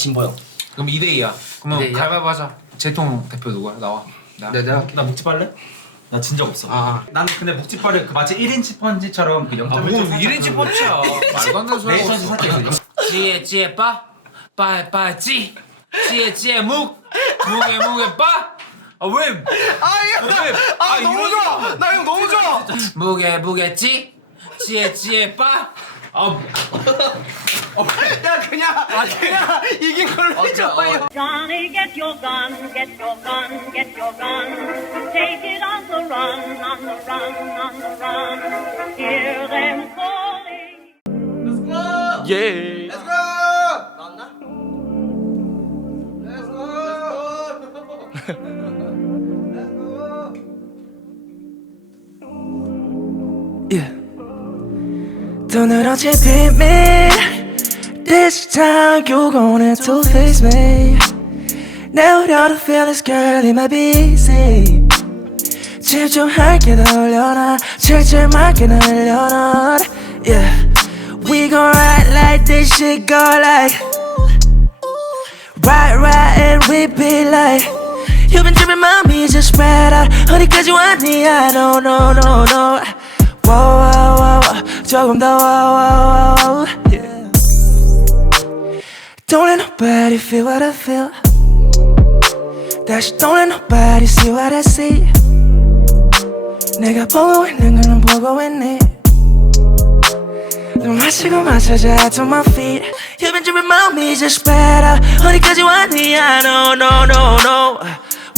진보 형. 그럼 2대2야. 그러면 2대2 야? 가위바위보 하자. 제통 대표 누구야? 나와. 내가 나 묵찌빨래? 나 진 적 없어. 나는 근데 묵찌빨래 그 마치 1인치 펀치처럼 그 0.1점 뭐 1인치 펀치야. 말도 안 되는 소리 레이션즈 없어. 살짝 찌에 찌에 빠 빠에 빠에 찌 찌에 찌에 묵 묵에 묵에 빠. 아 왜? 너무 좋아. 나 형 너무 좋아. 묵에 묵에 찌 찌에 찌에 빠. 야 그냥 이긴 걸로 해줘요. Johnny, get your gun, get your gun, get your gun. Take it on the run, on the run, on the run. Hear them calling. 예. Let's go. 나왔나? Let's go. Yeah. Don't 어찌 비밀. This time you're gonna two-face me. Now all the feelings, girl, it might be easy. 집중할게 돌려놔 질질 맞게 날려놔. Yeah. We gon' ride like this shit go like. Ride and repeat like. You've been tripping, mommy, just spread out. 어디까지 왔니? I don't know, no. Whoa, 조금 더, whoa, yeah. Don't let nobody feel what I feel. 다시 don't let nobody see what I see. 내가 보고 있는 건 보고 있니? 눈 마치고 맞춰자 to my feet. You've been tripping, mommy, just spread out. 어디까지 왔니? I know, no.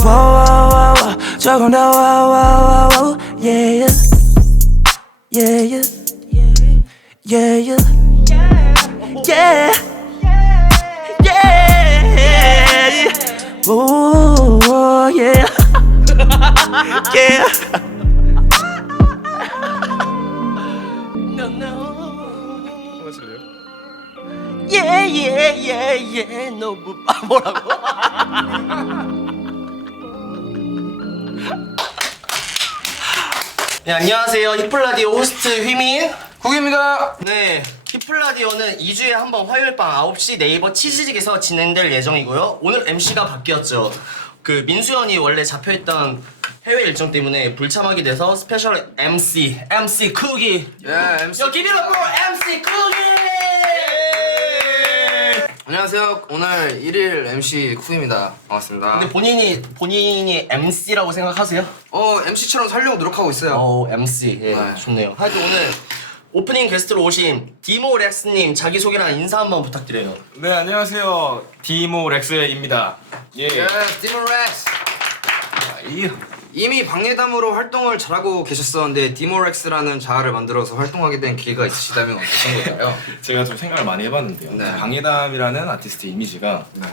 Whoa, 조금 더, whoa, yeah. Ooh, yeah. Yeah. Yeah. 너 뭐라고? 네, 안녕하세요. 히플라디오 호스트 휘민 국입니다. 네, 히플라디오는 2주에 한 번 화요일 밤 9시 네이버 치즈직에서 진행될 예정이고요. 오늘 MC가 바뀌었죠. 그 민수연이 원래 잡혀있던 해외 일정 때문에 불참하게 돼서 스페셜 MC 쿠기. MC. Yo, give it up for MC 쿠기. 안녕하세요. 오늘 1일 MC 쿠입니다. 반갑습니다. 근데 본인이 MC라고 생각하세요? MC처럼 살려고 노력하고 있어요. MC. 예, 네. 좋네요. 하여튼 오늘 오프닝 게스트로 오신 디모렉스님 자기소개랑 인사 한번 부탁드려요. 네, 안녕하세요. 디모렉스입니다. 예. 디모렉스. 이미 방예담으로 활동을 잘하고 계셨었는데 디모렉스라는 자아를 만들어서 활동하게 된 기회가 있으시다면 어떠신 걸까요? 제가 좀 생각을 많이 해봤는데요. 네. 방해담이라는 아티스트 이미지가 네.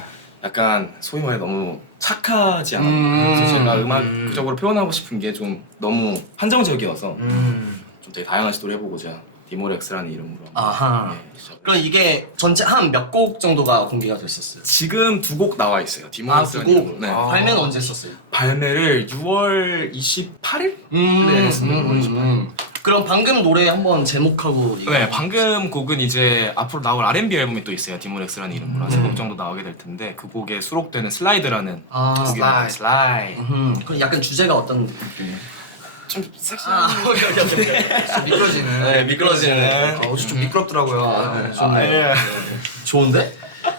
약간 소위 말해 너무 착하지 않아요. 그래서 제가 음악적으로 표현하고 싶은 게 좀 너무 한정적이어서 좀 되게 다양한 시도를 해보고자 디모렉스라는 이름으로 아하. 시작. 그럼 이게 전체 한 몇 곡 정도가 공개가 됐었어요? 지금 2곡 나와 있어요. 두 디모렉스라는 곡? 이름으로. 네. 발매는 언제 했었어요? 발매를 6월 28일? 네, 했습니다. 6월 28일. 그럼 방금 노래 한번 제목하고 네, 방금 곡은 이제 앞으로 나올 R&B 앨범이 또 있어요. 디모렉스라는 이름으로 한 3곡 정도 나오게 될 텐데 그 곡에 수록되는 슬라이드라는 곡이 나와요. 슬라이드. 그럼 약간 주제가 어떤 느낌이에요? 좀 섹시한 미끄러지는. 네, 미끄러지는. 어제 좀 미끄럽더라고요. 예. 좋은데?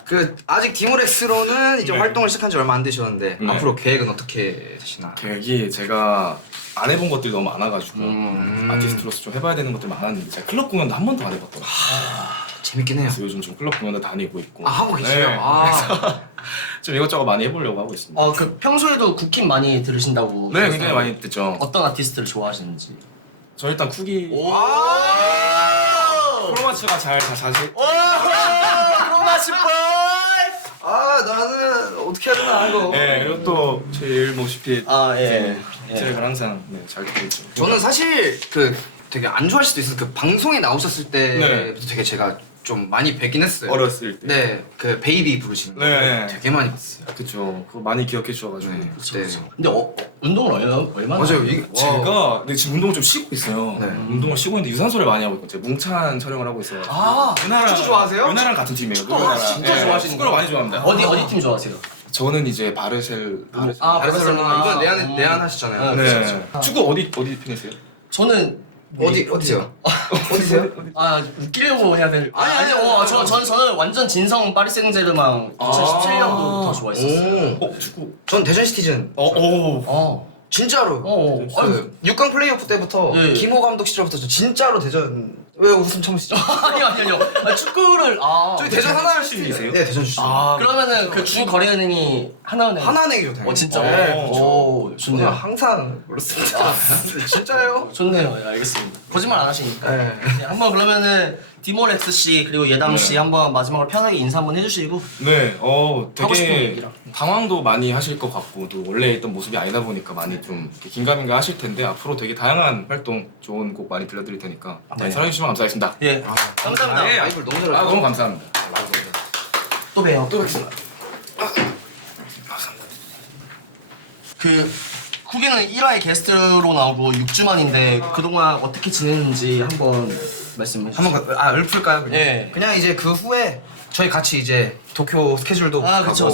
그 아직 디모렉스로는 이제 네. 활동을 시작한 지 얼마 안 되셨는데 네. 앞으로 계획은 어떻게 되시나? 계획이 제가 안 해본 것들이 너무 많아가지고 아티스트로서 좀 해봐야 되는 것들이 많았는데 제가 클럽 공연도 한 번도 안 해봤더라고요. 재밌긴 해요. 그래서 요즘 좀 클럽 공연도 다니고 있고 하고 계세요? 네. 좀 이것저것 많이 해보려고 하고 있습니다. 그 평소에도 국힘 많이 들으신다고. 네, 굉장히 많이 듣죠. 어떤 아티스트를 좋아하시는지. 저 일단 쿠기 오! 크로마츠가 잘 사실 크로마치 보이! 나는 어떻게 해야 되나 이거. 네, 그리고 또 제일 모시핏 예. 트랙을 항상 잘 듣고 있죠. 저는 사실 그 되게 안 좋아할 수도 있어요. 그 방송에 나오셨을 때부터 네. 되게 제가 좀 많이 뵙긴 했어요. 어렸을 때. 네, 그 베이비 부르시는 거 네. 되게 많이 봤어요. 그쵸. 그거 많이 기억해 주셔가지고. 네. 근데 운동을 얼마나? 맞아요. 이게 와. 제가 근데 지금 운동을 좀 쉬고 있어요. 네. 운동을 쉬고 있는데 유산소를 많이 하고 있고 제가 뭉찬 촬영을 하고 있어요. 아, 축구 좋아하세요? 은하랑 같은 팀이에요. 축구 은하랑. 진짜 네, 좋아하시는 축구를 많이 좋아합니다. 어디 팀 좋아하세요? 저는 이제 바르셀. 아, 바르셀로나 이번 바르셀로나. 내한 하시잖아요. 네. 축구 어디 팬이세요? 저는 어디요? 어디세요? 아 웃기려고 해야 될. 아니, 저는 완전 진성 파리 생제르맹 2017년도부터 좋아했었어요. 축구. 전 대전 시티즌. 진짜로. 아니, 6강 플레이오프 때부터 예. 김호 감독 시절부터 저 진짜로 대전 왜 웃음 참으시죠? 아니요. 축구를 저희 대전 하나 출신이세요? 네, 대전 출신. 그러면은 그 주 거래은행이 하나은행. 하나은행이죠, 당연히. 진짜. 네, 오, 저는 좋네요. 항상 그렇습니다. 진짜요? 좋네요. 네, 알겠습니다. 거짓말 안 하시니까. 네. 네, 한번 그러면은 디모렉스 씨 그리고 예담 씨 한번 마지막으로 편하게 인사 한번 해주시고. 네, 하고 싶은 되게 얘기랑. 당황도 많이 하실 것 같고 또 원래 있던 모습이 아니다 보니까 많이 좀 이렇게 긴가민가 하실 텐데 앞으로 되게 다양한 활동 좋은 곡 많이 들려드릴 테니까 많이 사랑해 주시면 감사하겠습니다. 예. 감사합니다. 네, 라이브를 너무 잘하죠. 너무 감사합니다. 또 봬요. 또 뵙겠습니다. 그 후기는 1화에 게스트로 나오고 6주 만인데 그동안 어떻게 지냈는지 한번 말씀해 주세요. 한번 읊을까요? 그냥? 예. 그냥 이제 그 후에 저희 같이 이제 도쿄 스케줄도 아, 가고 그쵸.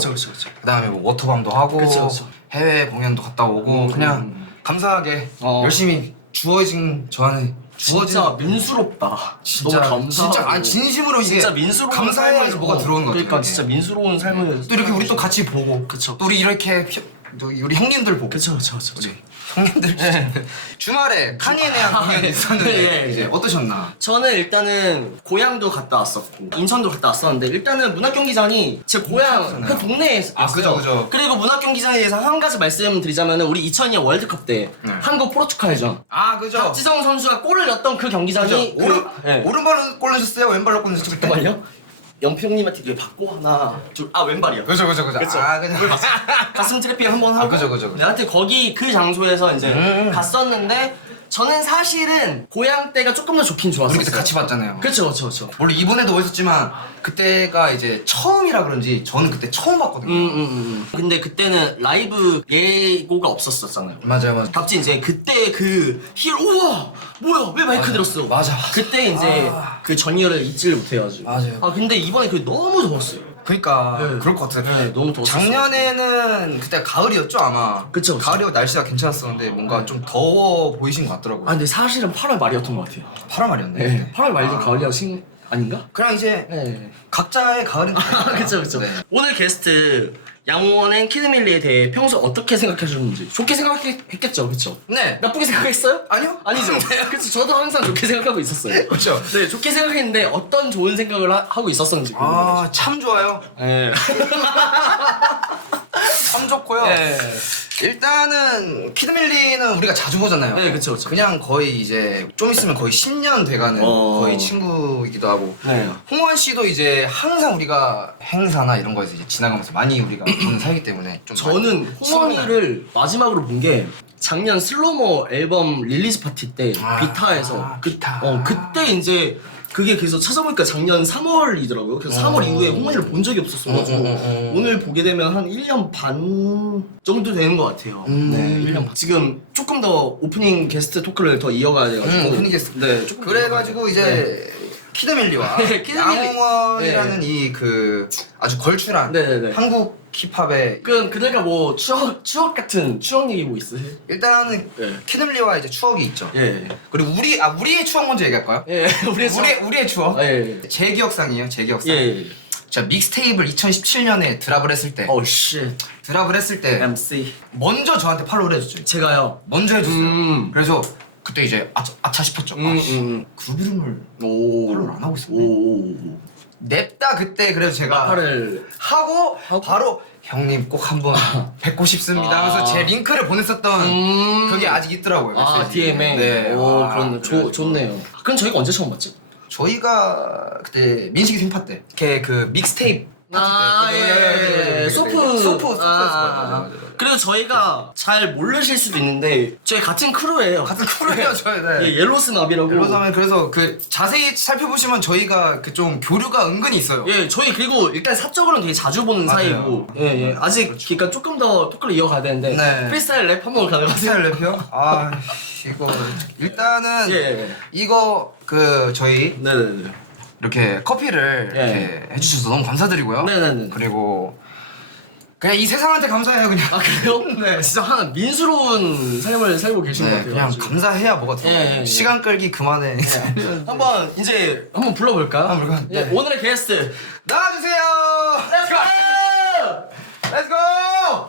그다음에 뭐 워터밤도 하고 그쵸. 해외 공연도 갔다 오고 그냥 감사하게 열심히 주어진 저한테 진짜 민수롭다. 진짜 너무 감사하고. 진짜 아니 진심으로 이게 진짜 민수로운 감사해야지 삶을- 뭐가 들어오는 것 같아요. 그러니까 진짜 민수로운 삶을 또 이렇게 우리 또 같이 보고 그쵸. 또 우리 이렇게 또 우리 형님들 보고 그쵸. 형님들 주말에 카니에네랑 공연이 있었는데 예, 예. 이제 어떠셨나? 저는 일단은 고향도 갔다 왔었고 인천도 갔다 왔었는데 일단은 문학경기장이 제 고향 그 동네에 있어요. 그죠. 그리고 문학경기장에 대해서 한 가지 말씀드리자면 우리 2002년 월드컵 때 네. 한국 포르투갈전 아 그죠. 박지성 선수가 골을 넣었던 그 경기장이 오른발로 골 넣으셨어요? 왼발로 골 넣으셨을 때? 잠깐만요. 영평님한테 이거 받고 하나 왼발이야. 그죠. 그쵸. 아 그죠. 가슴 트래핑 한번 하고 그죠. 나한테 거기 그 장소에서 이제 갔었는데 저는 사실은 고향 때가 조금 더 좋긴 좋았어요. 우리 그때 같이 봤잖아요. 그쵸. 물론 이번에도 오셨지만 그때가 이제 처음이라 그런지 저는 그때 처음 봤거든요. 근데 그때는 라이브 예고가 없었잖아요. 맞아요. 갑자기 이제 그때 그 우와 뭐야 왜 마이크 들었어? 맞아. 그때 이제 그 전이를 잊지를 못해가지고. 맞아요. 아 근데 이번에 그 너무 더웠어요. 그러니까 네. 그럴 것 같아요. 네, 너무 더웠어요. 작년에는 그때 가을이었죠 아마. 그쵸. 가을이고 날씨가 괜찮았었는데 뭔가 좀 더워 보이신 것 같더라고요. 아 근데 사실은 8월 말이었던 것 같아요. 8월 말이었네. 네. 8월 말도 가을이라고 아닌가? 그냥 이제 네. 각자의 가을은 그쵸. 네. 오늘 게스트 양호원앤 키드밀리에 대해 평소 어떻게 생각하셨는지 좋게 생각했겠죠, 그쵸? 네. 나쁘게 생각했어요? 아니요. 아니죠. 그쵸. 저도 항상 좋게 생각하고 있었어요. 그렇죠. 네, 좋게 생각했는데 어떤 좋은 생각을 하고 있었는지 궁금해요. 참 좋아요. 네. 참 좋고요. 네. 일단은 키드밀리는 우리가 자주 보잖아요. 네, 그쵸. 그냥 거의 이제 좀 있으면 거의 10년 돼가는 거의 친구이기도 하고. 네. 홍원 씨도 이제 항상 우리가 행사나 이런 거에서 이제 지나가면서 많이 우리가 보는 사이기 때문에 좀 저는 많이 홍원이를 마지막으로 본 게 작년 슬로모 앨범 릴리즈 파티 때 비타에서 비타. 그때 이제 그게 그래서 찾아보니까 작년 3월이더라고요. 그래서 3월 이후에 홍원이를 본 적이 없었어가지고 오늘 보게 되면 한 1년 반 정도 되는 것 같아요. 네, 1년 반. 지금 조금 더 오프닝 게스트 토크를 더 이어가야 돼가지고 오프닝 게스트. 네, 조금 그래가지고 이제 키드밀리와 네, 키드밀리. 양홍원이라는 이 그 아주 걸출한 네네네. 한국 힙합의 그러니까 뭐 추억 같은 추억 얘기 뭐 있으세요? 일단은 네. 키드밀리와 이제 추억이 있죠. 예. 그리고 우리의 추억 먼저 얘기할까요? 예. 우리의 추억. 예. 제 기억상이에요. 제 기억상. 예. 제가 믹스테이프를 2017년에 드랍을 했을 때 씨. 드랍을 했을 때 MC. 먼저 저한테 팔로우를 해줬죠. 제가요. 먼저 해줬어요. 음. 그래서 그때 이제 아차 싶었죠. 그룹 이름을 팔로우를 안 하고 있었네. 냅다 그때 그래서 제가 마파를 하고 바로 형님 꼭 한번 뵙고 싶습니다 하면서 제 링크를 보냈었던 그게 아직 있더라고요. 메시지. DM에. 네. 오, 그런 좋네요. 그럼 저희가 언제 처음 봤지? 저희가 그때 민식이 생파 때 걔 그 믹스테이프 파티 때 소프였을 거예요. 소프였을 거예요. 맞아. 그래도 저희가 잘 모르실 수도 있는데 저희 같은 크루예요. 같은 크루예요 저희. 네. 예, 옐로스납이라고. 옐로스납은 그래서 그 자세히 살펴보시면 저희가 그 좀 교류가 은근히 있어요. 예, 저희 그리고 일단 사적으로는 되게 자주 보는 맞아요. 사이고, 예, 예. 아직 그러니까 조금 더 토크를 이어가야 되는데 네. 프리스타일 랩 한번 가능하세요? 스타일 랩이요? 아 이거 일단은 예, 예. 이거 그 저희 네네네. 이렇게 커피를 예. 이렇게 해주셔서 너무 감사드리고요. 네네네. 그리고 그냥 이 세상한테 감사해요 그냥. 아 그래요? 네. 진짜 하나 민수로운 삶을 살고 계신 것 네, 같아요. 그냥 지금. 감사해야 뭐가 더. 예, 예. 시간 끌기 그만해. 한번 이제 한번 불러볼까요? 한번 불러볼까요? 예, 네. 오늘의 게스트 나와주세요. Let's go! Let's go.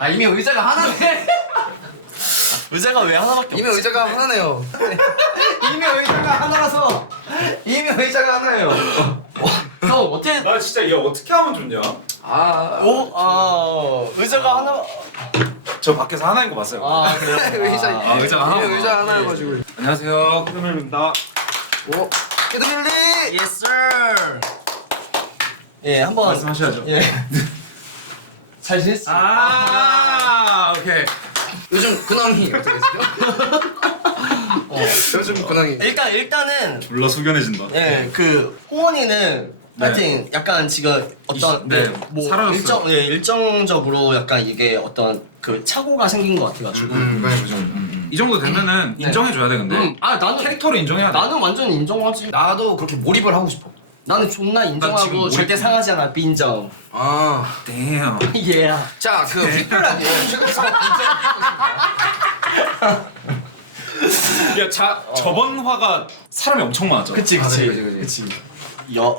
아 이미 의자가 하나네. 의자가 왜 하나밖에 이미 없지? 의자가 하나네요. 이미 의자가 하나라서 이미 의자가 하나예요. 형 어떻게? 나 진짜 얘 어떻게 하면 좋냐? 의자가 하나. 저 밖에서 하나인 거 봤어요. 아 그래요? 의자 의자가 하나? 이미 의자 하나여가지고. 안녕하세요. 크루멜입니다. 오 키드밀리. Yes sir. 예 한번 말씀하셔야죠. 예. 잘 지냈어? 오케이. 요즘 근황이 어떻게 되세요? 요즘 근황이. 일단은 졸라 숙연해진다. 예, 그 호원이는 하여튼 약간 지금 어떤 네, 뭐 사라졌어요. 일정적으로 약간 이게 어떤 그 착오가 생긴 것 같아가지고. 이 정도 되면은 인정해줘야 돼 근데. 아 나는 캐릭터를 인정해야 돼. 나는 완전 인정하지. 나도 그렇게 몰입을 하고 싶어. 나는 존나 지금 인정하고 몰입- 절대 상하지 않아 빈정. 아. damn. 예. 자, 그 빅플라디오 최근에 야, 저번 화가 사람이 엄청 많았잖아. 그치.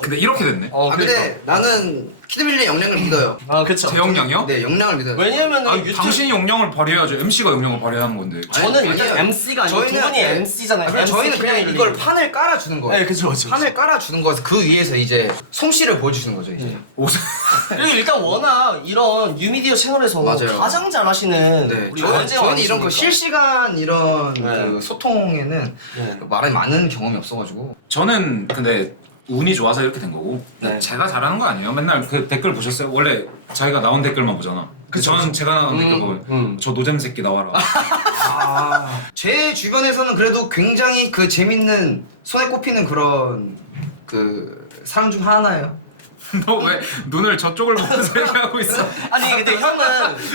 근데 이렇게 됐네. 어 아 그러니까. 근데 나는 키드밀리의 역량을 믿어요. 아 그쵸. 제 역량이요? 네, 역량을 믿어요. 왜냐면은 아니, 유튜브 당신이 역량을 발휘해야죠. MC가 역량을 발휘해야 하는 건데. 저는 일단 아니에요. MC가 아니고 두 저희는 분이 네. MC잖아요. 그냥 저희는 그냥 이걸 판을 깔아주는 거예요. 네, 그쵸. 판을 깔아주는 거에서 그 위에서 이제 솜씨를 보여주시는 거죠 이제. 옷을 그리고 일단 워낙 이런 뉴미디어 채널에서 맞아요. 가장 잘하시는 네, 우리 저희는 이런 거 실시간 이런 네. 그 소통에는 네. 말에 많은 경험이 없어가지고. 저는 근데 운이 좋아서 이렇게 된 거고 네. 제가 잘하는 거 아니에요. 맨날 그 댓글 보셨어요? 원래 자기가 나온 댓글만 보잖아. 저는 제가 나온 댓글 보면 저 노잼 새끼 나와라. 제 주변에서는 그래도 굉장히 그 재밌는 손에 꼽히는 그런 그 사람 중 하나예요. 너 왜 눈을 저쪽을 보면서 얘기하고 있어? 아니 근데 형은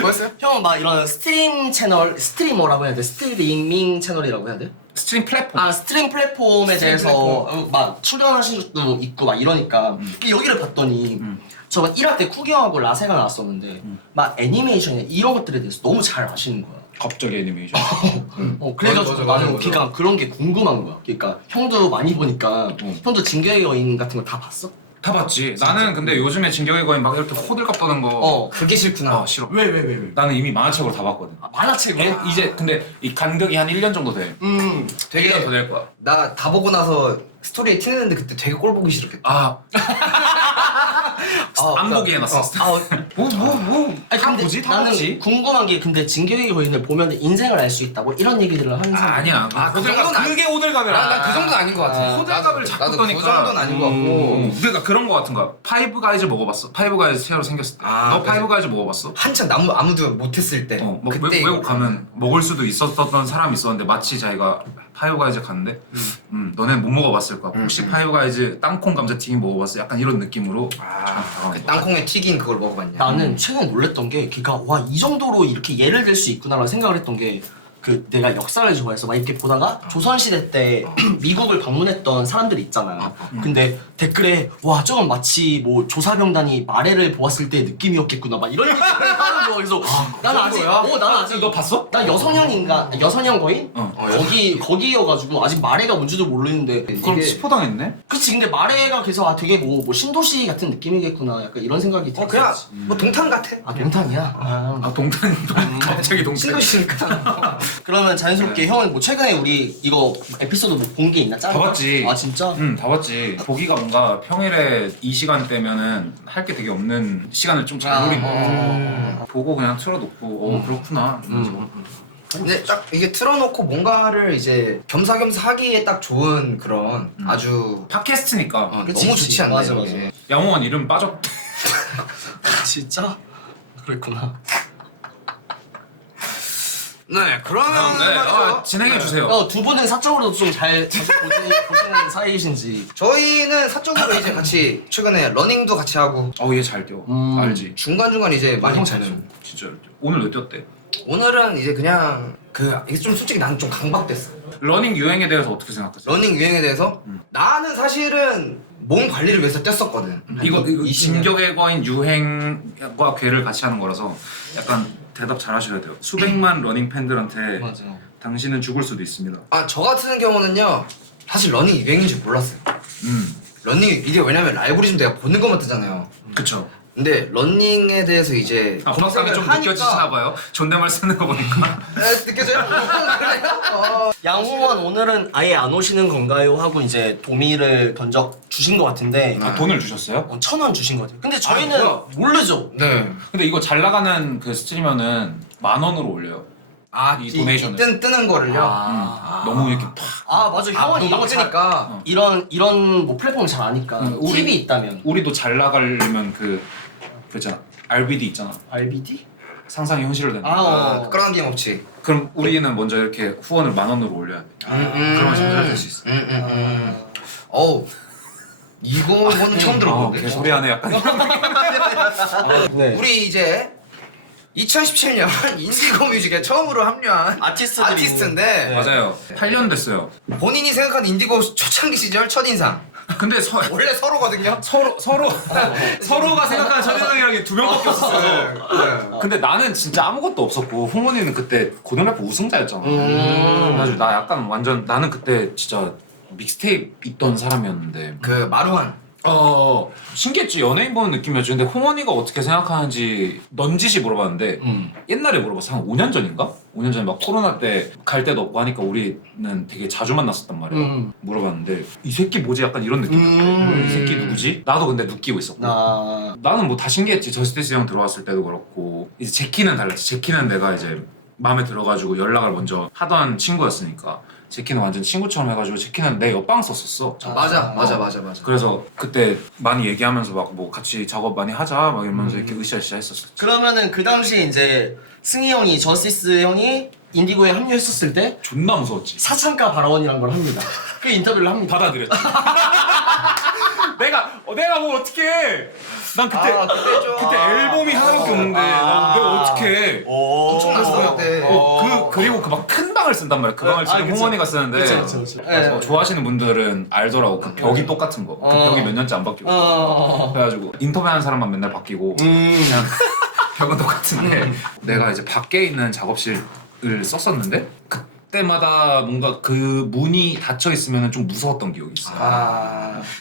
뭐였어요? 형은 막 이런 스트림 채널 스트리머라고 해야 돼? 스트리밍 채널이라고 해야 돼? 스트림 플랫폼. 아 스트림 플랫폼에 대해서 막 출연하신 적도 있고 막 이러니까 근데 여기를 봤더니 저 막 1화 때 쿠기 형하고 라세가 나왔었는데 막 애니메이션 이런 것들에 대해서 너무 잘 아시는 거야. 갑자기 애니메이션. 그래가지고 맞아, 나는 맞아. 그러니까 그런 게 궁금한 거야. 그러니까 형도 많이 보니까 형도 진격의 거인 같은 거 다 봤어? 다 봤지. 나는 근데 요즘에 진격의 거인 막 이렇게 호들갑 떠는 거. 그게 싫구나. 아 싫어. 왜? 나는 이미 만화책으로 다 봤거든. 아, 만화책으로? 이제 근데 이 간격이 한 1년 정도 돼. 되게 1년 더 될 거야. 나 다 보고 나서 스토리에 티내는데 그때 되게 꼴 보기 싫었겠다. 아, 안 그러니까- 보게 해놨어. 아니 다 근데 보지? 다 나는 봤지? 궁금한 게 근데 진격의 거인을 보면 인생을 알 수 있다고 이런 얘기들을 하는 사람 아니야. 그 정도는 그게 호들갑이라. 난 그 정도는 아닌 것 같아. 호들갑을 자꾸 나도 떠니까. 그 정도는 아닌 것 같고. 그러니까 그런 거 같은 거야. 파이브 가이즈 먹어봤어. 파이브 가이즈 새로 생겼을 때. 아, 너 파이브 가이즈 먹어봤어? 한참 아무도 못했을 때. 뭐 그때 외국 가면 먹을 수도 있었던 사람이 있었는데 마치 자기가 파이브 가이즈 갔는데 너네 못 먹어봤을 거야. 혹시 파이브 가이즈 땅콩 감자튀김 먹어봤어? 약간 이런 느낌으로 그 땅콩에 튀긴 그걸 먹어봤냐? 나는 최근에 놀랬던 게 그니까 와 이 정도로 이렇게 예를 들 수 있구나라는 생각을 했던 게 그 내가 역사를 좋아해서 막 이렇게 보다가 조선시대 때 미국을 방문했던 사람들이 있잖아. 근데 댓글에 와 저건 마치 뭐 조사병단이 마레를 보았을 때 느낌이었겠구나 막 이런 얘기를 하는 거야. 그래서 나는 아직 나는 아직 너 봤어? 나 여성형인가 여성형 거인? 어. 거기여가지고 아직 마레가 뭔지도 모르는데 그럼 이게- 스포 당했네? 그치 근데 마레가 계속 아 되게 뭐 신도시 같은 느낌이겠구나 약간 이런 생각이 그냥 들었지. 뭐 동탄 같아. 아 동탄이야? 아 동탄 갑자기 동탄. 신도시니까. 그러면 자연스럽게 형은 뭐 최근에 우리 이거 에피소드 뭐 본 게 있나? 다 봤지. 아 진짜? 다 봤지. 보기가 뭔가 평일에 이 시간대면은 할 게 되게 없는 시간을 좀 잘 노린 거 같아. 보고 그냥 틀어놓고 그렇구나. 이러면서. 근데 딱 이게 틀어놓고 뭔가를 이제 겸사겸사 하기에 딱 좋은 그런 아주 팟캐스트니까. 그치, 너무 그치. 좋지 않나요? 맞아, 이게? 양호원 이름 빠졌. 진짜? 그랬구나. 네, 그러면 네, 말이죠. 진행해 주세요. 두 분은 사적으로도 좀 잘 자주 보시는 사이이신지. 저희는 사적으로 이제 같이 최근에 러닝도 같이 하고 얘 잘 뛰어. 알지? 중간중간 이제 많이 형 잘 뛰어. 보는. 진짜 잘 뛰어. 오늘 왜 뛰었대? 오늘은 이제 그냥 이게 좀 솔직히 나는 좀 강박됐어. 러닝 유행에 대해서 어떻게 생각하세요? 러닝 유행에 대해서 나는 사실은 몸 관리를 위해서 뛰었었거든. 이거 20년. 진격의 거인 유행과 괴를 같이 하는 거라서 약간 대답 잘 하셔야 돼요. 수백만 러닝 팬들한테 맞아. 당신은 죽을 수도 있습니다. 저 같은 경우는요 사실 러닝 유행인 줄 몰랐어요. 러닝 이게 왜냐면 알고리즘 내가 보는 것만 뜨잖아요. 그쵸. 근데 러닝에 대해서 이제 압박감이 좀 하니까- 느껴지시나 봐요. 존댓말 쓰는 거 보니까. 느껴져요? 그래요? 양홍원 오늘은 아예 안 오시는 건가요? 하고 이제 도미를 던져 주신 것 같은데 돈을 주셨어요? 1,000원 주신 것 같아요. 근데 저희는 뭐야? 모르죠. 네. 근데 이거 잘 나가는 그 스트리머는 10,000원으로 올려요. 이 도네이션을. 뜨는 거를요? 너무 이렇게 팍. 맞아. 형은 이런 거 잘, 높으니까. 이런 뭐 플랫폼 잘 아니까. 우리- 팁이 있다면. 우리도 잘 나가려면 그잖아. RBD 있잖아. RBD? 상상이 현실로 되는. 그런 게임 없지. 그럼 우리는 먼저 이렇게 후원을 10,000원으로 올려야 돼. 그러면 잘 될 수 있어. 어우 이거는 처음 들어보는데. 개소리하네 약간. 네. 우리 이제 2017년 인디고 뮤직에 처음으로 합류한 아티스트들이 아티스트인데 맞아요. 8년 됐어요. 본인이 생각하는 인디고 초창기 시절 첫인상 근데 원래 서로거든요. 서로가 생각하는 첫인상이라는 게 두 명밖에 없었어. 네. 근데 나는 진짜 아무것도 없었고 홍원이는 그때 고등래퍼 우승자였잖아. 그래가지고 나 약간 완전 나는 그때 진짜 믹스테이프 있던 사람이었는데 그 마루한 신기했지. 연예인 보는 느낌이었지. 근데 홍원이가 어떻게 생각하는지 넌지시 물어봤는데 옛날에 물어봤어. 한 5년 전인가? 5년 전에 막 코로나 때 갈 데도 없고 하니까 우리는 되게 자주 만났었단 말이야. 물어봤는데 이 새끼 뭐지? 약간 이런 느낌이었대. 이 새끼 누구지? 나도 근데 느끼고 있었고 나는 뭐 다 신기했지. 저스티스 형 들어왔을 때도 그렇고 이제 제키는 달랐지. 제키는 내가 이제 마음에 들어가지고 연락을 먼저 하던 친구였으니까 제키는 완전 친구처럼 해가지고 제키는 내 옆방 썼었어. 맞아. 그래서 그때 많이 얘기하면서 막 뭐 같이 작업 많이 하자 막 이러면서 이렇게 으쌰으쌰 했었어. 그러면은 그 당시에 이제 승희 형이 저스티스 형이 인디고에 합류했었을 때 존나 무서웠지. 사창가 발언이란 걸 합니다. 그 인터뷰를 합니다. 받아들였지. 내가 뭐 어떻게 해? 난 그때 그때 앨범이 하나밖에 없는데 내가 어떻게 해? 엄청났어 그때. 그리고 그 막 큰 방을 쓴단 말이야. 그 방을 지금 그쵸. 홍원이가 쓰는데 그쵸. 그래서 좋아하시는 분들은 알더라고. 그 벽이 똑같은 거. 그 벽이 몇 년째 안 바뀌고. 그래가지고 인터뷰하는 사람만 맨날 바뀌고 그냥 벽은 똑같은데 내가 이제 밖에 있는 작업실을 썼었는데 그때마다 뭔가 그 문이 닫혀 있으면 좀 무서웠던 기억이 있어.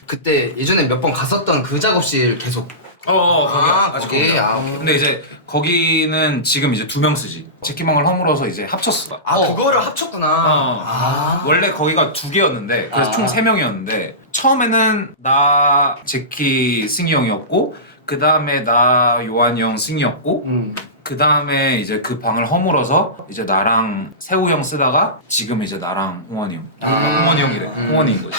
그때 예전에 몇 번 갔었던 그 작업실 계속. 거기야. 아직 거기. 거기야. 오케이. 근데 이제 거기는 지금 이제 2명 쓰지. 제키멍을 허물어서 이제 합쳤어. 그거를 합쳤구나. 원래 거기가 2개였는데 그래서 총 3명이었는데 처음에는 나, 제키, 승희 형이었고 그 다음에 나, 요한이 형, 승희였고 그 다음에 이제 그 방을 허물어서 이제 나랑 세우 형 쓰다가 지금 이제 나랑 홍원이 형. 홍원이 형이래. 홍원이인 거지.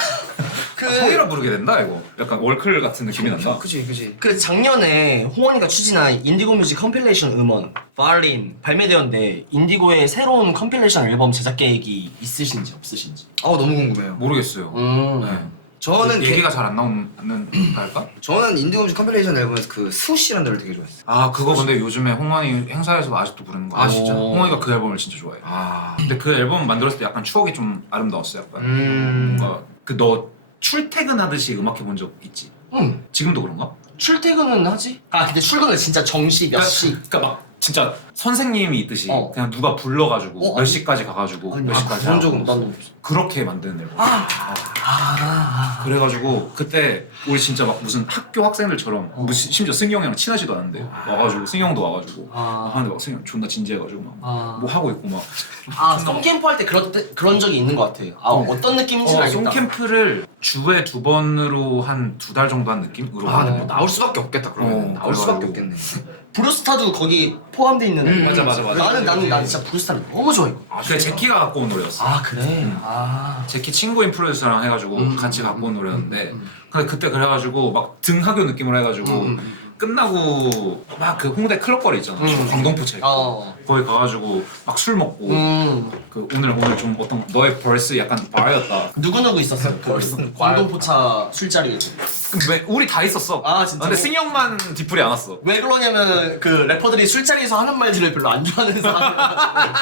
형이라 부르게 된다 이거. 약간 월클 같은 느낌이 난다. 그지. 그 작년에 홍원이가 추진한 인디고 뮤직 컴필레이션 음원 발린 발매되었는데 인디고의 새로운 컴필레이션 앨범 제작 계획이 있으신지 없으신지? 너무 궁금해요. 모르겠어요. 네. 저는 얘기가 잘 안 나오는 할까? 저는 인디고 뮤직 컴필레이션 앨범에서 그 수시라는 노래를 되게 좋아했어요. 그거 근데 요즘에 홍원이 행사에서 아직도 부르는 거야. 진짜? 홍원이가 그 앨범을 진짜 좋아해. 근데 그 앨범 만들었을 때 약간 추억이 좀 아름다웠어. 약간 뭔가 너 출퇴근하듯이 음악해 본 적 있지? 지금도 그런가? 출퇴근은 하지? 근데 출근은 진짜 정시 몇 시? 그러니까 막 진짜 선생님이 있듯이 그냥 누가 불러가지고 몇 시까지 가가지고 몇 시까지 그런 하고 적은 없어. 그렇게 만드는 앨범. 그래가지고 그때 우리 진짜 막 무슨 학교 학생들처럼 심지어 승희 형이랑 친하지도 않은데 와가지고 승희 형도 와가지고 하는데 막 승희 형 존나 진지해가지고 막 뭐 하고 있고 막 송캠프 할 때 그런 적이 있는 것 같아요. 어떤 느낌인지 알겠다. 송캠프를 주에 2번으로 한 2달 정도 한 느낌으로 뭐 나올 수밖에 없겠다 그러면. 나올 수밖에 없겠네. 브루스타도 거기 포함돼 있는. 맞아. 나는 진짜 브루스타를 너무 좋아해. 그게 제키가 갖고 온 노래였어. 그래. 제키 친구인 프로듀서랑 해가지고 같이 갖고 온 노래였는데 근데 그때 그래가지고 막 등하교 느낌으로 해가지고 끝나고 막 그 홍대 클럽거리 있잖아. 광동포차 있고. 어. 거기 가가지고 막 술 먹고 그 오늘 좀 어떤 너의 벌스 약간 바였다. 누구 있었어요? 그 광동포차 술자리에. 왜 우리 다 있었어. 아, 진짜로? 근데 승희 형만 디플이 안 왔어. 왜 그러냐면 그 래퍼들이 술자리에서 하는 말들을 별로 안 좋아하는 사람이라.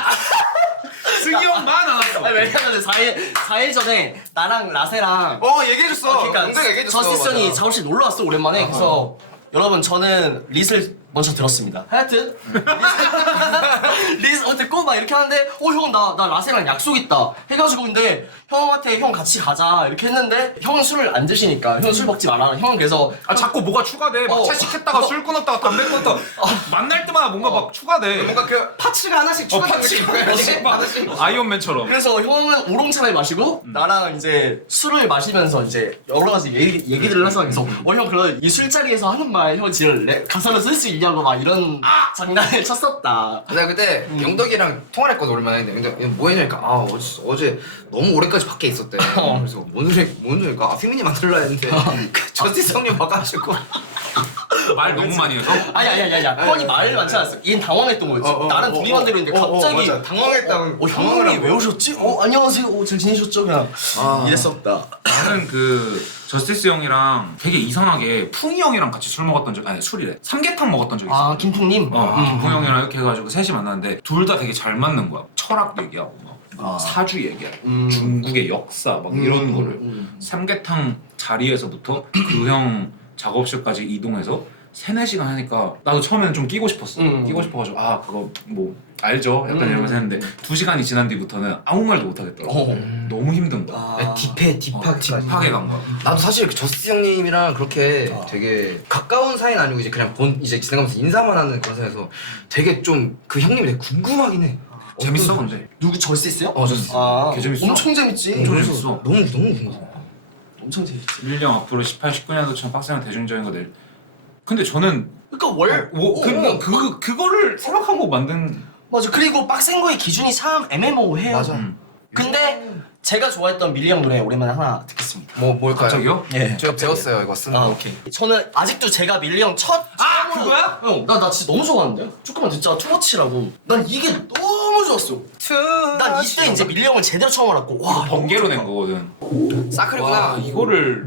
승희 형만 안 왔어. 아니, 왜냐면 4일 전에 나랑 라세랑 얘기해줬어. 그러니까 영덕이 얘기해줬어. 저스티스 형이 맞아. 작업실 놀러 왔어 오랜만에. 그래서 여러분 저는 릿을 먼저 들었습니다. 하여튼 릿 듣고 막 이렇게 하는데 형 나 라세랑 약속 있다 해가지고 근데 형한테 형 같이 가자 이렇게 했는데 형은 술을 안 드시니까 형은 술 먹지 마라. 형은 그래서 아 자꾸 뭐가 추가돼. 막 차 시켰다가 술 끊었다가 담배 끊었다가 만날 때마다 뭔가 막 추가돼. 뭔가 그 파츠가 하나씩 추가되는 느낌. 하나씩. 아이언맨처럼. 그래서 형은 우롱차를 마시고 나랑 이제 술을 마시면서 이제 여러 가지 얘기들을 해서 그래서 형 그럼 이 술자리에서 하는 말 형 지금 가사를 쓸 수 있냐고 막 이런 장난을 쳤었다. 나 그때 영덕이랑 통화를 했거든 오랜만에. 근데 뭐 했냐니까 어제 너무 오래까지 밖에 있었대. 그래서 뭔 소리니까 휘민이 만들라 했는데 그 저스티스 형님 와가지고 말 너무 많이 해서. 아니 형이 말을 많지 않았어. 얘는 당황했던 거였지. 나는 둘이 만대로 했는데 갑자기 맞아. 당황했다고. 형님이 왜 오셨지? 안녕하세요. 잘 지내셨죠? 그냥 이랬었다. 나는 그 저스티스 형이랑 되게 이상하게 풍이 형이랑 같이 술 먹었던 적 아니 술이래 삼계탕 먹었던 적이 있어. 김풍님. 김풍 형이랑 이렇게 해가지고 셋이 만났는데 둘 다 되게 잘 맞는 거야. 철학 얘기하고 막 사주 얘기하고 중국의 역사 막 이런 거를 삼계탕 자리에서부터 그 형 작업실까지 이동해서 3-4시간 하니까 나도 처음에는 좀 끼고 싶었어. 끼고 싶어가지고 그거 뭐 알죠? 약간 이러면서 했는데 2시간이 지난 뒤부터는 아무 말도 못 하겠더라고. 너무 힘든 거야. 딥하게 간 거야. 나도 사실 그 저스티스 형님이랑 그렇게 되게 가까운 사이는 아니고 이제 그냥 이제 지나가면서 인사만 하는 그런 사이여서 되게 좀 그 형님이 되게 궁금하긴 해. 재밌어 근데. 누구 저스티스요? 저스티스. 개 재밌어. 엄청 재밌지. 엄청 재밌어. 너무 궁금해. 엄청 재밌지. 1년 앞으로 18, 19년도처럼 빡세한 대중적인 거 낼. 근데 저는 그러니까 그거를 생각하고 만든. 맞아. 그리고 빡센 거의 기준이 참 애매모호해요. 맞아. 근데 제가 좋아했던 밀리 형 노래 오랜만에 하나 듣겠습니다. 뭘까요? 갑자기요? 예. 제가 배웠어요 이거 쓰는 거. 오케이. 저는 아직도 제가 밀리 형 첫 처음으로 그거야? 형, 나 진짜 너무 좋아하는데? 조금만 듣자. 투머치라고. 난 이게 너무 좋았어. 난 이때 이제 밀리 형을 제대로 처음 알았고 와 번개로 낸 거거든. 사크리구나. 와 이거를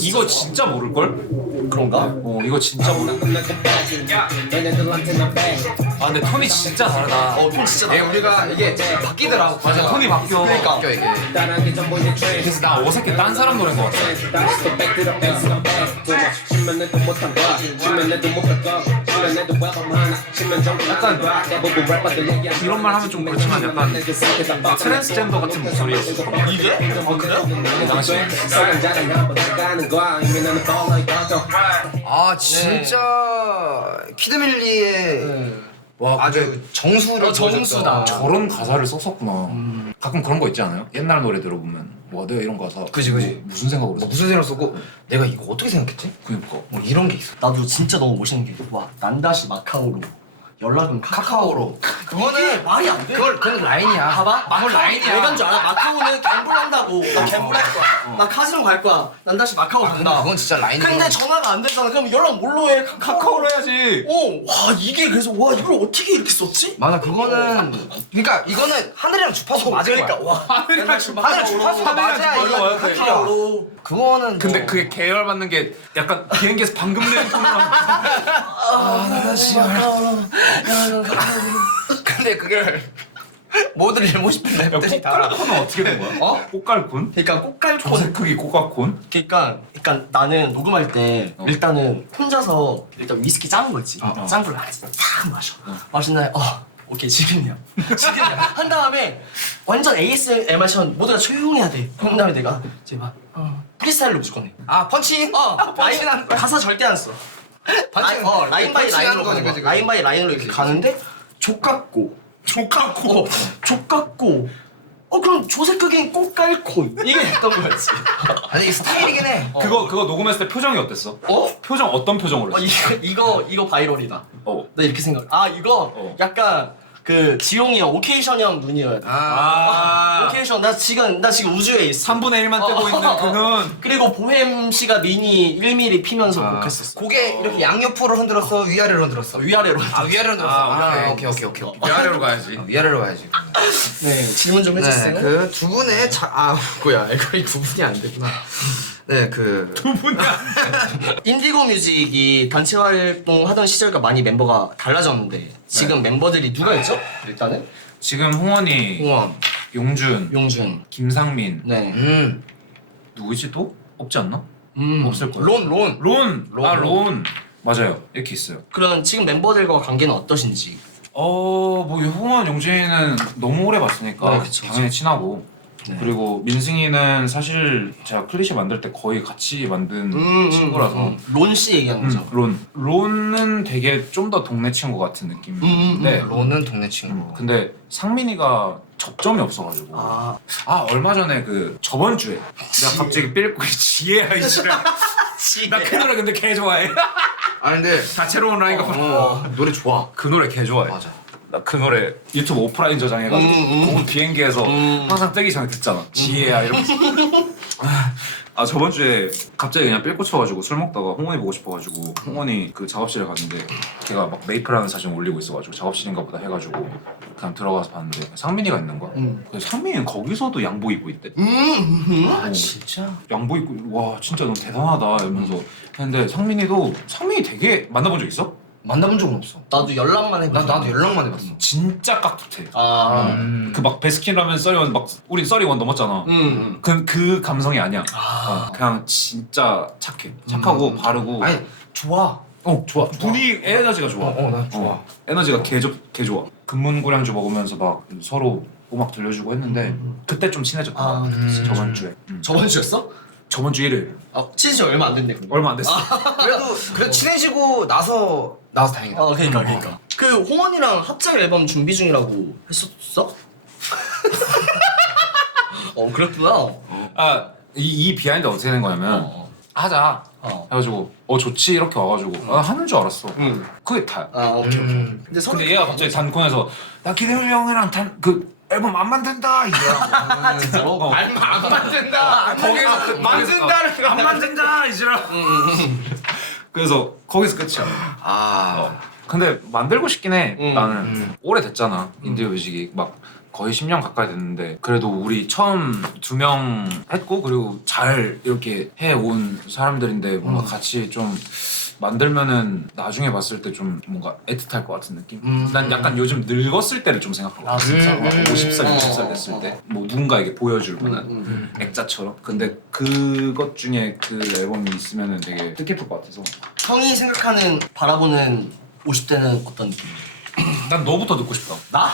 이거 진짜 모를 걸? 그런가? 이거 진짜 모를 걸. 아 근데 톤이 진짜 다르다. 형 진짜 예, 우리가 이게 바뀌더라고. 맞아 톤이 바뀌어. 그러니까 바뀌어 이게. 그래서 나 어색해. 딴 사람 노래인 것 같아. 약간 이런 말 하면 좀 그렇지만 약간 트랜스젠더 같은 목소리였어. 이게? 그래요? 당시에. 진짜 키드밀리의 와 아주 정수를 정수다. 저런 가사를 썼었구나. 가끔 그런 거 있지 않아요? 옛날 노래 들어보면 와 내가 이런 가사 그지. 무슨 생각으로 썼어? 무슨 생각을 쓰고 내가 이거 어떻게 생각했지? 그니까 뭐 이런 게 있어. 나도 진짜 너무 멋있는 게 와 난 다시 마카오로 연락은 카카오로. 그거는 말이 안 돼. 그건 라인이야. 봐봐. 그건 라인이야. 왜 간 줄 알아? 마카오는 갬블한다고. 나 갬블할 거야. 나 카지노 갈 거야. 난 다시 마카오 간다. 그건 진짜 라인이야. 근데 전화가 안 되잖아. 그럼 연락 뭘로 해? 카카오로 해야지. 와 이게 그래서 와 이걸 어떻게 이렇게 썼지? 맞아 그거는 그러니까 이거는 하늘이랑 주파수 맞은 그러니까 거야. 와 하늘이랑 주파수가 맞아야 이거 카카오로. 그거는 근데 그게 계열 받는 게 약간 비행기에서 방금 낸 톤이랑 근데 그걸 모두를 읽고 싶은 랩들이 다. 꽃갈콘은 어떻게 된 거야? 꽃갈콘? 그러니까 꽃갈콘. 조색 크기 꽃갈콘? 그러니까 나는 녹음할 때 일단은 혼자서 일단 위스키 작은 거 있지. 작은 걸 싹 마셔. 마신 다음에 오케이 지금이야. 한 다음에 완전 ASMR처럼 모두가 조용히 해야 돼. 그런 다음에 내가 이제 막 프리스타일로 무조건 해. 펀칭? 라인 가사 절대 안 써. 펀칭. 라인 바이 라인으로 가는 거야. 라인 바이 라인으로 이렇게 가는데 족같고 족같고 그럼 조색극인 꽃갈콘 이게 했던 거였지. 아니 이게 스타일이긴 해. 그거 녹음했을 때 표정이 어땠어? 표정 어떤 표정으로 했어? 이거 바이럴이다. 나 이렇게 생각. 이거 어. 약간 그 지용이 형, 오케이션 형 눈이어야 돼. 오케이션 나 지금 우주에 있어. 3분의 1만 뜨고 있는 그 눈. 그리고 보햄 씨가 미니 1mm 피면서 곡했었어. 고개 이렇게 양옆으로 흔들었어, 위아래로 흔들었어? 위아래로. 위아래로 흔들었어. 오케이. 위아래로 가야지. 위아래로 가야지. 네, 질문 좀 해주세요. 네, 그 두 분의 뭐야, 알고리 두 분이 안 됐구나. 네, 인디고 뮤직이 단체 활동하던 시절과 많이 멤버가 달라졌는데 지금 멤버들이 누가 있죠? 일단은 지금 홍원이, 홍원, 용준, 용준, 김상민, 네, 누구지 또? 없지 않나? 없을 거예요. 론. 론. 맞아요. 이렇게 있어요. 그럼 지금 멤버들과 관계는 어떠신지? 뭐 홍원, 용준이는 너무 오래 봤으니까 네, 그쵸, 당연히 친하고. 네. 그리고 민승이는 사실 제가 클리셰 만들 때 거의 같이 만든 친구라서. 론 씨 얘기하는 거죠. 론은 되게 좀 더 동네 친구 같은 느낌인데 론은 동네 친구. 근데 상민이가 접점이 없어가지고 얼마 전에 그 저번 주에 내가 갑자기 삘고 지혜야 이제 나 그 노래 근데 개 좋아해. 근데 다채로운 라인가 노래 좋아. 그 노래 개 좋아해. 맞아. 나 그 노래 유튜브 오프라인 저장해가지고 그거 비행기에서 항상 뜨기 전에 듣잖아. 지혜야 이러면서. 저번 주에 갑자기 그냥 삘 꽂혀가지고 술 먹다가 홍원이 보고 싶어가지고 홍원이 그 작업실에 갔는데 걔가 막 메이플하는 사진 올리고 있어가지고 작업실인가 보다 해가지고 그냥 들어가서 봤는데 상민이가 있는 거야. 근데 상민이는 거기서도 양복 입고 있대. 진짜? 양복 입고 와 진짜 너무 대단하다 이러면서 했는데 상민이 되게 만나본 적 있어? 만나본 적은 없어. 나도 연락만 해. 나도 연락만 해봤어. 진짜 깍듯해. 음. 그 막 베스킨라면 써리원 막 우린 써리원 넘었잖아. 그 감성이 아니야. 그냥 진짜 착해. 착하고 바르고. 아니 좋아. 좋아. 분위기 에너지가 좋아. 나 좋아. 에너지가 개 좋아. 금문고량주 먹으면서 막 서로 음악 들려주고 했는데 그때 좀 친해졌다. 저번 주에. 저번 주였어? 저번 주 1일. 친해지 얼마 안 됐네. 근데. 얼마 안 됐어. 그래도 친해지고 나서 다행이다. 그러니까. 그 홍원이랑 합작 앨범 준비 중이라고 했었어? 그랬구나. 이 비하인드 어떻게 된 거냐면 하자 해가지고 좋지 이렇게 와가지고 하는 줄 알았어. 그게 다야. 오케이. 근데 서로 근데 얘가 갑자기 단콘에서 나 기대물 형이랑 그 앨범 안 만든다 이제랑. 진짜로? 안 만든다. 거기서 만든다는 거 안 만든다 이제랑. 그래서 거기서 끝이야. 근데 만들고 싶긴 해. 나는 오래됐잖아. 인디오 뮤직이 막 거의 10년 가까이 됐는데 그래도 우리 처음 2명 했고 그리고 잘 이렇게 해온 사람들인데 뭔가 같이 좀 만들면은 나중에 봤을 때 좀 뭔가 애틋할 것 같은 느낌? 난 약간 요즘 늙었을 때를 좀 생각하고 진짜? 50살, 60살 됐을 때 뭐 누군가에게 보여줄 만한 액자처럼 근데 그것 중에 그 앨범이 있으면은 되게 뜻깊을 것 같아서 형이 생각하는 바라보는 50대는 어떤 느낌이야? 난 너부터 듣고 싶다. 나?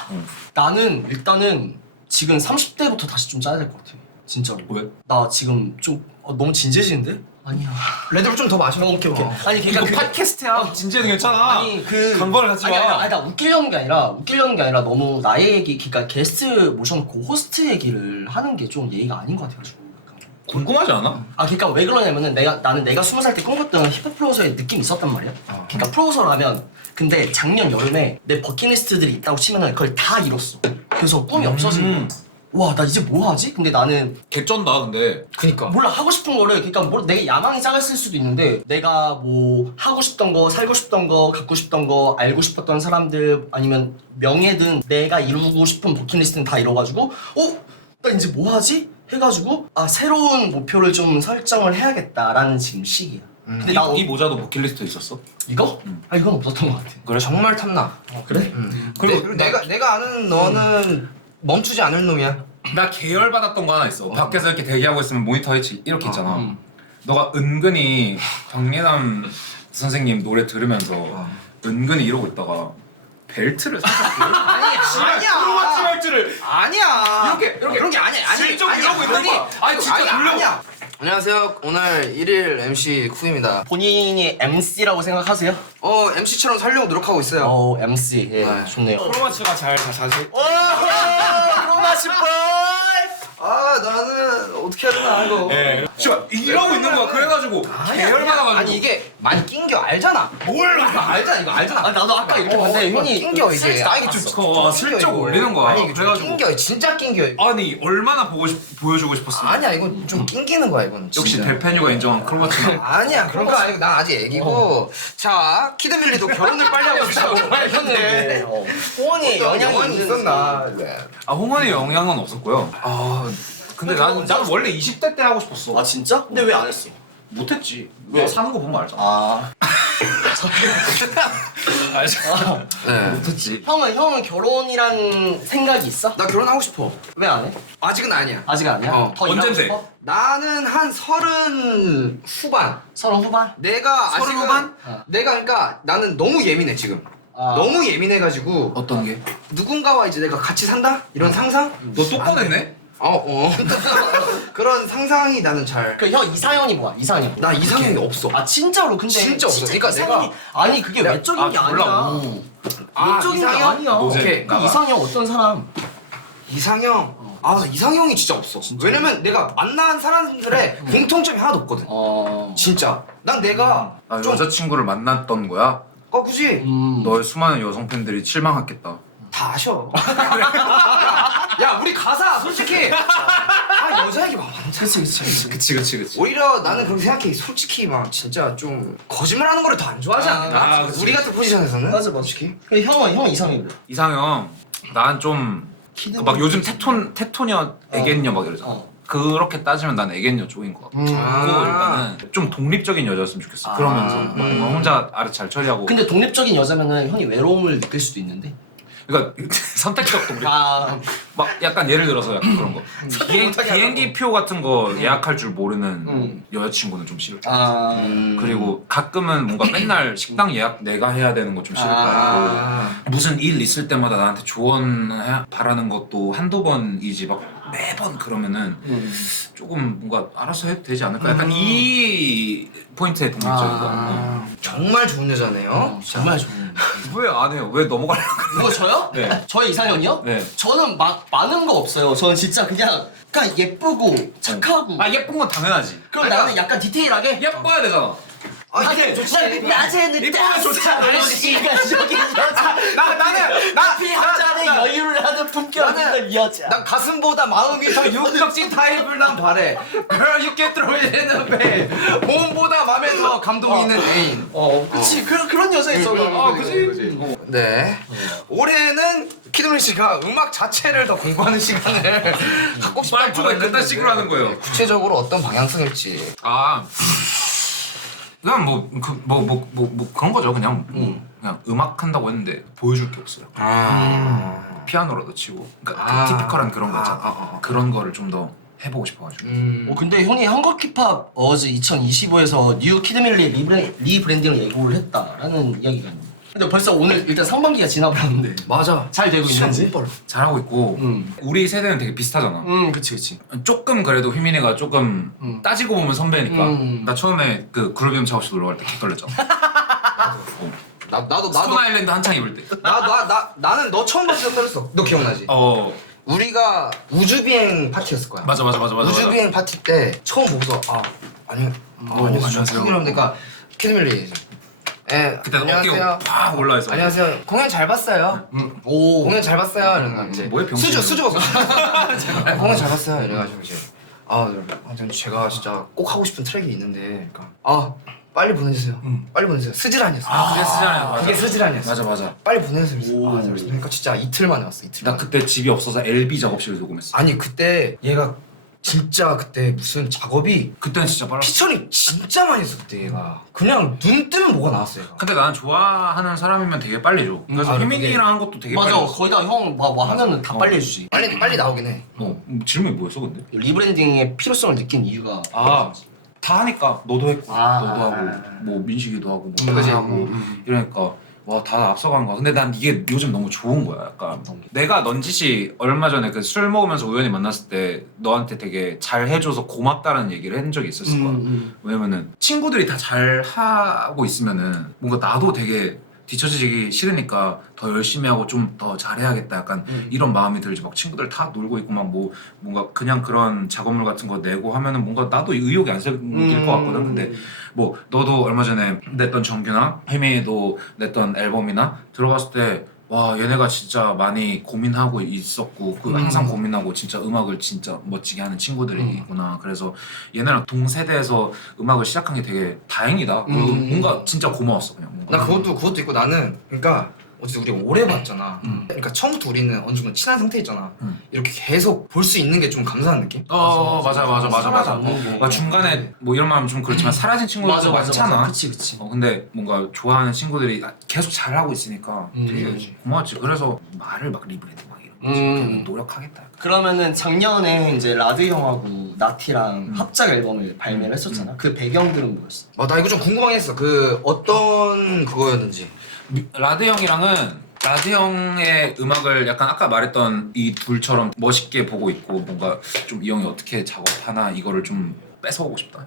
나는 일단은 지금 30대부터 다시 좀 짜야 될 것 같아. 진짜로. 왜? 나 지금 좀 너무 진지해지는데? 아니야. 레드불 좀 더 마셔. 오케이. 아니 이거 그러니까 팟캐스트야. 진지해도 괜찮아. 아니 그 간과를 하지 마. 아니 나 웃기려는 게 아니라 너무 나의 얘기 그러니까 게스트 모셔놓고 호스트 얘기를 하는 게 좀 예의가 아닌 것 같아가지고. 궁금하지 않아? 그러니까 왜 그러냐면은 나는 내가 20살 때 꿈꿨던 힙합 프로듀서의 느낌이 있었단 말이야. 그러니까 프로듀서라면 근데 작년 여름에 내 버킷리스트들이 있다고 치면은 그걸 다 이뤘어. 그래서 꿈이 없어진 거야. 와 나 이제 뭐 하지? 근데 나는 개쩐다 근데. 그니까. 몰라 하고 싶은 거를 그러니까 내가 야망이 작았을 수도 있는데 내가 뭐 하고 싶던 거 살고 싶던 거 갖고 싶던 거 알고 싶었던 사람들 아니면 명예든 내가 이루고 싶은 버킷리스트는 다 이뤄가지고 나 이제 뭐 하지? 해가지고 새로운 목표를 좀 설정을 해야겠다라는 지금 시기야. 근데 이 모자도 버킷리스트 있었어? 이거? 이건 없었던 것 같아. 그래 정말 탐나. 그래? 그리고 내가 아는 너는 멈추지 않을 놈이야. 나 계열 받았던 거 하나 있어. 밖에서 이렇게 대기하고 있으면 모니터 이렇게 있잖아. 너가 은근히 박예남 선생님 노래 들으면서 은근히 이러고 있다가 벨트를 살짝 아니야. 크로마티 벨트를 아니야. 이렇게 그런 게 아니야. 실적 이러고 있는 거야. 아니 진짜 아니야. 안녕하세요. 오늘 1일 MC 쿠입니다. 본인이 MC라고 생각하세요? MC처럼 살려고 노력하고 있어요. MC. 예, 네. 좋네요. 크로마티가 잘 자세. 크로마시 볼! 아 나는 어떻게 해야 되나 이거. 씨발 이러고 있는 거야. 그래가지고 계열받아가지고. 아니 이게 많이 낑겨 알잖아. 뭘 알잖아 이거 알잖아. 아 나도 아까 이렇게 봤는데 형이 낑겨 이게. 슬쩍 아 이게 좀 슬쩍 슬쩍 올리는 거야. 아니 이게 좀 그래가지고. 낑겨 진짜 낑겨. 아니 얼마나 보여주고 싶었어. 아니야 이건 좀 낑기는 거야 이건. 역시 진짜. 델페뉴가 인정한 크로마츠나. 아니야 그런 거 아니고 난 아직 애기고. 자 키드밀리도 결혼을 빨리 하고 싶다고 했는데 호원이 영향이 있었나. 네. 아 홍원의 영향은 없었고요. 아 근데 나는 원래 20대 때 하고 싶었어. 아 진짜? 근데 왜 안 했어? 못했지. 왜? 너 사는 거 보면 알잖아. 아 알잖아. 네. 못했지. 형은 결혼이란 생각이 있어? 나 결혼하고 싶어. 왜 안 해? 아직은 아니야. 아직 아니야? 어. 더 일하고 언젠데? 싶어? 나는 한 30 후반. 30 후반? 내가 30 아직은 후반? 내가 그러니까 나는 너무 예민해 지금. 아. 너무 예민해가지고 어떤 게? 누군가와 이제 내가 같이 산다 이런 상상? 너 또 꺼냈네? 그런 상상이 나는 잘. 그 형 이상형이 뭐야? 이상형. 나 이상형이 없어. 아 진짜로 근데 진짜 없어. 그러니까 이상형이 아니 그게 내가- 외적인 게 몰라. 아니야. 아, 외적인 게 이상형? 아니야. 노잼. 오케이. 그 이상형 어떤 사람? 이상형. 아, 나 이상형이 진짜 없어. 왜냐면 내가 만난 사람들의 공통점이 하나도 없거든. 진짜. 난 내가 아, 좀 여자친구를 만났던 거야? 굳이 너의 수많은 여성 팬들이 실망했겠다. 다 아셔. 야, 우리 가사 솔직히 여자 얘기 막 많잖아. 그치. 오히려 나는 그렇게 생각해. 솔직히 막 진짜 좀 거짓말하는 거를 더 안 좋아하지 않나? 그치. 우리 같은 포지션에서는. 맞아. 그 형 이상형이 뭐야? 이상형, 난 좀 막 요즘 테토녀, 애견녀 막 이러잖아. 그렇게 따지면 난 애견녀 쪽인 것 같아. 그리고 일단은 좀 독립적인 여자였으면 좋겠어. 그러면서 뭔가 혼자 알아 잘 처리하고. 근데 독립적인 여자면은 형이 외로움을 느낄 수도 있는데. 그러니까 선택적 독립. 아 막 약간 예를 들어서 약간 그런 거. 비행기 표 같은 거 예약할 줄 모르는 여자친구는 좀 싫을 것 같아. 그리고 가끔은 뭔가 맨날 식당 예약 내가 해야 되는 거 좀 싫을 것 같고. 무슨 일 있을 때마다 나한테 조언 바라는 것도 한두 번이지 막 매번 그러면은 조금 뭔가 알아서 해도 되지 않을까? 약간 이 포인트에 독립적이다. 정말 좋은 여자네요. 정말 좋은. 왜 안 해요? 왜 넘어가려고 그래? 누가 저요? 네. 저의 이상형이요? 네. 저는 막 많은 거 없어요. 저는 진짜 그냥 예쁘고 착하고. 아 예쁜 건 당연하지. 그럼 아니, 나는 약간 디테일하게. 예뻐야 되잖아. 아니 낮에는 이쁘면 좋지 않아? 날씨가 저기 여자. 나는 앞이 한 잔에 여유를 하는 품격 있는 여자. 난 가슴보다 마음이 더 육덕진 타입을 난 바래. Girl, you get through it in the bed. 몸보다 마음에 더 감동이 있는 애인. 그치 그런 여자 있어. 그지? 네. 올해는 키드밀 씨가 음악 자체를 더 공부하는 시간을 갖고 싶다고 말투가 했는데 그딴 식으로 하는 거예요. 구체적으로 어떤 방향성일지. 아 그냥 뭐 그런 거죠. 그냥 음악 한다고 했는데 보여줄 게 없어요. 피아노라도 치고 그러니까 그 티피컬한 그런 거 있잖아. 그런 거를 좀 더 해보고 싶어가지고. 근데 형이 한국 힙합 어워즈 2025에서 뉴 키드밀리 리브랜딩을 예고를 했다라는 이야기가 있는데. 근데 벌써 오늘 일단 상반기가 지나버렸는데 맞아. 잘 되고 있는지? 잘하고 있고 우리 세대는 되게 비슷하잖아. 그치. 조금 그래도 휘민이가 조금 따지고 보면 선배니까. 나 처음에 그 그루비움 작업실 놀러 갈 때 개떨렸잖아. 나도 스톤 아일랜드 한창 입을 때. 나는 너 처음 봤을 때 떨었어. 너 기억나지? 우리가 우주비행 파티였을 거야. 맞아. 우주비행 파티 때 처음 보고서 안녕하세요. 그러니까 키드밀리. 예, 그때 안녕하세요. 어깨가 팍 올라와서. 안녕하세요. 공연 잘 봤어요. 공연 잘 봤어요. 이런 거 이제 뭐야, 병신. 수저. 공연 잘 봤어요. 이래가지고 이제 여러분, 제가 진짜 꼭 하고 싶은 트랙이 있는데, 그러니까 빨리 보내주세요. 빨리 보내주세요. 스즈란이었어. 그게 스즈란이야. 그게 스즈란이었어. 맞아. 빨리 보내주세요. 그러니까 진짜 이틀 만에 왔어. 이틀. 나 그때 집이 없어서 LB 작업실을 녹음했어. 아니 그때 얘가 진짜 그때 무슨 작업이 그때는 진짜 빨랐어. 피처링 진짜 많이 했어 그때 얘가. 그냥 눈 뜨면 뭐가 나왔어 얘가. 근데 나는 좋아하는 사람이면 되게 빨리 줘. 그래서 휘민이랑 한 것도 되게 맞아. 빨리 줬어. 거의 다 형 뭐 하면은 다 빨리 해주지. 빨리 나오긴 해. 질문이 뭐였어 근데? 리브랜딩의 필요성을 느낀 이유가 다 하니까 너도 했고 너도 하고 뭐 민식이도 하고 뭐 그지 하고 이러니까 와 다 앞서간 거야. 근데 난 이게 요즘 너무 좋은 거야. 약간 내가 넌지시 얼마 전에 그 술 먹으면서 우연히 만났을 때 너한테 되게 잘 해줘서 고맙다는 얘기를 한 적이 있었을 거야. 왜냐면은 친구들이 다 잘 하고 있으면은 뭔가 나도 되게 뒤처지기 싫으니까 더 열심히 하고 좀 더 잘해야겠다 약간 이런 마음이 들지. 막 친구들 다 놀고 있고 막 뭐 뭔가 그냥 그런 작업물 같은 거 내고 하면은 뭔가 나도 의욕이 안 생길 것 같거든. 근데 뭐 너도 얼마 전에 냈던 정규나 혜민이도 냈던 앨범이나 들어갔을 때 와 얘네가 진짜 많이 고민하고 있었고 그 항상 고민하고 진짜 음악을 진짜 멋지게 하는 친구들이구나. 그래서 얘네랑 동세대에서 음악을 시작한 게 되게 다행이다. 뭔가 진짜 고마웠어 그냥. 뭔가. 나 그것도 있고 나는 그러니까 어쨌든 우리가 오래 봤잖아. 그러니까 처음부터 우리는 어느 정도 친한 상태 있잖아. 이렇게 계속 볼 수 있는 게 좀 감사한 느낌? 맞아. 사라졌는 게. 중간에 뭐 이런 말하면 좀 그렇지만 사라진 친구들도 많잖아. 그치. 근데 뭔가 좋아하는 친구들이 계속 잘하고 있으니까 되게 고마웠지. 그래서 말을 막 리브레드 막 이런 거 노력하겠다. 그러면은 작년에 이제 라드 형하고 나티랑 합작 앨범을 발매를 했었잖아. 그 배경들은 뭐였어? 나 이거 좀 궁금하긴 했어. 그 어떤 그거였는지. 라드 형의 음악을 약간 아까 말했던 이 둘처럼 멋있게 보고 있고 뭔가 좀 이 형이 어떻게 작업하나 이거를 좀 뺏어오고 싶다.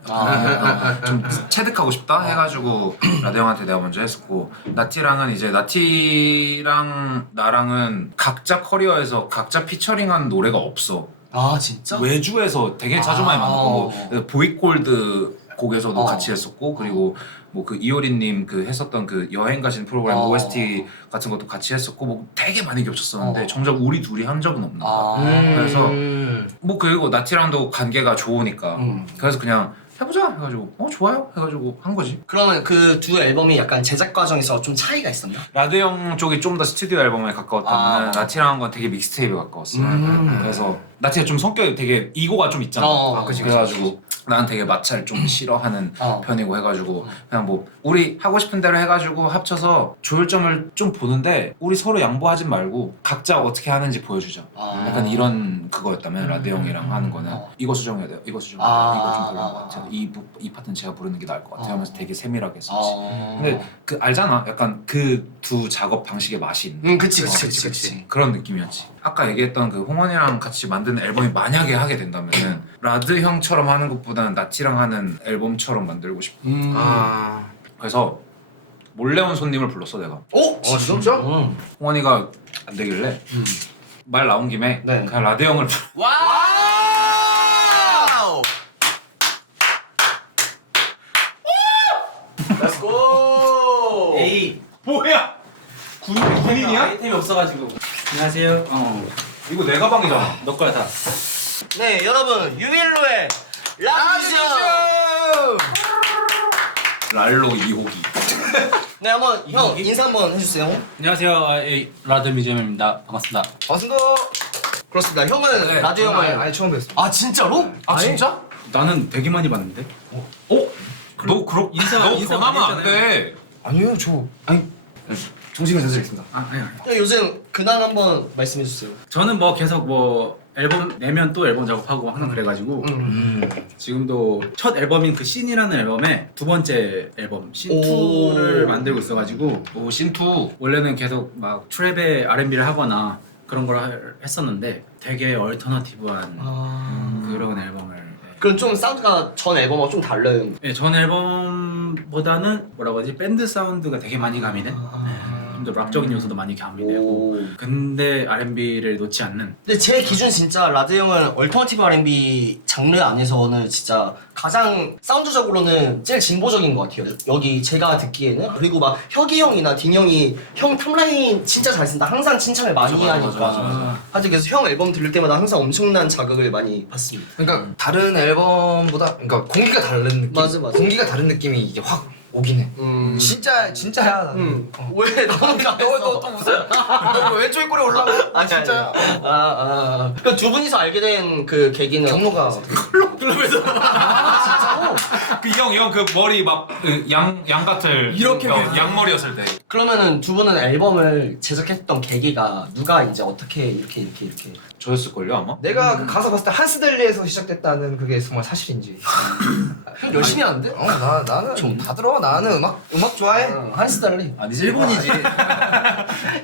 좀 체득하고 싶다 해가지고 라드 형한테 내가 먼저 했었고 나티랑은 이제 나티랑 나랑은 각자 커리어에서 각자 피처링한 노래가 없어. 아 진짜? 외주에서 되게 자주 많이 만났고 뭐 보이골드 곡에서도 같이 했었고 그리고 뭐 그 이효리님 그 했었던 그 여행 가신 프로그램 OST 같은 것도 같이 했었고 뭐 되게 많이 겹쳤었는데 정작 우리 둘이 한 적은 없는 거야. 그래서 뭐 그리고 나티랑도 관계가 좋으니까 그래서 그냥 해보자 해가지고 좋아요 해가지고 한 거지. 그러면 그 두 앨범이 약간 제작 과정에서 좀 차이가 있었나? 라드 형 쪽이 좀 더 스튜디오 앨범에 가까웠다면 나티랑 한 건 되게 믹스테이프에 가까웠어. 그래서 나티가 좀 성격이 되게 이고가 좀 있잖아. 그치. 그래가지고 난 되게 마찰 좀 싫어하는 편이고 해가지고 그냥 뭐 우리 하고 싶은 대로 해가지고 합쳐서 조율점을 좀 보는데 우리 서로 양보하지 말고 각자 어떻게 하는지 보여주자. 약간 이런 그거였다면 라드 형이랑 하는 거는 이거 수정해야 돼요. 이거 수정해야 돼요. 이거 좀 별로인 것 같아요. 이 파트는 제가 부르는 게 나을 것 같아요 하면서 되게 세밀하게 했었지. 근데 그 알잖아. 약간 그 두 작업 방식의 맛이 있는 그치. 그런 느낌이었지. 아까 얘기했던 그 홍원이랑 같이 만드는 앨범이 만약에 하게 된다면은 라드 형처럼 하는 것보다는 나티랑 하는 앨범처럼 만들고 싶어. 그래서 몰래 온 손님을 불렀어 내가. 진짜? 홍원이가 안 되길래 말 나온 김에 네. 그냥 라드 형을 와우! Let's go! 에이 뭐야? 군인이야? 아이템이 없어가지고. 안녕하세요. 이거 내 가방이잖아. 너 거야 다. 네 여러분 유일로의 라디오! 랄로 2호기. 네 한번 형 인사 한번 해주세요. 안녕하세요. 라드 뮤지엄입니다. 반갑습니다. 반갑습니다. 그렇습니다. 형은 라디오 형을 아니 처음 뵀어. 아 진짜로? 아 진짜? 나는 되게 많이 봤는데. 너 그렇 인사 너 많이 변하면 안 했잖아요. 돼. 아니요 정식을 전달했습니다. 아니. 형 요즘 근황 한번 말씀해 주세요. 저는 뭐 계속 뭐 앨범 내면 또 앨범 작업하고 항상 그래가지고 지금도 첫 앨범인 그 씬이라는 앨범의 두 번째 앨범 씬2를 만들고 있어가지고 오 신투. 원래는 계속 막 트랩에 R&B를 하거나 그런 걸 했었는데 되게 얼터너티브한 그런 앨범을 그럼 좀 사운드가 전 앨범하고 좀 달라요. 네, 전 앨범보다는 뭐라고 하지? 밴드 사운드가 되게 많이 가미돼. 좀 더 락적인 요소도 많이 가미되고 근데 R&B를 놓지 않는. 근데 제 기준 진짜 라드 형은 얼터너티브 R&B 장르 안에서는 진짜 가장 사운드적으로는 제일 진보적인 것 같아요. 여기 제가 듣기에는. 그리고 막 혁이 형이나 딘 형이 형 탑라인 진짜 잘 쓴다 항상 칭찬을 많이 하니까 하여튼 그래서 형 앨범 들을 때마다 항상 엄청난 자극을 많이 받습니다. 그러니까 다른 앨범보다 그러니까 공기가 다른 느낌. 맞아. 공기가 다른 느낌이 이게 확 오긴 해. 진짜야 나는. 왜 너무 너또 무슨 너 왼쪽에 꼬리 올라가? 아 진짜? 그러니까 두 분이서 알게 된 그 계기는 경로가 그 형 그 머리 막 양같을 이렇게 양머리였을 때. 그러면은 두 분은 앨범을 제작했던 계기가 누가 이제 어떻게 이렇게 저였을걸요 아마? 내가 그 가사 봤을 때 한스델리에서 시작됐다는 그게 정말 사실인지. 형 열심히 하는데? 나는 좀 다 들어. 나는 음악 좋아해. 한스달리. 아니지 일본이지.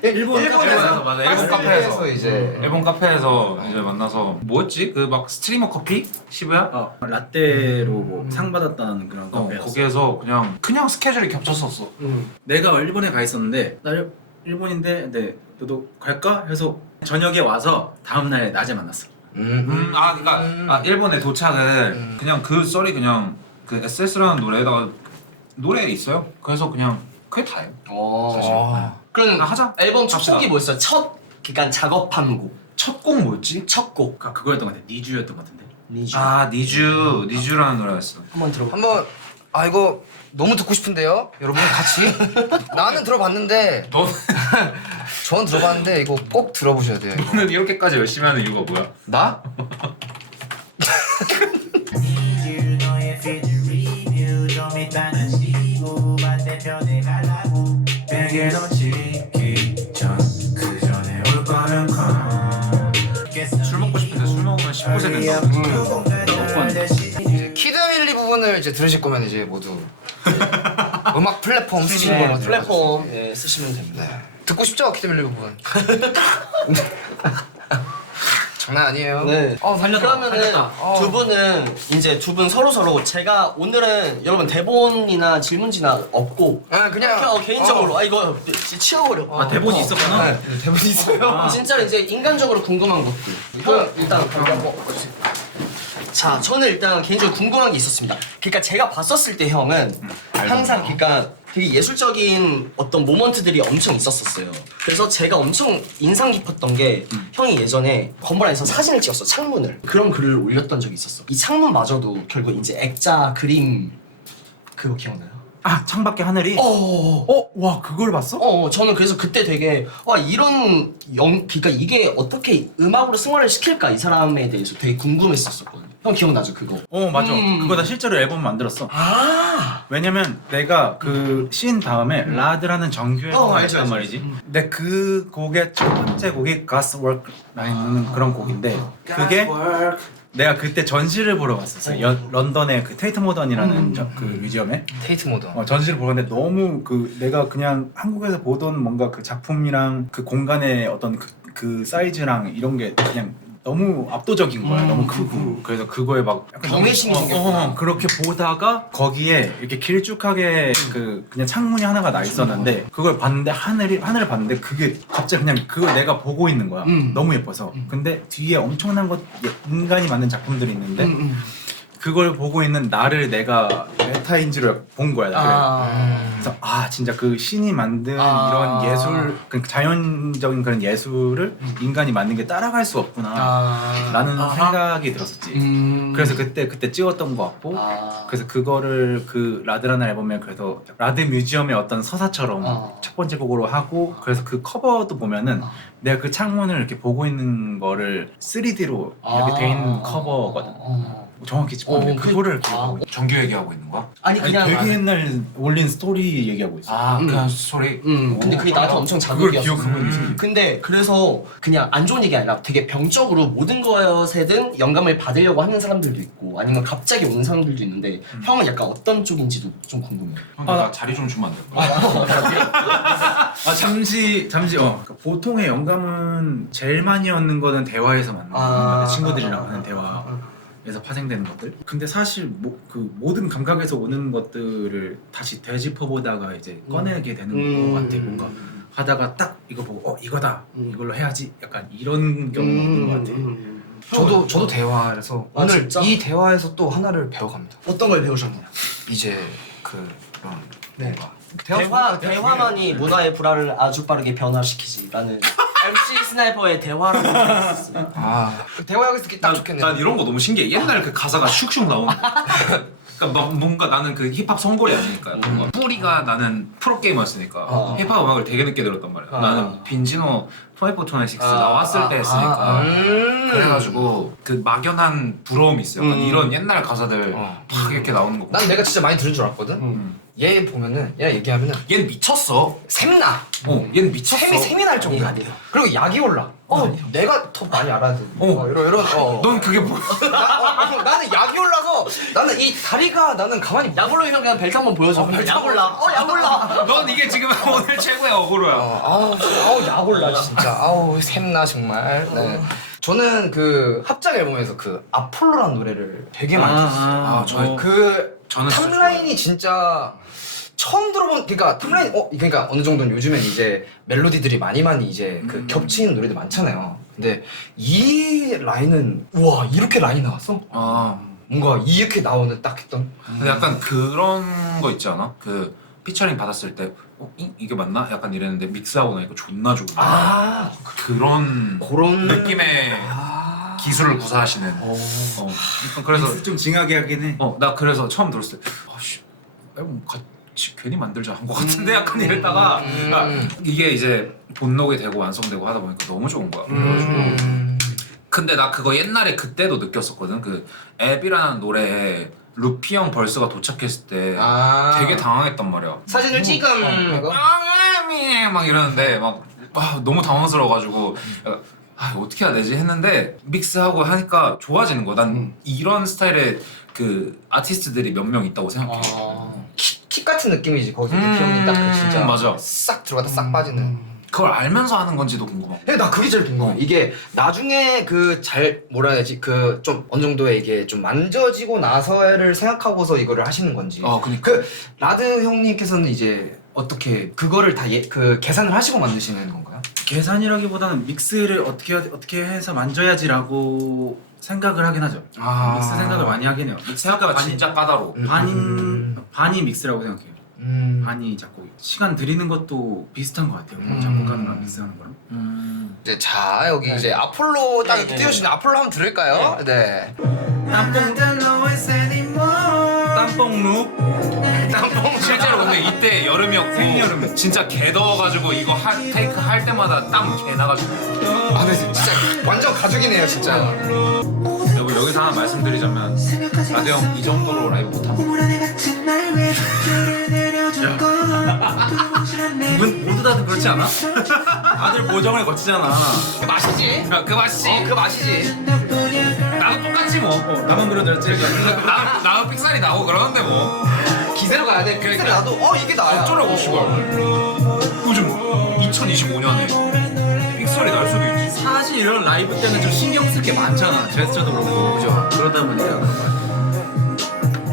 일본 카페에서 맞아 일본 카페에서 이제 일본 카페에서 이제 만나서 뭐였지? 그 막 스트리머 커피? 시부야? 라떼로 뭐 상 받았다는 그런 카페였어. 거기에서 그냥 스케줄이 겹쳤었어. 내가 일본에 가 있었는데 나 일본인데 근데 너도 갈까? 해서 저녁에 와서 다음 날 낮에 만났어. 그러니까 일본에 도착을 그냥 그 썰이 그냥 그 SS라는 노래에다가 노래에 있어요. 그래서 그냥 그게 다예요. 사실. 그럼 하자. 앨범 첫 합시다. 곡이 뭐였어요? 그러니까 작업한 곡. 첫 곡 뭐였지? 첫 곡. 그거였던 것 같아. 니주였던 것 같은데. 니주. 니주라는 노래였어. 한번 들어봐. 한번 이거 너무 듣고 싶은데요, 여러분 같이. 나는 들어봤는데 전 들어봤는데 이거 꼭 들어보셔야 돼요. 이거. 너는 이렇게까지 열심히 하는 이유가 뭐야? 나? 술 먹고 싶은데 술 먹으면 19세 된다. 키드밀리 부분을 이제 들으실 거면 이제 모두 음악 플랫폼 쓰시는 걸로 플랫폼 쓰시면 됩니다. 듣고 싶죠, 키드밀리 부분. 장난 아니에요. 네. 그러면은 살렸다. 두 분은 이제 두 분 서로 제가 오늘은 여러분 대본이나 질문지나 없고 그냥 개인적으로 이거 치워버려. 대본이 있었구나. 대본이 있어요. 진짜로 이제 인간적으로 궁금한 것들. 형 일단 자, 저는 일단 개인적으로 궁금한 게 있었습니다. 그러니까 제가 봤었을 때 형은 항상 그러니까 되게 예술적인 어떤 모먼트들이 엄청 있었었어요. 그래서 제가 엄청 인상 깊었던 게 형이 예전에 건물 안에서 사진을 찍었어, 창문을. 그런 글을 올렸던 적이 있었어. 이 창문마저도 결국 이제 액자 그림 그거 기억나요? 창밖에 하늘이. 와 그걸 봤어? 저는 그래서 그때 되게 와 이런 그러니까 이게 어떻게 음악으로 승화를 시킬까 이 사람에 대해서 되게 궁금했었거든요. 형 기억나죠 그거? 맞아. 그거 나 실제로 앨범 만들었어. 왜냐면 내가 그 씬 다음에 라드라는 정규 앨범을 알죠, 했단 알죠. 말이지. 근데 그 곡의 첫 번째 곡이 God's Work라는 그런 곡인데 그게 내가 그때 전시를 보러 갔었어. 런던의 그 테이트 모던이라는 그 뮤지엄에 테이트 모던. 전시를 보러 갔는데 너무 그 내가 그냥 한국에서 보던 뭔가 그 작품이랑 그 공간의 어떤 그 사이즈랑 이런 게 그냥 너무 압도적인 거야. 너무 크고. 그래서 그거에 막 약간 경외심이 생겼구나. 그렇게 보다가 거기에 이렇게 길쭉하게 그냥 창문이 하나가 나 있었는데 그걸 봤는데 하늘을 봤는데 그게 갑자기 그냥 그걸 내가 보고 있는 거야. 너무 예뻐서. 근데 뒤에 엄청난 인간이 만든 작품들이 있는데 그걸 보고 있는 나를 내가 메타인지로 본 거야. 그래서 진짜 그 신이 만든 이런 예술, 그 자연적인 그런 예술을 인간이 만든 게 따라갈 수 없구나 라는 생각이 들었었지. 그래서 그때 찍었던 거 같고 그래서 그거를 그 라드라는 앨범에 그래서 라드 뮤지엄의 어떤 서사처럼 첫 번째 곡으로 하고 그래서 그 커버도 보면은 내가 그 창문을 이렇게 보고 있는 거를 3D로 이렇게 돼 있는 커버거든. 정확히 짚었는데 그거를 기억하고 있어. 정규 얘기하고 있는 거야? 아니 그냥 되게 옛날 올린 스토리 얘기하고 있어. 그냥 스토리. 근데 그게 나한테 엄청 그걸 자극이었어. 기억하고 있는 근데 그래서 그냥 안 좋은 얘기 아니라 되게 병적으로 모든 것에든 영감을 받으려고 하는 사람들도 있고 아니면 갑자기 오는 사람들도 있는데 형은 약간 어떤 쪽인지도 좀 궁금해요. 나 자리 좀 주면 안 될까? 잠시 그러니까 보통의 영감은 제일 많이 얻는 거는 대화에서 만나는 거야. 친구들이랑 하는 대화에서 파생되는 것들. 근데 사실 그 모든 감각에서 오는 것들을 다시 되짚어 보다가 이제 꺼내게 되는 것 같아. 뭔가 하다가 딱 이거 보고 이거다 이걸로 해야지 약간 이런 경우가 있는 것 같아. 저도 대화에서 오늘 진짜? 이 대화에서 또 하나를 배워갑니다. 어떤 걸 배우셨나요? 이제 그런 뭔가 대화만이 문화의 불화를 아주 빠르게 변화시키지라는 MC 스나이퍼의 대화라고 있었어요. 대화역에서 듣기 딱 좋겠네요. 난 이런 거 너무 신기해. 옛날 그 가사가 슉슉 나오는 거. 그러니까 뭔가 나는 그 힙합 선골이 아니니까 뭔가 뿌리가 나는 프로게이머였으니까 힙합 음악을 되게 늦게 들었단 말이야. 나는 빈지노 2426 나왔을 때 했으니까 그래가지고 그 막연한 부러움이 있어요. 약간 이런 옛날 가사들 막 이렇게 나오는 거 보고. 난 내가 진짜 많이 들은 줄 알았거든. 얘 보면은 얘 얘기하면은 얘는 미쳤어. 샘나. 얘는 미쳤어. 샘이 날 정도야. 그리고 약이 올라. 내가 더 많이 알아야 돼. 이런. 넌 그게 뭐야? 나는 약이 올라서 나는 이 다리가 나는 가만히 야골로 형 그냥 벨트 한번 보여줘. 야골라. 야골라. 넌 이게 지금 오늘 최고의 어그로야. 아우 약 올라 진짜. 아우 샘나 정말. 네. 저는 그 합작 앨범에서 그 아폴로라는 노래를 되게 많이 들었어요. 저는 탑라인이 진짜 처음 들어본 그러니까 탑라인 그러니까 어느 정도는 요즘엔 이제 멜로디들이 많이 이제 그 겹치는 노래도 많잖아요. 근데 이 라인은 우와 이렇게 라인이 나왔어? 뭔가 이렇게 나오는 딱 했던. 근데 약간 그런 거 있지 않아? 그 피처링 받았을 때 이게 맞나? 약간 이랬는데 믹스하고 나니까 존나 좋은 그런 느낌의 기술을 구사하시는. 약간 그래서 좀 징하게 하긴 해. 나 그래서 처음 들었을 때 앨범 같이 괜히 만들자 한 것 같은데 약간 이랬다가 이게 이제 본록이 되고 완성되고 하다 보니까 너무 좋은 거야. 근데 나 그거 옛날에 그때도 느꼈었거든. 그 앱이라는 노래에 루피 형 벌스가 도착했을 때 되게 당황했단 말이야. 사진을 찍음 막 이러는데 막 너무 당황스러워가지고 어떻게 해야 되지 했는데 믹스하고 하니까 좋아지는 거야. 난 이런 스타일의 그 아티스트들이 몇 명 있다고 생각해. 킥 같은 느낌이지. 거기서 루피 형이 딱 그 진짜 맞아. 싹 들어갔다 싹 빠지는. 그걸 알면서 하는 건지도 궁금하고. 근데 나 그게 제일 궁금해. 이게 나중에 그 잘 뭐라 해야 되지? 그 좀 어느 정도의 이게 좀 만져지고 나서를 생각하고서 이거를 하시는 건지. 그니까. 그 라드 형님께서는 이제 어떻게 그거를 다 그 계산을 하시고 만드시는 건가요? 계산이라기보다는 믹스를 어떻게 해서 만져야지라고 생각을 하긴 하죠. 믹스 생각을 많이 하긴 해요. 생각보다 진짜 까다로워. 반이 믹스라고 생각해요. 반이 작곡. 시간 들이는 것도 비슷한 것 같아요. 작곡하는 거랑 믹스하는 거랑. 이제 자 여기 이제 아폴로 딱 이렇게 띄워주신 아폴로 한번 들을까요? 네. 땀뽕 룩. 실제로 근데 이때 여름이었고 생여름 진짜 개 더워가지고 이거 테이크 할 때마다 땀 개 나가지고. 근데 진짜 완전 가족이네요 진짜. 여기서 하나 말씀드리자면 라드 형 이 정도로 라이브 못합니다. 두분 모두 다 그렇지 않아? 다들 보정을 거치잖아. 그 맛이지. 그 맛이지. 그 맛이지. 나도 똑같지 뭐. 나만 그러더랬지. 나도 픽살이 나고 그러는데 뭐. 기세로 가야 돼. 기세로 나도 이게 나야. 어쩌라고 씨발. 요즘 2025년에 픽살이 날 수도 있지. 사실 이런 라이브 때는 좀 신경 쓸 게 많잖아. 제스처도 그렇고. 그죠. 그러다 보니까.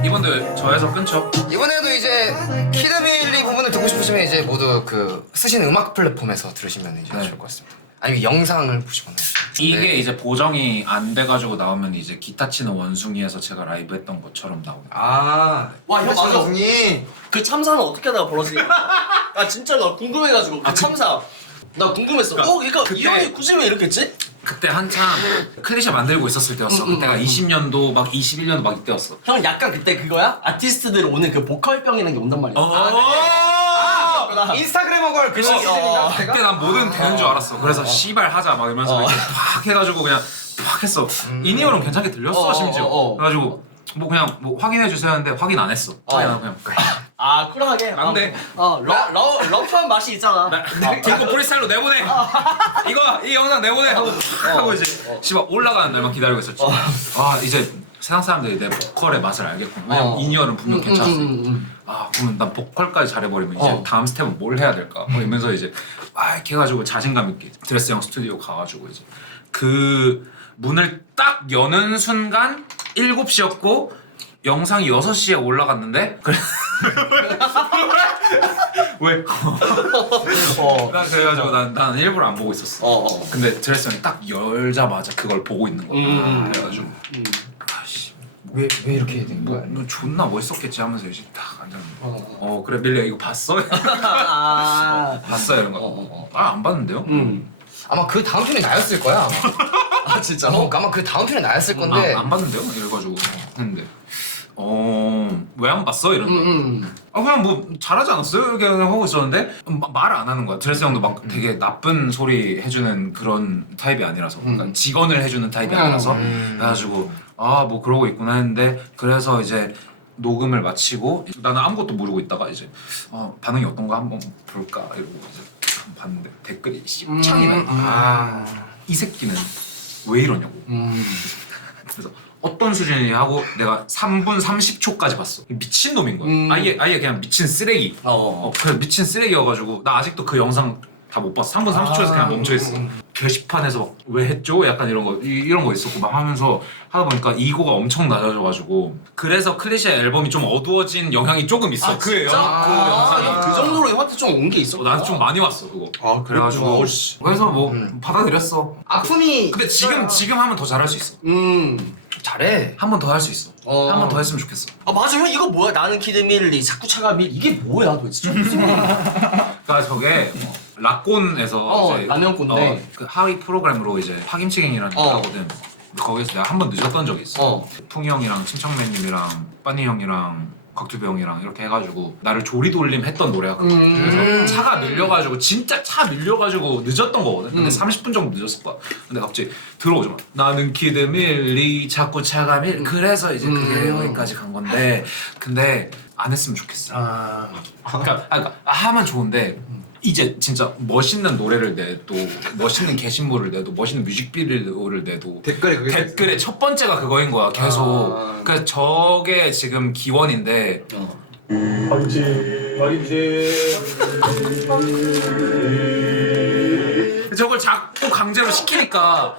이번도 저에서 끊죠. 이번에도 이제 키드밀리 부분을 듣고 싶으시면 이제 모두 그 쓰시는 음악 플랫폼에서 들으시면 이제 좋을 것 같습니다. 아니면 영상을 보시거나. 이게 이제 보정이 안 돼가지고 나오면 이제 기타 치는 원숭이에서 제가 라이브 했던 것처럼 나오는. 와, 형 맞아. 그 참사는 어떻게 하다가 벌어지냐? 진짜 나 궁금해가지고 그 참사. 나 궁금했어. 그러니까 이 형이 굳이 왜 이렇게 했지? 그때 한참 클리셰 만들고 있었을 때였어. 그때가 20년도 막 21년도 막 이때였어. 형 약간 그때 그거야? 아티스트들 오는 그 보컬병이라는 게 온단 말이야. 인스타그램 걸 그 시즌인가? 그때 난 뭐든 되는 줄 알았어. 그래서 씨발 하자 막 이러면서 이렇게 팍 해가지고 그냥 팍 했어. 이니어는 괜찮게 들렸어 심지어. 그래가지고 뭐 그냥 뭐 확인해 주세요 했는데 확인 안 했어. 그냥 쿨하게. 안 돼. 러프한 맛이 있잖아. 이거 프리스타일로 내보내. 이 영상 내보내 하고 이제 씨발 올라가는 날만 기다리고 있었지. 이제 세상 사람들이 내 보컬의 맛을 알겠구나. 왜냐면 이니어는 분명 괜찮았어. 그러면 난 보컬까지 잘해버리면 이제 다음 스텝은 뭘 해야 될까? 이러면서 이제 이렇게 해가지고 자신감 있게 드레스형 스튜디오 가가지고 이제 그 문을 딱 여는 순간 7시였고 영상이 6시에 올라갔는데 왜? 난 그래가지고 난 일부러 안 보고 있었어. 근데 드레스 형이 딱 열자마자 그걸 보고 있는 거야. 그래가지고 왜 이렇게 된 거야? 너 존나 멋있었겠지 하면서 이제 딱 앉았는데 그래 밀리야 이거 봤어? 봤어 이런 거. 안 봤는데요? 아마 그 다음 편이 나였을 거야. 아마. 진짜? 아마 그 다음 편이 나였을 건데. 안 봤는데요? 이래가지고 했는데 왜 안 봤어? 이런 거. 그냥 뭐 잘하지 않았어요? 이렇게 그냥 하고 있었는데 말을 안 하는 거야. 드레스 형도 막 되게 나쁜 소리 해주는 그런 타입이 아니라서 그러니까 직언을 해주는 타입이 아니라서 그래가지고 뭐 그러고 있구나 했는데 그래서 이제 녹음을 마치고 나는 아무것도 모르고 있다가 이제 반응이 어떤가 한번 볼까 이러고 이제 한번 봤는데 댓글이 씹창이네. 이 새끼는 왜 이러냐고. 그래서 어떤 수준이냐 하고 내가 3분 30초까지 봤어. 미친 놈인 거야. 아예 그냥 미친 쓰레기. 그 미친 쓰레기여가지고 나 아직도 그 영상 다 못 봤어. 3분 30초에서 그냥 멈춰 있어. 게시판에서 막 왜 했죠? 약간 이런 거 있었고 막 하면서 하다 보니까 이고가 엄청 낮아져가지고 그래서 클리셰 앨범이 좀 어두워진 영향이 조금 있어. 그 영상이. 그 정도로 형한테 좀 온 게 있어. 나한테 좀 많이 왔어 그거. 그래가지고 그래서 뭐 받아들였어. 아픔이. 근데 지금 하면 더 잘할 수 있어. 잘해. 한 번 더 할 수 있어. 한 번 더 했으면 좋겠어. 아 맞아 형 이거 뭐야? 나는 키드밀리 자꾸 차가 밀 이게 뭐야 도대체? 그러니까 저게 라꼰에서 이제 라면 꼰대. 그 하위 프로그램으로 이제 파김치갱이라는 게 하거든. 거기서 내가 한 번 늦었던 적이 있어. 풍이 형이랑 침착맨님이랑 빠니 형이랑 곽튜브 형이랑 이렇게 해가지고 나를 조리돌림 했던 노래야. 그래서 차가 밀려가지고 진짜 차 밀려가지고 늦었던 거거든. 근데 30분 정도 늦었을 거야. 근데 갑자기 들어오지 마. 나는 키드 밀리 자꾸 차가 밀. 그래서 이제 그게 여기까지 간 건데 근데 안 했으면 좋겠어. 그러니까 하면 좋은데 이제 진짜 멋있는 노래를 내도 멋있는 게시물을 내도 멋있는 뮤직비디오를 내도 댓글에 첫 번째가 그거인 거야 계속. 그래서 저게 지금 기원인데 저걸 자꾸 강제로 시키니까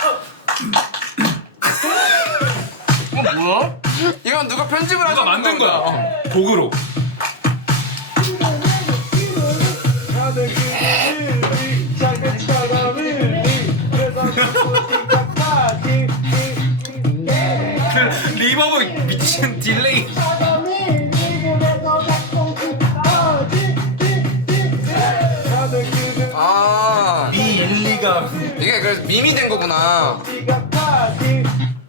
뭐야? 이건 누가 편집을 누가 만든 거야 곡으로. 그 리버브 미친 딜레이. 미일리가 이게 그래서 밈이 된 거구나.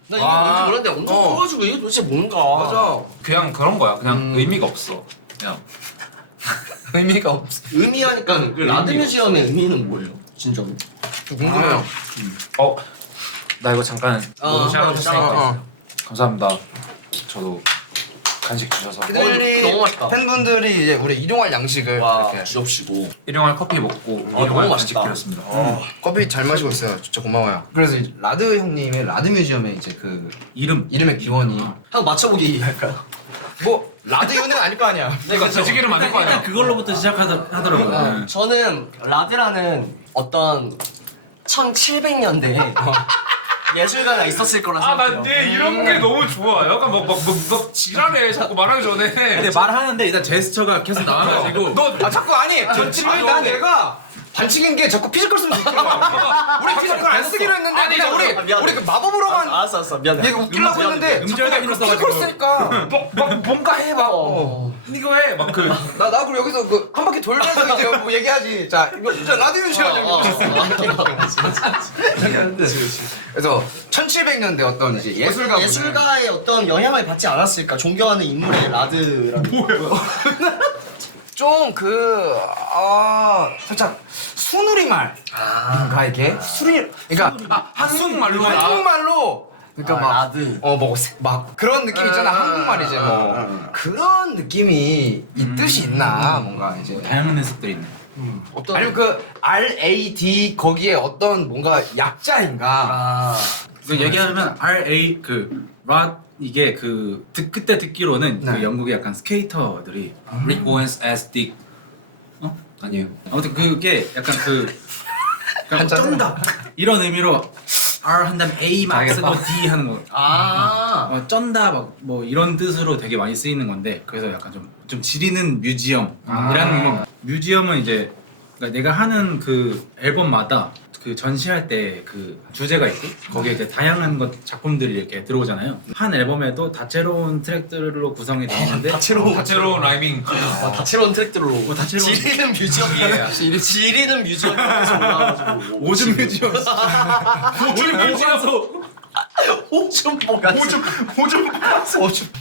나 이거 그런데 엄청 커가지고 이게 도대체 뭔가. 맞아. 그냥 그런 거야. 그냥 의미가 없어. 그냥 의미가 없어. 의미하니까 그 라드 뮤지엄의 의미는 뭐예요? 진짜로? 궁금해요. 나 이거 잠깐 시작했으니까 감사합니다. 저도 간식 주셔서 팬들이 너무 맛있다. 팬분들이 이제 우리 일용할 양식을 이렇게 주접시고. 일용할 커피 먹고 너무 일용할 간식 맛있다. 드렸습니다. 커피 잘 마시고 있어요. 진짜 고마워요. 그래서 이제 라드 형님의 라드 뮤지엄의 이제 그 이름의 기원이 한번 맞춰보기 할까요? 뭐 라드 유는 아닐 거 아니야. 그러니까 돼지기를 만들 거 아니야. 일단 그걸로부터 시작하더라고요. 저는 라드라는 어떤 1700년대에 예술가가 있었을 거라 생각해요. 맞네. 이런 게 너무 좋아. 약간 막 지랄해. 자꾸 말하기 전에. 근데 말하는데 일단 제스처가 계속 나와가지고 자꾸 아니 난 얘가 반칙인 게 자꾸 피지컬 쓰면 좋더라고. 우리 피지컬 안 쓰기로 했는데 아니, 그냥 미안해. 우리 그 마법으로만 알았어 미안해. 얘가 웃기려고 했는데 음절감으로 피지컬 써가지고. 쓰니까 막 뭔가 해 막. 이거 해. 막 그. 나 그럼 여기서 그 한 바퀴 돌면서 이제 뭐 얘기하지. 자 라디오 시간이야. 그래서 1700년대 어떤 이제 예술가의 어떤 영향을 받지 않았을까? 존경하는 인물의 라드라는. 뭐예요? 좀 살짝 수누리말가 이게 그러니까 한국말로 한국말로 그러니까 막 라드. 막 그런 느낌 있잖아. 한국말이지 뭐 그런 느낌이 있듯이 있나 뭔가 이제 다양한 해석들이 있네. 어떤 아니면 그 RAD 거기에 어떤 뭔가 약자인가. 그 얘기하면 RA 라 이게 그때 듣기로는 네. 그 영국의 약간 스케이터들이 Rick Owens as Dick. 아니에요. 아무튼 그게 약간 약간 한자는? 쩐다 이런 의미로 R 한 다음에 A 막 쓰고 D 하는 거. 쩐다 막 뭐 이런 뜻으로 되게 많이 쓰이는 건데 그래서 약간 좀 지리는 뮤지엄이라는 거. 뮤지엄은 이제 그러니까 내가 하는 그 앨범마다 그 전시할 때 그 주제가 있고 거기에 이제 다양한 작품들이 이렇게 들어오잖아요. 한 앨범에도 다채로운 트랙들로 구성이 되어 있는데 다채로운 라이밍. 다채로운 트랙들로 다채로운 지리는 뮤지엄이에요. 지리는 뮤지엄에서 올라와가지고 오줌 뮤지엄. 오줌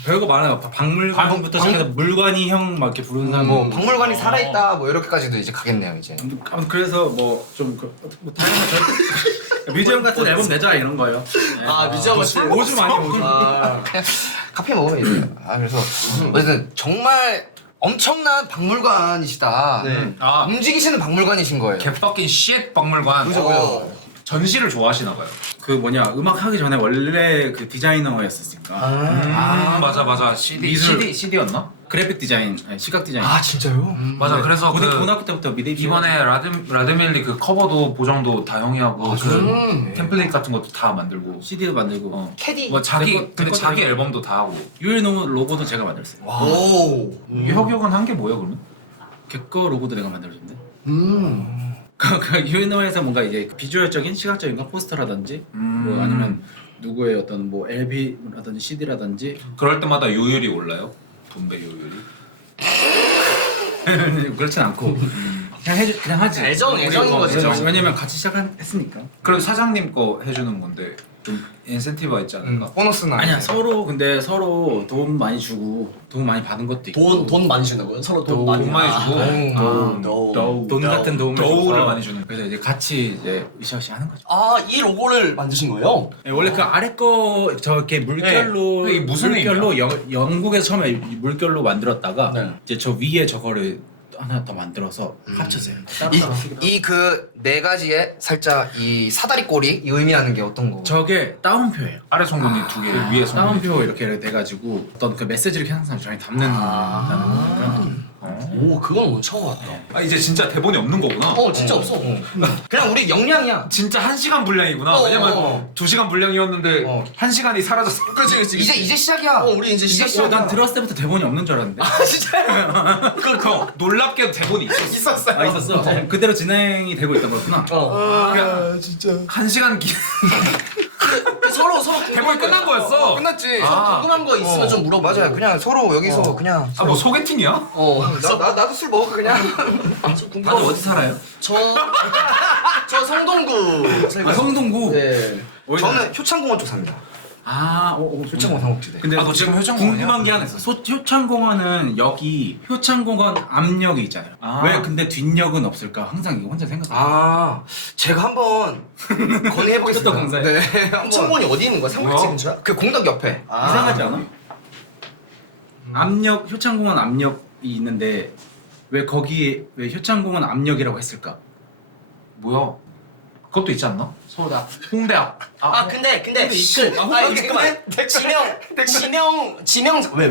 별거 많아요. 박물관부터 시작해서 물관이형 막 이렇게 부르는 사람 뭐 박물관이 살아있다 뭐 이렇게까지도 이제 가겠네요 이제. 아무튼 그래서 뭐 다양한 뮤지엄 같은 앨범 내자 이런 거예요. 네. 뮤지엄을 오줌 아니에요 오줌. 커피 먹으면 이제 그래서 어쨌든 정말 엄청난 박물관이시다. 네. 아 움직이시는 박물관이신 거예요. 개빡긴 쉣 박물관. 그죠. 전시를 좋아하시나 봐요. 그 뭐냐 음악 하기 전에 원래 그 디자이너였으니까 맞아. CD였나? 그래픽 디자인, 아니, 시각 디자인. 아 진짜요? 맞아. 그래서 그 고등학교 때부터 미대 입시. 이번에 라드밀리 그 커버도 보정도 다 형이 하고 그 템플릿 같은 것도 다 만들고. CD도 만들고. 캐디. 뭐 자기 내 근데 거 자기 내가- 앨범도 다 하고. 유일노 로고도 제가 만들었어요. 오. 혁혁은 한 게 뭐야 그러면? 걔거 로고도 내가 만들어줬는데. 그 유일노에서 뭔가 이제 비주얼적인 시각적인 거 포스터라든지 뭐 아니면 누구의 어떤 뭐 LP라든지 CD라든지 그럴 때마다 요율이 올라요? 분배 요율이? 그렇진 않고 그냥 하지. 애정인 거지. 왜냐면 같이 시작했으니까. 그럼 사장님 거 해주는 건데 좀 인센티브가 있지 않을까? 보너스나. 아니야 근데 서로 도움 많이 주고 도움 많이 받은 것도 있고. 돈 많이 준다고요? 서로 돈 많이 많이 주고 돈 같은 도움을 도움을 줘서 많이 주는. 그래서 이제 같이 이제 으쌰으쌰 하는 거죠. 이 로고를 만드신 거예요? 네, 원래 그 아래 거 저렇게 물결로 네. 이게 무슨 물결로 영국에서 처음에 물결로 만들었다가 네. 이제 저 위에 저거를 하나 더 만들어서 합쳤어요. 이 그 네 가지의 살짝 이 사다리 꼬리 이 의미하는 게 어떤 거? 저게 따옴표예요. 아래 송곳니 두 개를 위에 송곳니. 따옴표 이렇게 돼가지고 어떤 그 메시지를 항상 저희 담는 그런 느낌. 오, 그건 오늘 처음 봤다. 아 이제 진짜 대본이 없는 거구나. 진짜 없어. 그냥 우리 역량이야. 진짜 1시간 분량이구나. 왜냐면 2시간 분량이었는데 1시간이 사라졌어. 그렇지. 이제 시작이야. 우리 이제 시작. 난 들었을 때부터 대본이 없는 줄 알았는데. 그거 놀랍게도 대본이 있었어. 아 있었어. 그대로 진행이 되고 있던 거였구나. 진짜. 1시간 서로 대본이 끝난 거였어. 끝났지. 궁금한 거 있으면 좀 물어봐. 맞아요. 그냥 서로 여기서 그냥. 아 뭐 소개팅이야? 나도 술 먹어 그냥. 다들 어디 살아요? 저 성동구. 성동구. 네. 저는 효창공원 쪽 삽니다. 효창공원 삼국지대. 근데 너 지금 효창공원이야? 궁금한 게 하나 있어. 효창공원은 여기 효창공원 앞역이 있잖아요. 왜 근데 뒷역은 없을까? 항상 이거 혼자 생각해. 제가 한번 건의해보겠습니다. 또 공사해. 네, 한번. 성공이 어디 있는 거야? 삼국지 근처야? 그 공덕 옆에. 이상하지 않아? 앞역 효창공원 앞역이 있는데 왜 거기에 왜 효창공원 앞역이라고 했을까? 뭐야? 그것도 있지 않나? 서울대학, 홍대학. 근데 지명 왜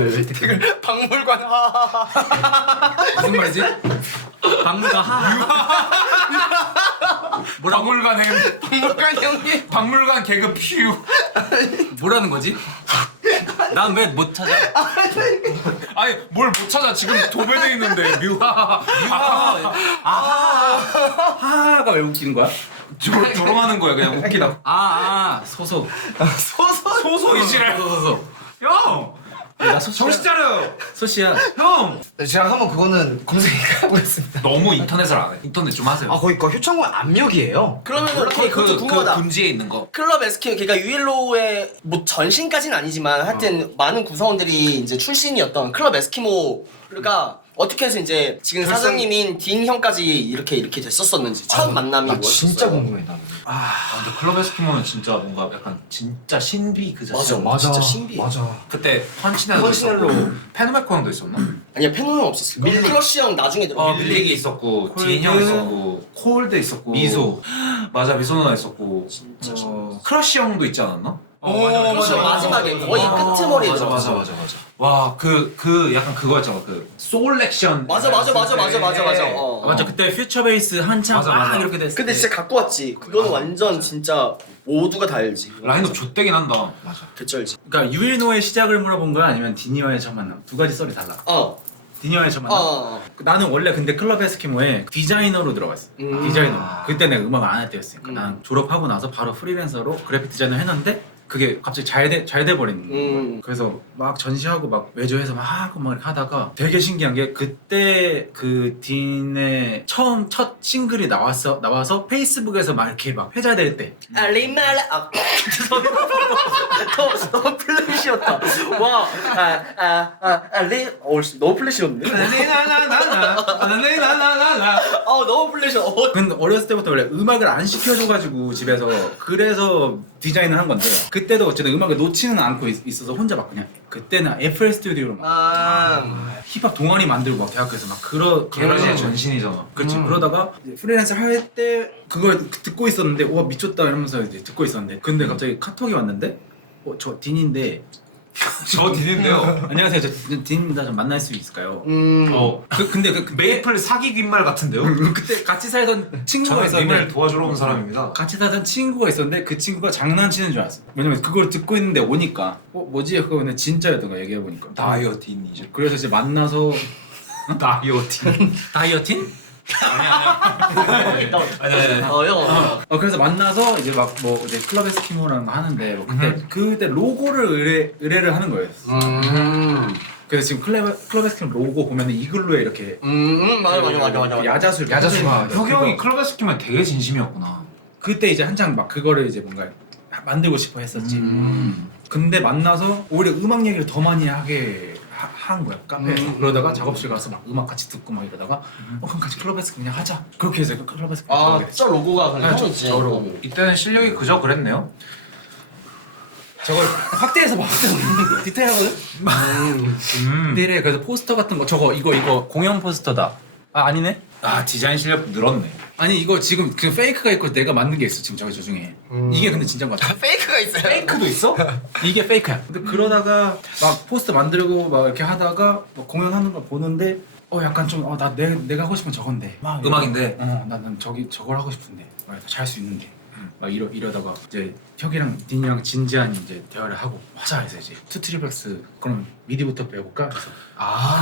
박물관. 무슨 말이지? 박물관 박물관 행, 박물관 형님. 박물관 개그 퓨. 뭐라는 거지? 난 왜 못 찾아? 아니 뭘 못 찾아 지금 도배돼 있는데 뮤하. 하하가 왜 웃기는 거야? 조롱하는 거야 그냥 웃기다. 소속. 소소이지래. 형, 나 소시야. 정신 차려. 소시야. 형, 제가 한번 그거는 검색해보겠습니다. 너무 인터넷을 안 해. 인터넷 좀 하세요. 거기 효창공원 앞역이에요. 그러면 그것도 궁금하다. 금지에 있는 거. 클럽 SK 그러니까 유일로의 뭐 전신까지는 아니지만 하여튼 많은 구성원들이 이제 출신이었던 클럽 에스키모가 어떻게 해서 이제 지금 사장님인 딘 형까지 이렇게 됐었었는지 첫 만남이 나 뭐였었어요? 진짜 궁금해 나는. 근데 클럽 에스키모는 진짜 뭔가 약간 진짜 신비 그 자체. 진짜 신비해. 맞아. 그때 펀치넬로 있었고 페누메코 형도 있었나? 아니야 페노 형 없었을 거야. 클러시 형 나중에 들어. 밀릭이 있었고 디인 형 있었고 코올드 있었고 미소. 맞아 미소 누나 있었고 진짜 크러쉬 형도 있지 않았나? 맞아 마지막에 거의 끄트머리에 맞아. 와 그 약간 그거였잖아 그 소울 액션. 맞아. 맞아 그때 퓨처 베이스 한창 맞아. 이렇게 됐을 근데 때. 진짜 갖고 왔지. 그거는 완전 진짜 모두가 다 알지. 라인업 좆되긴 한다. 개쩔지. 그러니까 유일노의 시작을 물어본 거야 아니면 디니어의 첫 만남? 두 가지 썰이 달라. 디니어의 첫 만남. 나는 원래 근데 클럽 에스키모에 디자이너로 들어갔어. 디자이너. 그때 내가 음악을 안 할 때였으니까. 난 졸업하고 나서 바로 프리랜서로 그래픽 디자이너 했는데 그게 갑자기 잘 돼 버린 거야. 그래서 막 전시하고 막 외주해서 막 하고 막 이렇게 하다가 되게 신기한 게 그때 그 딘의 첫 싱글이 나와서 페이스북에서 막 이렇게 막 회자될 때 알리말라 너무 플래시였다. 너무 플래시였는데? 너무 플래시였어. 근데 어렸을 때부터 원래 음악을 안 시켜줘가지고 집에서 그래서 디자인을 한 건데 그 그때도 어쨌든 음악을 놓지는 않고 있어서 혼자 막 그냥 그때는 FL 스튜디오로 막 힙합 동아리 만들고 막 대학교에서 막 게러지의 전신이잖아. 그렇지. 그러다가 이제 프리랜서 할 때 그걸 듣고 있었는데 와 미쳤다 이러면서 이제 듣고 있었는데 근데 갑자기 카톡이 왔는데 저 딘인데 저 디는데요. 안녕하세요 저 딘입니다 좀 만날 수 있을까요? 근데 메이플 사기 귓말 같은데요? 그때 같이 살던 친구가 저는 님을 있었는데 도와주러 온 사람입니다. 같이 살던 친구가 있었는데 그 친구가 장난치는 줄 알았어. 왜냐면 그걸 듣고 있는데 오니까 뭐지? 그거 근데 진짜였던 거야 얘기해 보니까. 다이어틴이죠. 그래서 이제 만나서 다이어틴. 다이어틴? 아니. 그래서 만나서 이제 막 뭐 이제 클럽 에스키모라는 거 하는데 뭐 그때 로고를 의뢰를 하는 거예요. 그래서 지금 클럽 에스키모 로고 보면 이글루에 이렇게 맞아. 야자수가 혁이 형이 클럽 에스키면 되게 진심이었구나. 그때 이제 한창 막 그거를 이제 뭔가 만들고 싶어 했었지. 근데 만나서 오히려 음악 얘기를 더 많이 하게 한 거야 카페에서. 그러다가 작업실 가서 막 음악 같이 듣고 막 이러다가 그럼 같이 클럽에서 그냥 하자. 그렇게 해서 클럽에서 아, 진짜 로고가 그냥 저 형이지. 로고. 이때는 실력이 그저 그랬네요. 저걸 확대해서 막 디테일하거든. 디테일해. 그래서 포스터 같은 거 저거 이거 공연 포스터다. 아 아니네. 아 디자인 실력 늘었네. 아니 이거 지금 그 페이크가 있고 내가 만든 게 있어 지금 저 중에. 이게 근데 진짜인 것 같아. 페이크가 있어요. 페이크도 있어? 이게 페이크야. 근데 그러다가 막 포스터 만들고 막 이렇게 하다가 막 공연하는 걸 보는데 약간 좀 나 내가 하고 싶은 저건데. 막 음악인데? 나는 저걸 하고 싶은데. 잘 수 있는데. 막 이러다가 이제 혁이랑 딘이랑 진지한 이제 대화를 하고 하자 해서 이제 투트리백스 그럼 미디부터 배워볼까? 그래서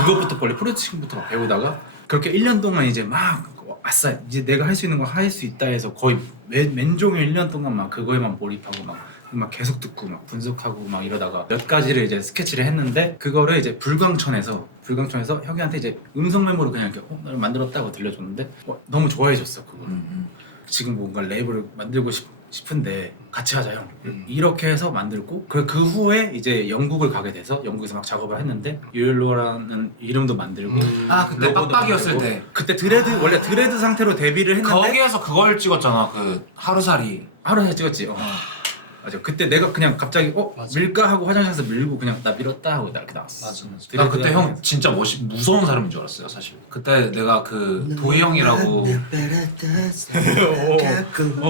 그것부터 원래 프로듀싱부터 막 배우다가 그렇게 1년 동안 이제 막 아싸 이제 내가 할 수 있는 거 할 수 있다 해서 거의 맨종일 1년 동안 막 그거에만 몰입하고 막 계속 듣고 막 분석하고 막 이러다가 몇 가지를 이제 스케치를 했는데 그거를 이제 불광천에서 혁이한테 이제 음성 메모로 그냥 이렇게 나를 만들었다고 들려줬는데 너무 좋아해줬어 그거. 지금 뭔가 랩을 만들고 싶은데 같이 하자 형. 이렇게 해서 만들고 그 후에 이제 영국을 가게 돼서 영국에서 막 작업을 했는데 율로라는 이름도 만들고 아 그때 로고도 빡빡이었을 만들고. 때 그때 드레드 원래 드레드 상태로 데뷔를 했는데 거기에서 그걸 찍었잖아. 그 하루살이. 하루에 찍었지. 맞아. 그때 내가 그냥 갑자기 밀까 하고 화장실에서 밀고 그냥 나 밀었다 하고 나 이렇게 나왔어. 맞아. 나 그때 형 진짜 무서운 사람인 줄 알았어요 사실. 그때 내가 그 도희 형이라고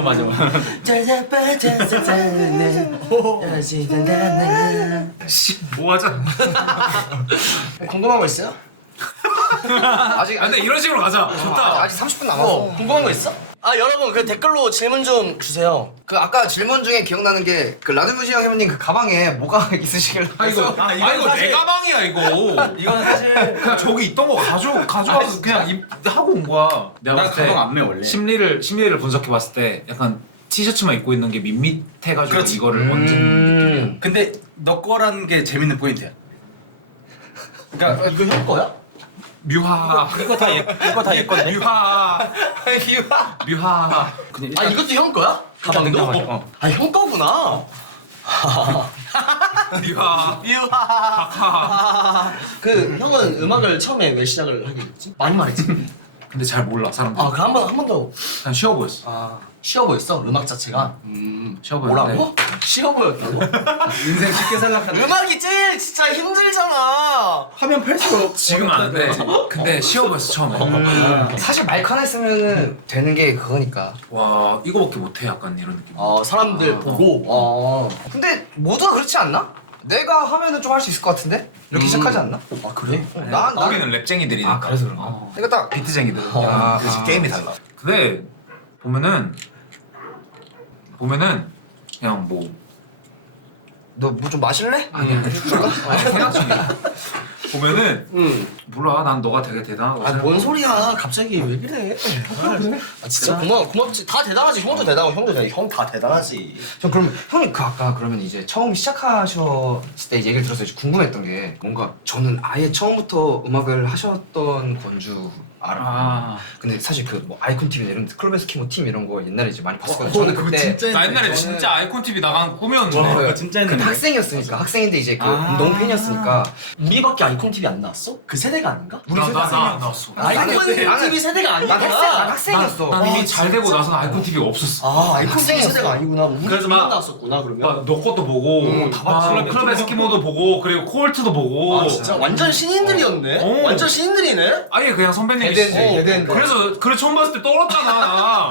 맞아. 뭐 하자. 궁금한 거 있어요? 아직 근데 이런 식으로 가자. 좋다. 아직 30분 남았어. 궁금한 거 있어? 여러분 그 댓글로 질문 좀 주세요. 그 아까 질문 중에 기억나는 게 그 라드무지형 형님 그 가방에 뭐가 있으시길래 이거 내 가방이야 이거. 이거는 사실 그냥 저기 있던 거 가져와서 그냥 하고 온 거야. 내가 나 봤을 때 가방 안 매 원래. 심리를 분석해 봤을 때 약간 티셔츠만 입고 있는 게 밋밋해가지고 그렇지. 이거를 얹은. 근데 너 거라는 게 재밌는 포인트야. 그러니까 이거 형 거야? 뮤하. 이거 다 얘 건데. 뮤하. 뮤하. 그냥 이것도 형 거야? 가방도? 형 거구나. 뮤하. 그 형은 음악을 처음에 왜 시작을 하게 됐지? 많이 말했지. 근데 잘 몰라 사람들. 그 한 번 더. 그냥 쉬워 보였어. 쉬워 보였어 음악 자체가. 쉬워 보였는데. 뭐라고? 쉬워 보였다고? 인생 쉽게 생각하는. 음악이 제일 진짜 힘들잖아. 하면 팔수록 지금 안 돼. 근데 쉬워 보였어 처음에. 사실 마이크 하나 있으면은 되는 게 그거니까. 와 이거밖에 못해 약간 이런 느낌. 사람들 보고. 근데 모두가 그렇지 않나? 내가 하면은 좀 할 수 있을 것 같은데? 이렇게 시작하지 않나? 그래? 거기는 랩쟁이들이니까. 그래서 그런가? 그러니까 딱 비트쟁이들. 그래서 게임이 달라. 근데 보면은 그냥 뭐 너 뭐 좀 마실래? 아니야. 생각 중이야. 보면은 몰라 난 너가 되게 대단하고 뭔 소리야? 갑자기 왜 그래? 진짜 고맙지. 다 대단하지. 형도 대단하고 형도 대단해. 형 다 대단하지. 저 그럼 형님 그 아까 그러면 이제 처음 시작하셨을 때 얘기를 들어서 이제 궁금했던 게 뭔가 저는 아예 처음부터 음악을 하셨던 건줄 알아. 아. 근데 사실 그 뭐 아이콘 TV 이런 클럽 에스키모 팀 이런 거 옛날에 이제 많이 봤었거든요. 저는 그거 그때 진짜 나 옛날에 저는- 진짜 아이콘 TV 나간 꿈이었는데. 와, 그거 진짜 그때 했는데. 학생이었으니까 학생인데 이제 그 아. 너무 팬이었으니까 우리밖에 아이콘 TV 안 나왔어? 그 세대가 아닌가? 나 나왔어. 아이콘 나는- TV 세대가 난 아니구나. 학생이었어. 난 이미 잘 되고 나서는 아이콘 TV가 없었어. 아 아이콘 TV 학생이었어. 세대가 아니구나. 우리 그래서 팀만 막- 나왔었구나 그러면. 너 것도 보고, 다 봤지. 클럽 에스키모도 보고, 그리고 코올트도 보고. 아 진짜 완전 신인들이었네. 어. 완전 신인들이네. 아예 그냥 선배님이. 대대인데. 그래 처음 봤을 때 떨었잖아.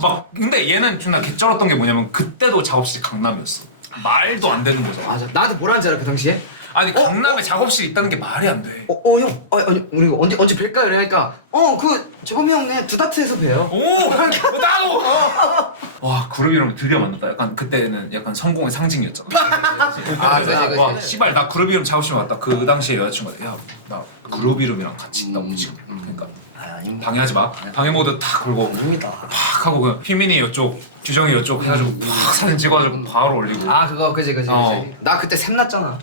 막 근데 얘는 좀 나 개쩔었던 게 뭐냐면 그때도 작업실이 강남이었어. 말도 안 되는 거잖아. 맞아. 나한테 뭐라는지 알아 그 당시에? 아니 강남에 작업실 있다는 게 말이 안 돼. 형, 아니 우리 언제 뵐까 이러니까 그 재범이 형네 두다트에서 봬요. 오 나도. 와 그룹 이름 드디어 만났다. 약간 그때는 약간 성공의 상징이었잖아. 아, 그치. 와 씨발 나 그룹 이름 작업실 왔다. 그 당시에 여자친구가 야나 그룹 이름이랑 같이 있다고 지금. 그러니까 방해하지 마. 방해 모드 탁 걸고 아닙니다. 팍 하고 그 휘민이 이쪽, 규정이 이쪽 해가지고 팍 사진 찍어가지고 바로 올리고. 그거 그지. 나 그때 샘났잖아.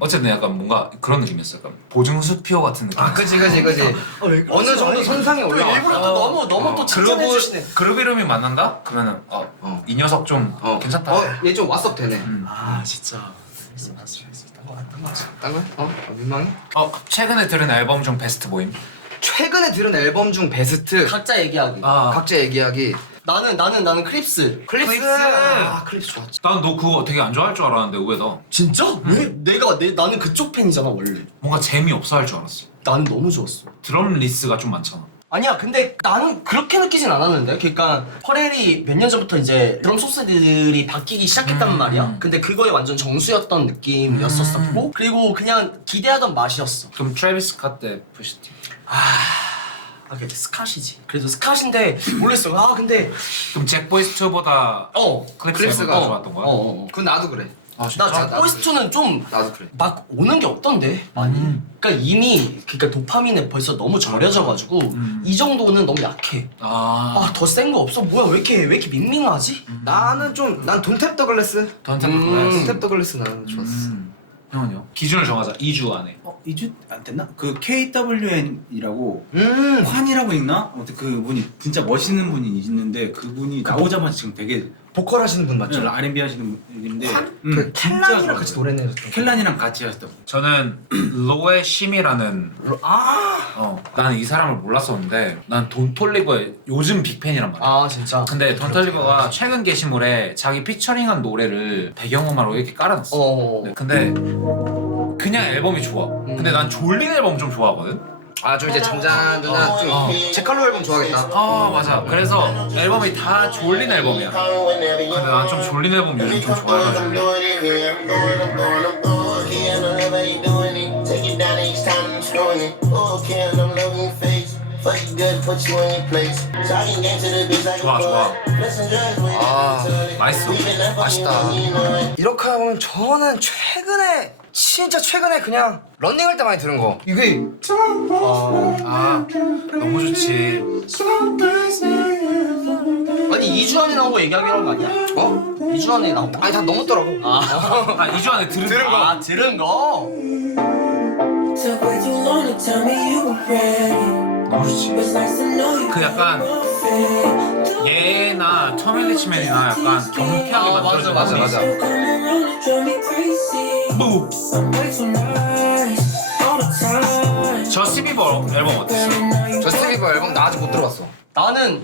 어쨌든 약간 뭔가 그런 느낌이었어. 약간 보증수표 같은 느낌. 그지. 어느 정도 선상에 또 올라와. 일부러 또 너무 또 칭찬해 주시네. 그룹 이름이 만난다? 그러면은 이 녀석 좀 괜찮다. 얘 좀 왓썹 되네. 아 진짜. 딴 거야? 민망해? 최근에 들은 앨범 중 베스트 모임. 최근에 들은 앨범 중 베스트 각자 얘기하기. 각자 얘기하기. 나는 크립스. 클립스. 클립스 좋았지. 난 너 그거 되게 안 좋아할 줄 알았는데 의외다. 진짜? 왜? 나는 그쪽 팬이잖아 원래. 뭔가 재미없어 할 줄 알았어. 나는 너무 좋았어. 드럼 리스가 좀 많잖아. 아니야 근데 나는 그렇게 느끼진 않았는데 그러니까 퍼렐이 몇 년 전부터 이제 드럼 소스들이 바뀌기 시작했단 말이야. 근데 그거에 완전 정수였던 느낌이었었고 그리고 그냥 기대하던 맛이었어. 그럼 트래비스 스캇 때 푸시티. 그래도 스캇이지. 그래도 스캇인데 모르겠어. 근데 그럼 잭 보이스 2보다 클립스가 좋았던 거야? 그건 나도 그래. 아 나 보이스2는 좀 나도 그래. 막 오는 게 없던데 많이. 그러니까 이미 도파민에 벌써 너무 절여져가지고 이 정도는 너무 약해. 더 센 거 없어? 뭐야 왜 이렇게 밍밍하지? 나는 난 돈탭 더 글래스. 돈탭 더 글래스 나는 좋았어. 형은요? 기준을 정하자. 2주 안에. 2주 안 됐나? 그 KWN이라고 음. 환이라고 있나? 아무튼 그분이 진짜 멋있는 분이 있는데 그분이 나오자마자 지금 되게 보컬 하시는 분 맞죠? R&B 하시는 분인데 그 켈란이랑 같이 노래 내셨던. 켈란이랑 같이 하셨다고. 저는 로의 심이라는 나는 이 사람을 몰랐었는데 난 돈 톨리버의 요즘 빅팬이란 말이야. 진짜. 근데 돈 톨리버가 최근 게시물에 자기 피처링한 노래를 배경음악으로 이렇게 깔아놨어. 네, 근데 그냥 앨범이 좋아. 근데 난 졸린 앨범 좀 좋아하거든. 좀 이제 잔잔한 누나 좀 제칼로 앨범 좋아하겠다. 맞아. 그래서 앨범이 다 졸린 앨범이야. 근데 난 좀 졸린 앨범 요즘 좀 좋아해가지고. 좋아. 맛있어. 맛있다. 이렇게 하면 저는 진짜 최근에 그냥 런닝할 때 많이 들은 거. 이게 너무 좋지. 아니 2주 안에 나온 거 얘기하기로 한 거 아니야? 2주 안에 나온 거? 다 넘었더라고. 2주 안에 들은 거. 들은 거? Took way too long to tell me you were ready. 너무 좋지. Was nice to know you 그 약간 얘나 터밀리치맨이나 약간 경쾌하게 만들어진 맞아. still come around and drive me crazy. 뭐? I'm way too nice all the time. 저스틴 비버 앨범 어땠어? 저스틴 비버 앨범 나 아직 못 들어봤어. 나는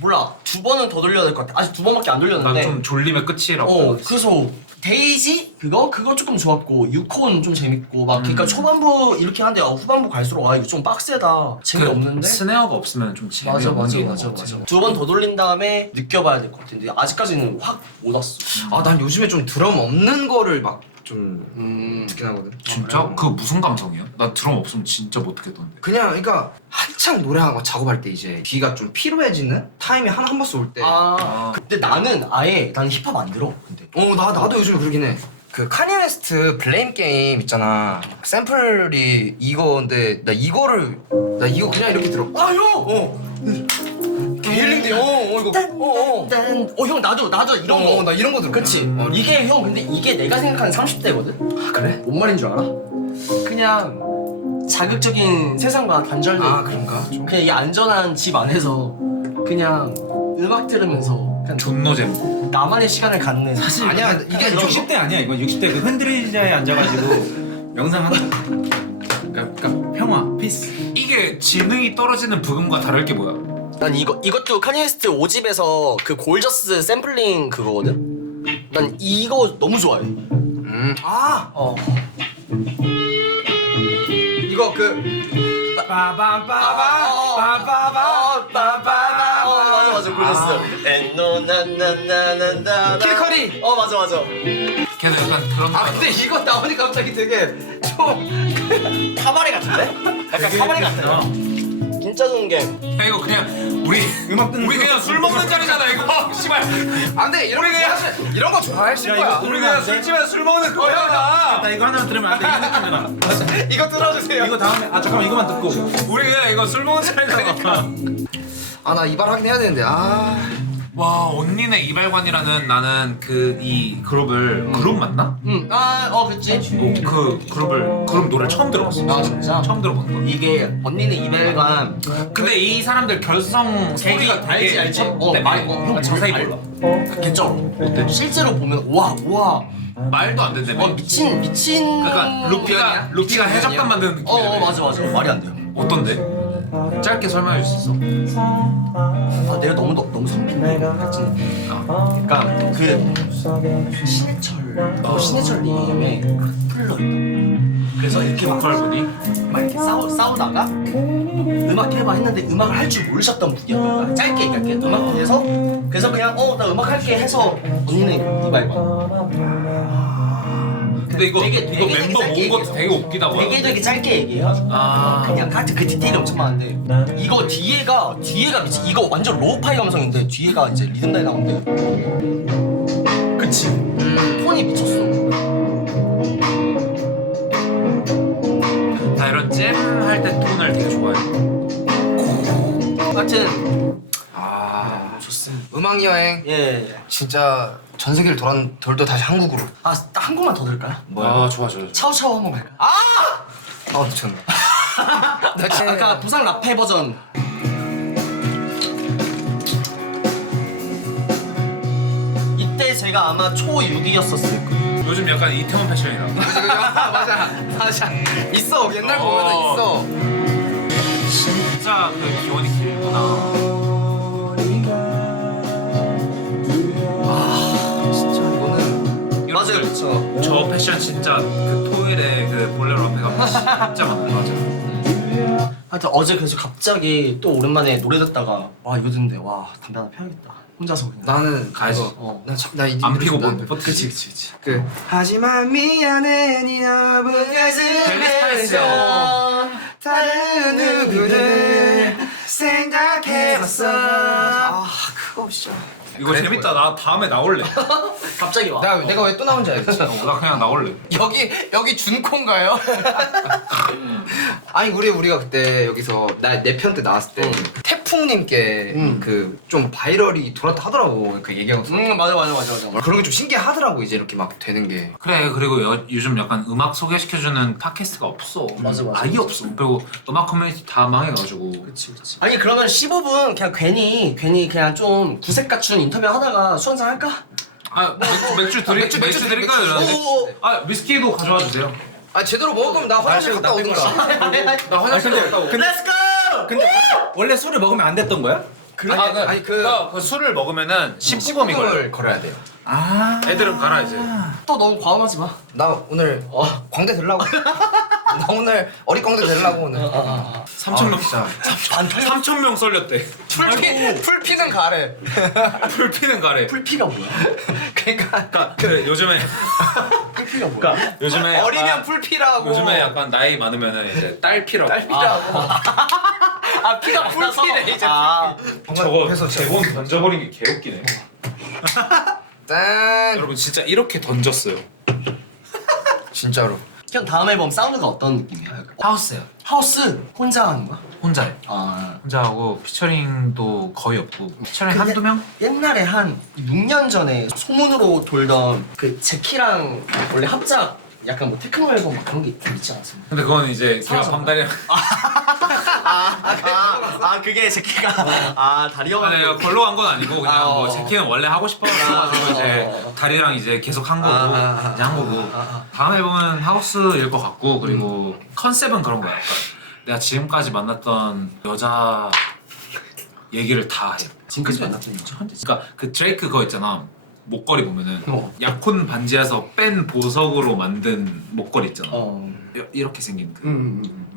몰라. 2번은 더 돌려야 될 것 같아. 아직 2번밖에 안 돌렸는데. 난 좀 졸림의 끝이라고. 그래서 데이지 그거 조금 좋았고 6콘 좀 재밌고 막 그러니까 초반부 이렇게 하는데 후반부 갈수록 이거 좀 빡세다. 재미없는데. 스네어가 없으면 좀 맞아. 재미없는 것 같아. 2번 더 돌린 다음에 느껴봐야 될 것 같은데 아직까지는 확 못 왔어. 난 요즘에 좀 드럼 없는 거를 막 좀 듣긴 하거든. 진짜? 그 무슨 감성이야? 나 드럼 없으면 진짜 못 듣겠던데. 그냥 그러니까 한창 노래하고 작업할 때 이제 귀가 좀 피로해지는 타임이 한 번씩 올 때. 근데 나는 힙합 안 들어. 근데 나도 요즘에 그러긴 해. 그 카니 웨스트 블레임 게임 있잖아. 샘플이 이거인데 나 이거 그냥 이렇게 들어. 힐링돼. 이거. 형 나도 이런 거. 나 이런 거 들어. 그치. 이게 내가 생각하는 30대거든. 그래? 뭔 말인 줄 알아? 그냥 자극적인 세상과 단절돼. 아 그런가? 좀. 그냥 이 안전한 집 안에서 그냥 음악 들으면서 그냥 존노잼. 나만의 시간을 갖는. 사실 아니야, 이게 이게 60대 아니야. 이건 60대 그 흔들의자에 앉아가지고 명상하는 거. 그러니까 평화, 피스. 이게 지능이 떨어지는 부금과 다를 게 뭐야? 난 이것도 카니에 웨스트 5집에서 그 골저스 샘플링 그거거든. 난 이거 너무 좋아해. 이거 그 맞아 골저스. 엔노나나나나나. 킬커리. 맞아. 걔는 약간 그런. 아 근데 이거 나오니 갑자기 되게 좀 카바레 같은데? 약간 카바레 같아. 진짜 좋은 게 야 이거 그냥 우리 음악 듣는 우리 그냥 술 먹는 자리잖아 이거. 씨발. 안돼 이런 거 좋아하시 이런 거 좋아하실 거야. 우리 그냥 술집에서 술 먹는 거야. 나 이거 하나 들으면 안 돼. 이 느낌이야. 이거 들어주세요. 이거 다음에 잠깐만 이거만 듣고. 우리 그냥 이거 술 먹는 자리잖아. 아 나 이발 하긴 해야 되는데 와 언니네 이발관이라는 나는 그 이 그룹을 그룹 맞나? 그치. 그 그룹 노래 처음 들어봤어. 아, 진짜? 처음 들어본 거. 이게 언니는 이별관 근데 이 사람들 결성 소리가 되게 알지. 형 자세히 몰라. 개쩔어. 어때? 실제로 보면 와 말도 안 된다며. 미친. 그러니까 루피가 미친 해적단 만드는 느낌. 맞아 말이 안 돼요. 어떤데? 짧게 설명해 줄 수 있어? 내가 너무 선배인데 같이. 그러니까 그 신해철님의 플러있다. 그래서 이렇게 막 이렇게 싸우다가 음악 해봐 했는데 음악을 할 줄 모르셨던 분이었던 거야. 짧게 얘기할게. 음악 해서 그래서 그냥 나 음악 할게 해서 언니는 이발관. 근데 이거 되게 멤버 짧게 모은 것도 얘기해요. 되게 웃기다고. 되게 짧게 얘기해요. 아. 그냥 그 디테일이 엄청 많은데 이거 뒤에가 미치. 이거 완전 로우파이 감성인데 뒤에가 이제 리듬다이 나오는데 그치. 톤이 미쳤어. 나 이런 잼 할 때 톤을 되게 좋아해. 하여튼 좋습니다. 음악 여행 예. 진짜 전 세계를 돌도 다시 한국으로. 딱 한 곡만 더 들을까요? 아 좋아. 차오차오 한번 갈까? 미쳤네. 나 진짜 아까 부산 라페 버전. 이때 제가 아마 초6이었었을 거예요. 요즘 약간 이태원 패션이라. 맞아 있어 옛날 보면은 있어. 진짜 그 기원이 길구나. 진짜 이거는 맞아요, 그쵸. 저 패션 진짜 그 토요일에 그 볼레로 앞에 가면 진짜 많아. 맞아. 하여튼 어제 그래서 갑자기 또 오랜만에 노래 듣다가 이거 듣는데 담배 하나 펴야겠다. 혼자서 그냥. 나는 가야지. 나이 안 피고 뭐 그치. 그 하지만 미안해 네 너무 델리스파이스요. 다른 누구를 생각해봤어. 그거 진짜. 이거 그래, 재밌다. 나 다음에 나올래. 갑자기 와. 내가 왜 또 나온지 알겠지? 나 그냥 나올래. 여기 준콘가요? 아니 우리가 그때 여기서 내 편 때 나왔을 때 태풍님께 그 좀 바이럴이 돌았다 하더라고 그 얘기하고서. 맞아. 그런 게 좀 신기하더라고 이제 이렇게 막 되는 게. 그래. 그리고 요즘 약간 음악 소개시켜주는 팟캐스트가 없어. 맞아. 아예 없어. 그리고 음악 커뮤니티 다 망해가지고. 그치. 아니 그러면 15분 그냥 괜히 그냥 좀 구색 갖춘 인터뷰 하다가 술 한잔 할까? 맥주 드릴까요? 이러는데. 위스키도 가져와 주세요. 제대로 먹을 거면 나 화장실 갔다 오든가. 나 화장실 갔다 오고. 근데 원래 술을 먹으면 안 됐던 거야? 그 술을 먹으면은 19금이 걸려. 걸어야 돼요. 애들은 가라 이제. 또 너무 과음하지 마. 나 오늘 광대 들라고. 나 오늘 어리광대 들라고 오늘. 3,000명 진짜. 3,000명 썰렸대. 풀피는 가래. 풀피는 가래. 풀피가 뭐야? 그러니까 그래 요즘에 풀피가 뭐야? 요즘에 어리면 약간- 풀피라고. 요즘에 약간 나이 많으면은 이제 딸피라고. 딸피라고. 피가 풀피래 이제. 저거 대본 던져버린 게 개웃기네. 짠. 여러분 진짜 이렇게 던졌어요. 진짜로. 형 다음 앨범 사운드가 어떤 느낌이야? 하우스요. 하우스 혼자 하는 거야? 혼자 해. 혼자 하고 피처링도 거의 없고 피처링 한두 명? 옛날에 한 6년 전에 소문으로 돌던 그 제키랑 원래 합작 약간 뭐 테크노 앨범 막 그런 게 좀 있지 않았습니까? 근데 그건 이제 제가 밤다리 그게 제키가 다리 형. 아니 걸로 간 건 아니고 그냥 뭐 어. 제키는 원래 하고 싶어가지고 이제 다리랑 이제 계속 한 거고 이제 한 거고 다음 앨범은 하우스일 것 같고 그리고 컨셉은 그런 거야. 약간 내가 지금까지 만났던 여자 얘기를 다 해. 지금까지 만났던 여자? 그러니까 그 드레이크 그거 있잖아. 목걸이 보면은 어. 약혼 반지에서 뺀 보석으로 만든 목걸이 있잖아. 어. 이렇게 생긴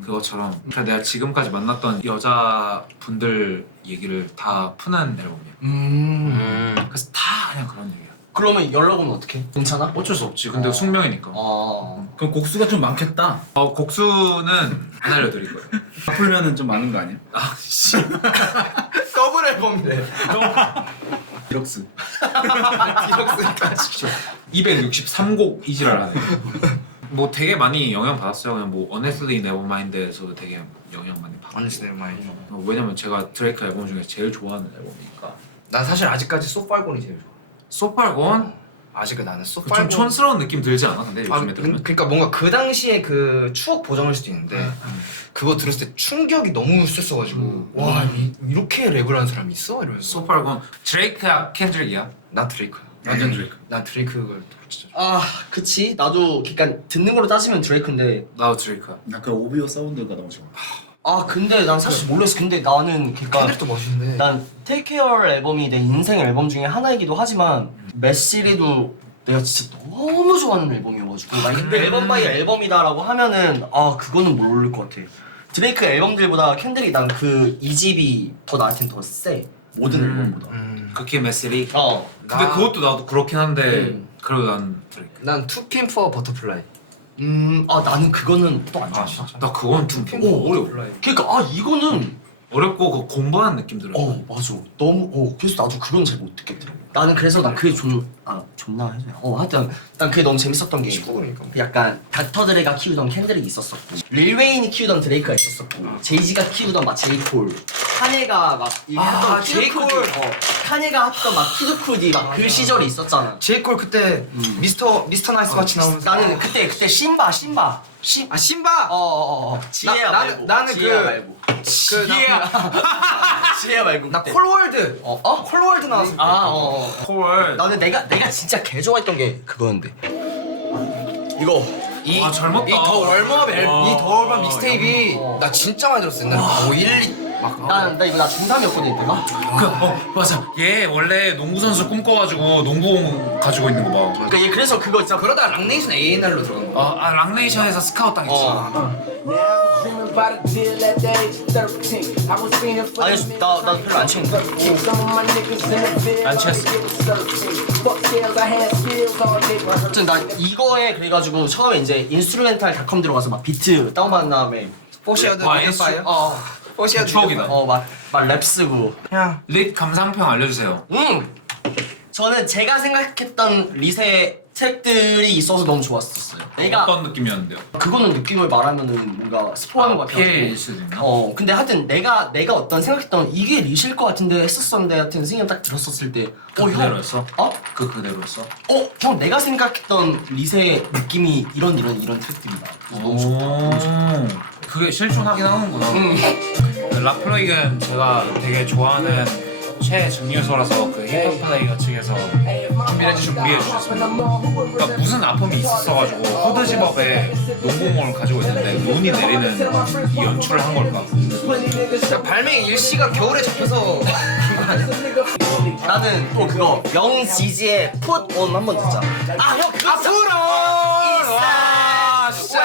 그것처럼 그러니까 내가 지금까지 만났던 여자분들 얘기를 다 푸는 앨범이야. 그래서 다 그냥 그런 얘기야. 그러면 연락 오면 어떡해? 괜찮아? 어쩔 수 없지. 근데 숙명이니까. 그럼 곡수가 좀 많겠다. 곡수는 안 알려드릴 거예요. 풀면은 좀 많은 거 아니야? 아 씨. 더블 앨범이래. 디럭스. 디럭스까지. 263곡 이지랄하네. 뭐 되게 많이 영향 받았어요. 그냥 뭐 Honestly Nevermind에서도 되게 영향 많이 받고. 아니지 내 말이. 왜냐면 제가 드레이크 앨범 중에 제일 좋아하는 앨범이니까. 난 사실 아직까지 소팔곤이 제일 좋아. 소팔곤? 아직 나는 좀 소팔곤. 촌스러운 느낌 들지 않아? 근데 아, 요즘에 들으면? 그러니까 뭔가 그 당시에 그 추억 보정일 수도 있는데 그거 들었을 때 충격이 너무 셌어가지고 와 이렇게 랩을 하는 사람이 있어? 이러면서 소팔곤 드레이크야 켄드릭이야? 나 드레이크야. 완전 드레이크. 난 드레이크를 진짜 그치. 나도 그러니까 듣는 걸로 따지면 드레이크인데 나도 드레이크야. 그 오비오 사운드가 너무 좋아. 근데 난 사실 몰랐어. 근데 나는 그러니까 캔들도 멋있는데 난 Take Care 앨범이 내 인생 앨범 중에 하나이기도 하지만 메시리도 내가 진짜 너무 좋아하는 앨범이어가지고 만약 앨범 바이 앨범이다라고 하면은 그거는 모를 것 같아. 드레이크 앨범들보다 캔들이 난 그 2집이 더 나한텐 더 세. 모든 앨범보다. 그게 메시리. 근데 나- 그것도 나도 그렇긴 한데 그래도 난 드레이크. 난 투핀 포 버터플라이. 나는 그거는 또 안 좋아. 나 그건 좀 어려워. 그러니까 이거는 어렵고 그 공부하는 느낌 들어. 맞아. 너무 그래서 나도 그건 잘 못 듣겠더라고. 나는 그래서 난 그게 존나 해서 하여튼 난 그게 너무 재밌었던 게 19그러니까. 약간 닥터 드레가 키우던 캔드릭이 있었었고 릴 웨인이 키우던 드레이크가 있었었고 제이지가 키우던 막 제이콜 카네가 막 했던 제이콜. 카네가 했던 막 키드쿠디 막 그 시절이 있었잖아. 제이콜 그때 미스터 나이스 마치 나오면서 나는 그때 심바 심바. 지혜야 나는- 말고 나는 지혜야 그- 말고 지혜야. 지혜야 말고 나 그때. 콜월드. 콜월드 나왔을 때. 콜. 나는 내가 진짜 개 좋아했던 게 그거였는데 이거 와, 잘 먹다. 이더 월머업 이더 월머업 믹스테이프 나 진짜 많이 들었어. 옛날에 1, 2 막. 나 이거 나 중3이었거든 이때가. 맞아. 얘 원래 농구 선수 꿈꿔가지고 농구공 가지고 있는 거 봐. 그러니까 얘 그래서 그거 있잖아. 그러다 락네이션 A&R로 들어간 거. 락네이션에서 스카웃 당했지. 아니 나도 별로 안 치는데. 안 취했어. 아무튼 나 이거에 그래가지고 처음에 이제 인스트루멘탈 닷컴 들어가서 막 비트 다운받은 다음에 포시아드 와, 파이어. 포시아드 추억이다. 막 랩 쓰고. 릿 감상평 알려주세요. 저는 제가 생각했던 리세 트랙들이 있어서 너무 좋았었어요. 내가 어떤 느낌이었는데요? 그거는 느낌을 말하면은 뭔가 스포하는 것 같아요. PL 수도 있나? 근데 하여튼 내가 어떤 생각했던 이게 리실 것 같은데 했었었는데 하여튼 승현 딱 들었었을 때 그대로였어? 형, 그 그대로였어? 형 내가 생각했던 리세 느낌이 이런 트랙들이다. 그래서 너무 좋다. 그게 실존하긴 하는구나. 락플레이는 제가 되게 좋아하는 최증류소라서 그 힙합 플레이어 측에서 준비해주셨습니다. 그러니까 무슨 아픔이 있었어가지고 후드 집업에 농구공을 가지고 있는데 눈이 내리는 이 연출을 한 걸까? 발매 일시가 겨울에 잡혀서 나는 또 그거 영지지의 Put On 한번 듣자. 형 그거 앞으로. 와 진짜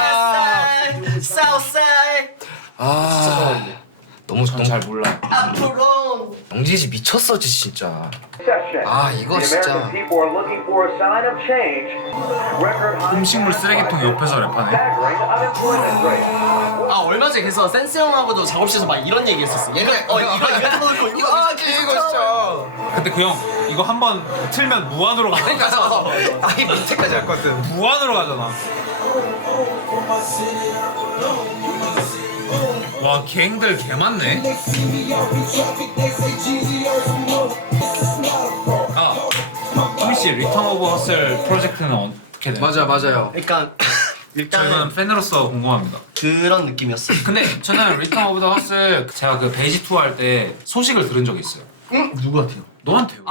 Southside 너무 전 잘 몰라. 앞으로 영지지 미쳤었지 진짜. 이거 진짜. 음식물 쓰레기통 옆에서 랩하네. 얼마 전에 그래서 센스 형하고도 작업실에서 막 이런 얘기 했었어. 얘가 이거 넣고 이거 이거 진짜. 근데 그 형 이거 한번 틀면 무한으로 가. 아예 밑에까지 할 것 같은. 무한으로 가잖아. 와 갱들 개 많네. 토미 씨 리턴 오브 허슬 프로젝트는 어떻게 돼요? 맞아요. 그러니까 일단은 저희는 팬으로서 궁금합니다. 그런 느낌이었어. 근데 저는 리턴 오브 더 헛을 제가 그 베이지 투어 할 때 소식을 들은 적이 있어요. 응? 누구한테요? 너한테요.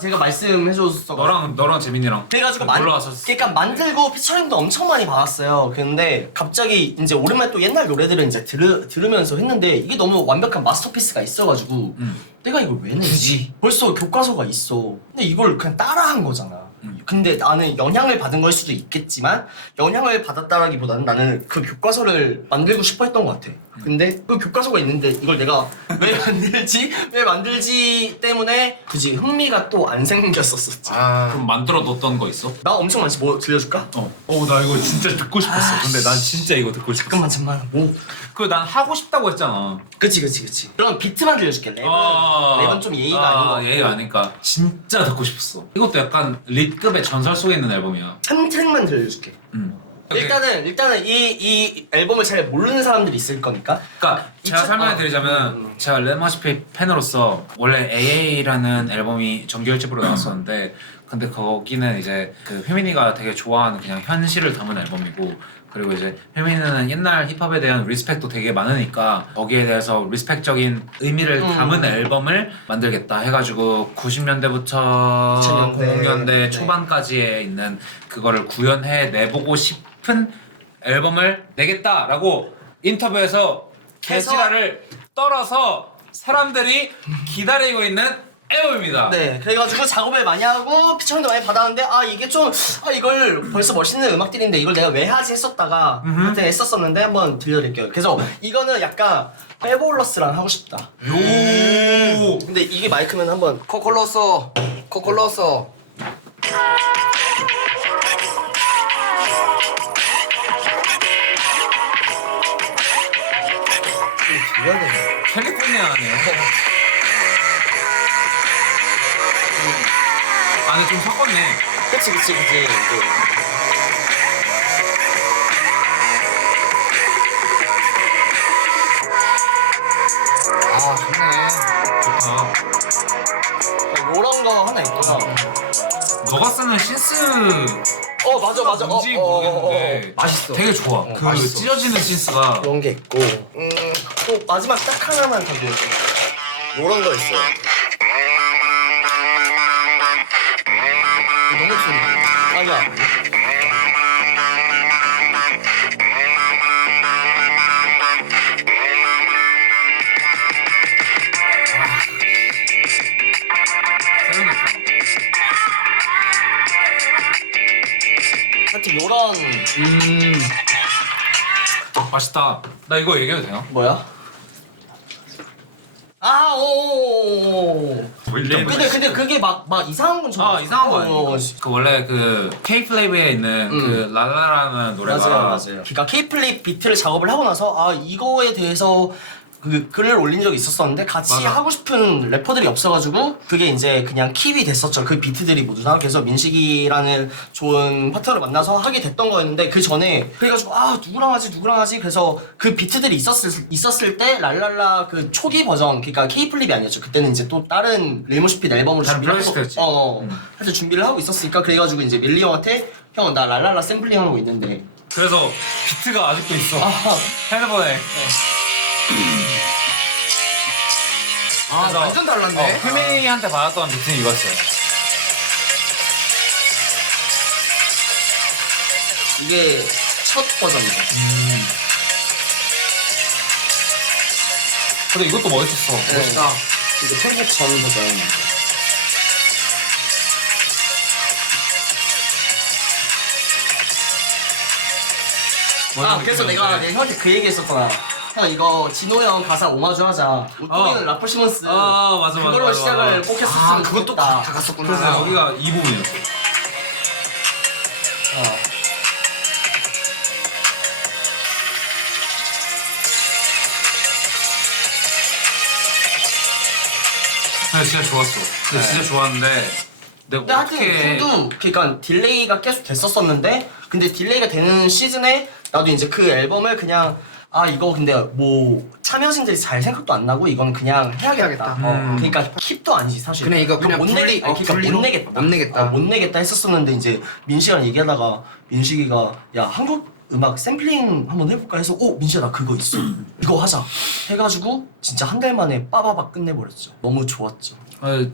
제가 말씀해줬어. 너랑 재민이랑 그래가지고 놀러 왔었어. 그러니까 만들고 피처링도 엄청 많이 받았어요. 근데 갑자기 이제 오랜만에 또 옛날 노래들을 이제 들으면서 했는데 이게 너무 완벽한 마스터피스가 있어가지고 내가 이걸 왜 내지? 벌써 교과서가 있어. 근데 이걸 그냥 따라한 거잖아. 근데 나는 영향을 받은 걸 수도 있겠지만 영향을 받았다라기보다는 나는 그 교과서를 만들고 싶어 했던 것 같아. 근데 그 교과서가 있는데 이걸 내가 왜 만들지 때문에 굳이 흥미가 또 안 생겼었었지. 그럼 만들어 뒀던 거 있어? 나 엄청 많지. 뭐 들려줄까? 나 이거 진짜 듣고 싶었어. 근데 난 진짜 이거 듣고 싶었어. 잠깐만. 뭐? 난 하고 싶다고 했잖아. 그치. 그럼 비트만 들려줄게. 랩은 좀 예의가 아닌 것 같고. 예의가 아니까 진짜 듣고 싶었어. 이것도 약간 릿급의 전설 속에 있는 앨범이야. 한 트랙만 들려줄게. 일단은 이 앨범을 잘 모르는 사람들이 있을 거니까. 그러니까 제가 설명해 드리자면 제가 레드머시피 팬으로서 원래 AA라는 앨범이 정규 1집으로 나왔었는데 근데 거기는 이제 그 휘민이가 되게 좋아하는 그냥 현실을 담은 앨범이고 그리고 이제 휘민이는 옛날 힙합에 대한 리스펙도 되게 많으니까 거기에 대해서 리스펙적인 의미를 담은 앨범을 만들겠다 해가지고 90년대부터 2000년대 00년대 초반까지에 있는 그거를 구현해 내보고 싶은 앨범을 내겠다라고 인터뷰에서 개지랄을 떨어서 사람들이 기다리고 있는 앨범입니다. 네, 그래가지고 작업을 많이 하고 피처링도 많이 받았는데 이걸 벌써 멋있는 음악들인데 이걸 내가 왜 하지 했었다가 그때 했었었는데 한번 들려드릴게요. 그래서 이거는 약간 페볼러스랑 하고 싶다. 근데 이게 마이크면 한번 코콜로소. 들려야 되나? 캘리포니아네요. 안에 좀 섞었네. 그치. 좋다. 요런 거 하나 있구나. 너가 쓰는 신스 맞아. 뭔지 모르겠는데 맛있어. 되게 좋아. 그 맛있어. 찢어지는 신스가 그런 게 있고 또 마지막 딱 하나만 더 보여줄게. 요런 거 있어요. 너무 소리. 맞아. 하여튼 요런 맛있다. 나 이거 얘기해도 되나? 뭐야? 근데 그게 막 이상한 건 좀. 이상한 거 아니야? 그 원래 그 K-플레이브에 있는 그 라라라는 노래가 맞아요. 그러니까 K-플립 비트를 작업을 하고 나서 이거에 대해서 그 글을 올린 적이 있었었는데 같이 맞아. 하고 싶은 래퍼들이 없어가지고 그게 이제 그냥 킵이 됐었죠. 그 비트들이 모두 다. 그래서 민식이라는 좋은 파트너를 만나서 하게 됐던 거였는데 그 전에 그래가지고 누구랑 하지 그래서 그 비트들이 있었을 때 랄랄라 그 초기 버전 그러니까 K-플립이 아니었죠. 그때는 이제 또 다른 레모시핏 앨범으로 다른 준비를 프로젝트였지. 하여튼 준비를 하고 있었으니까 그래가지고 이제 밀리 형한테 형 나 랄랄라 샘플링 하고 있는데 그래서 비트가 아직도 있어. 핸드폰에. 그래서 완전 달랐네. 휘민이한테 받았던 비트는 이거였어요. 이게 첫 버전이죠. 근데 이것도 멋있었어. 멋있다. 이거 편곡 전 버전. 그래서 내가 형한테 그 얘기 했었구나. 형 이거 진호 형 가사 오마주 하자. 웃돌이는 라퍼 시몬스. 맞아. 그걸로 시작을 꼭 했었으면 그것도 좋겠다. 다 갔었구나. 그래서 여기가 이 부분이었어. 근데 진짜 좋았어. 근데 진짜 좋았는데 내가 근데 어떻게 하여튼 그러니까 딜레이가 계속 됐었었는데 근데 딜레이가 되는 시즌에 나도 이제 그 앨범을 그냥 이거 근데 뭐 참여진들이 잘 생각도 안 나고 이건 그냥 해야겠다. 그러니까 킵도 아니지 사실. 그냥 이거 그냥 못 분리- 그러니까 분리로? 못 내겠다. 못 내겠다. 못 내겠다 했었었는데 이제 민식이랑 얘기하다가 민식이가 야 한국 음악 샘플링 한번 해볼까 해서 민지야 나 그거 있어 이거 하자 해가지고 진짜 한 달 만에 빠바박 끝내버렸죠. 너무 좋았죠.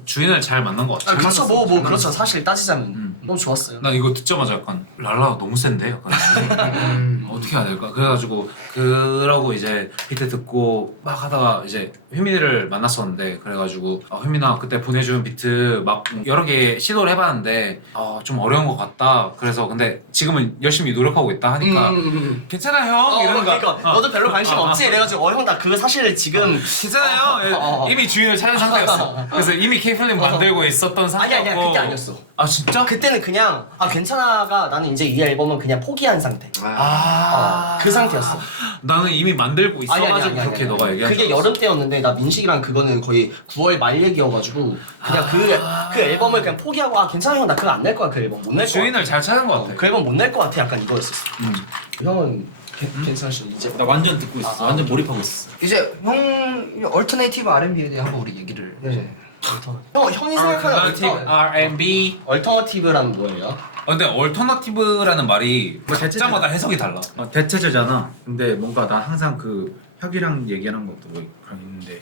주인을 잘 만난 것 같아. 그렇죠. 뭐 그렇죠. 사실 따지자면 너무 좋았어요. 난 이거 듣자마자 약간 랄라 너무 센데 약간 어떻게 해야 될까? 그래가지고 그러고 이제 비트 듣고 막 하다가 이제 휘민이를 만났었는데 그래가지고 휘민아 그때 보내준 비트 막 여러 개 시도를 해봤는데 좀 어려운 것 같다. 그래서 근데 지금은 열심히 노력하고 있다 하니까 괜찮아 형 이러는 거야. 그러니까 너도 별로 관심 없지 이래가지고 형 나 그거 사실 지금 괜찮아요. 이미 주인을 찾은 상태였어. 그래서 이미 케이플린 만들고 있었던 상태였고. 아니야 그게 아니었어. 아 진짜? 그때는 그냥 괜찮아가 나는 이제 이 앨범은 그냥 포기한 상태. 그 상태였어. 나는 이미 만들고 있어가지고 그렇게 너가 얘기한 그게 여름 때였는데 나 민식이랑 그거는 거의 9월 말 얘기여가지고 그냥 그 앨범을 그냥 포기하고 괜찮아 형 나 그거 안 낼 거야 그 앨범 못 낼 거야. 주인을 잘 찾은 것 같아. 그 앨범 못 낼 거 같아 약간 이거였었어. 형은 괜찮으시 이제 나 완전 듣고 있어. 완전 몰입하고 있어. 이제 형 얼터네이티브 R&B에 대해 한번 우리 얘기를 이제 형이 생각하는 R&B. 얼터너티브란 뭐예요? 근데 얼터너티브라는 말이 각자마다 해석이 달라. 대체제잖아. 근데 뭔가 난 항상 그 혁이랑 얘기하는 것도 뭐 있는데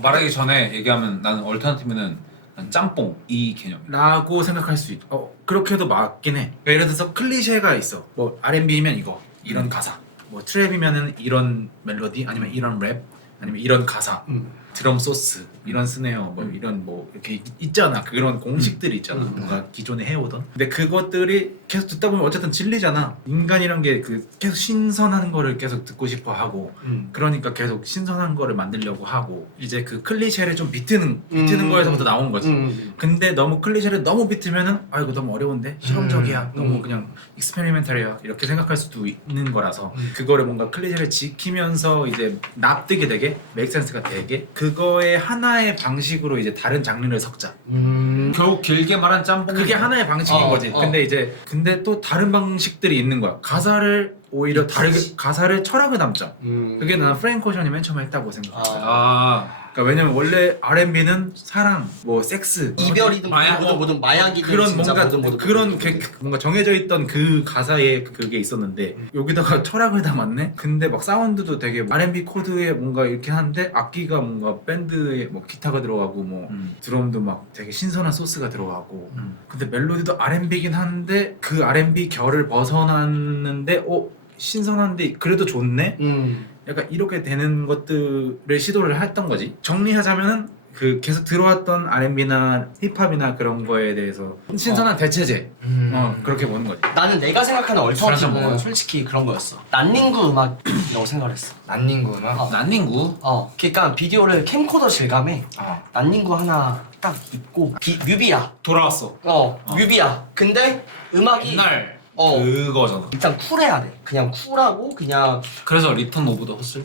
말하기 전에 얘기하면 나는 얼터너티브는 난 짬뽕 이 개념. 라고 생각할 수 있. 그렇게도 맞긴 해. 그러니까 예를 들어서 클리셰가 있어. 뭐 R&B면 이거 이런 가사. 뭐 트랩이면은 이런 멜로디 아니면 이런 랩 아니면 이런 가사. 드럼 소스 이런 스네어 뭐 이런 뭐 이렇게 있잖아. 그런 공식들이 있잖아. 뭔가 기존에 해오던. 근데 그것들이 계속 듣다 보면 어쨌든 질리잖아. 인간이란 게 그 계속 신선한 거를 계속 듣고 싶어 하고 그러니까 계속 신선한 거를 만들려고 하고 이제 그 클리셰를 좀 비트는 거에서부터 나온 거지. 근데 너무 클리셰를 너무 비트면은 이거 너무 어려운데 실험적이야. 너무 그냥 익스페리멘탈이야. 이렇게 생각할 수도 있는 거라서 그거를 뭔가 클리셰를 지키면서 이제 납득이 되게 메이크센스가 되게 그거의 하나의 방식으로 이제 다른 장르를 섞자. 결국 길게 말한 짬뽕. 그게 하나의 방식인 거지. 근데 또 다른 방식들이 있는 거야. 가사를 오히려 다르게 가사를 철학을 담자. 그게 나는 프랭크 오션이 맨 처음에 했다고 생각해. 그러니까 왜냐면 원래 R&B는 사랑, 뭐 섹스, 이별이든 뭐든 마약이든 그런 진짜 뭔가 뭐든 그런 뭔가 정해져 있던 그 가사에 그게 있었는데 여기다가 철학을 담았네. 근데 막 사운드도 되게 R&B 코드에 뭔가 이렇게 하는데 악기가 뭔가 밴드에 뭐 기타가 들어가고 뭐 드럼도 막 되게 신선한 소스가 들어가고 근데 멜로디도 R&B긴 한데 그 R&B 결을 벗어났는데 신선한데 그래도 좋네. 약간 이렇게 되는 것들을 시도를 했던 거지. 정리하자면은 그 계속 들어왔던 R&B나 힙합이나 그런 거에 대해서 신선한 대체제. 그렇게 보는 거지. 나는 내가 생각하는 술 한잔 얼터너티브는 먹어요? 솔직히 그런 거였어. 난닝구 음악이라고 생각을 했어. 난닝구 음악. 난닝구. 그러니까 비디오를 캠코더 질감에 난닝구 하나 딱 입고 뮤비야. 돌아왔어. 뮤비야. 근데 음악이 옛날 그거잖아. 일단 쿨해야 돼. 그냥 쿨하고 그냥 그래서 리턴 오브 더 허슬?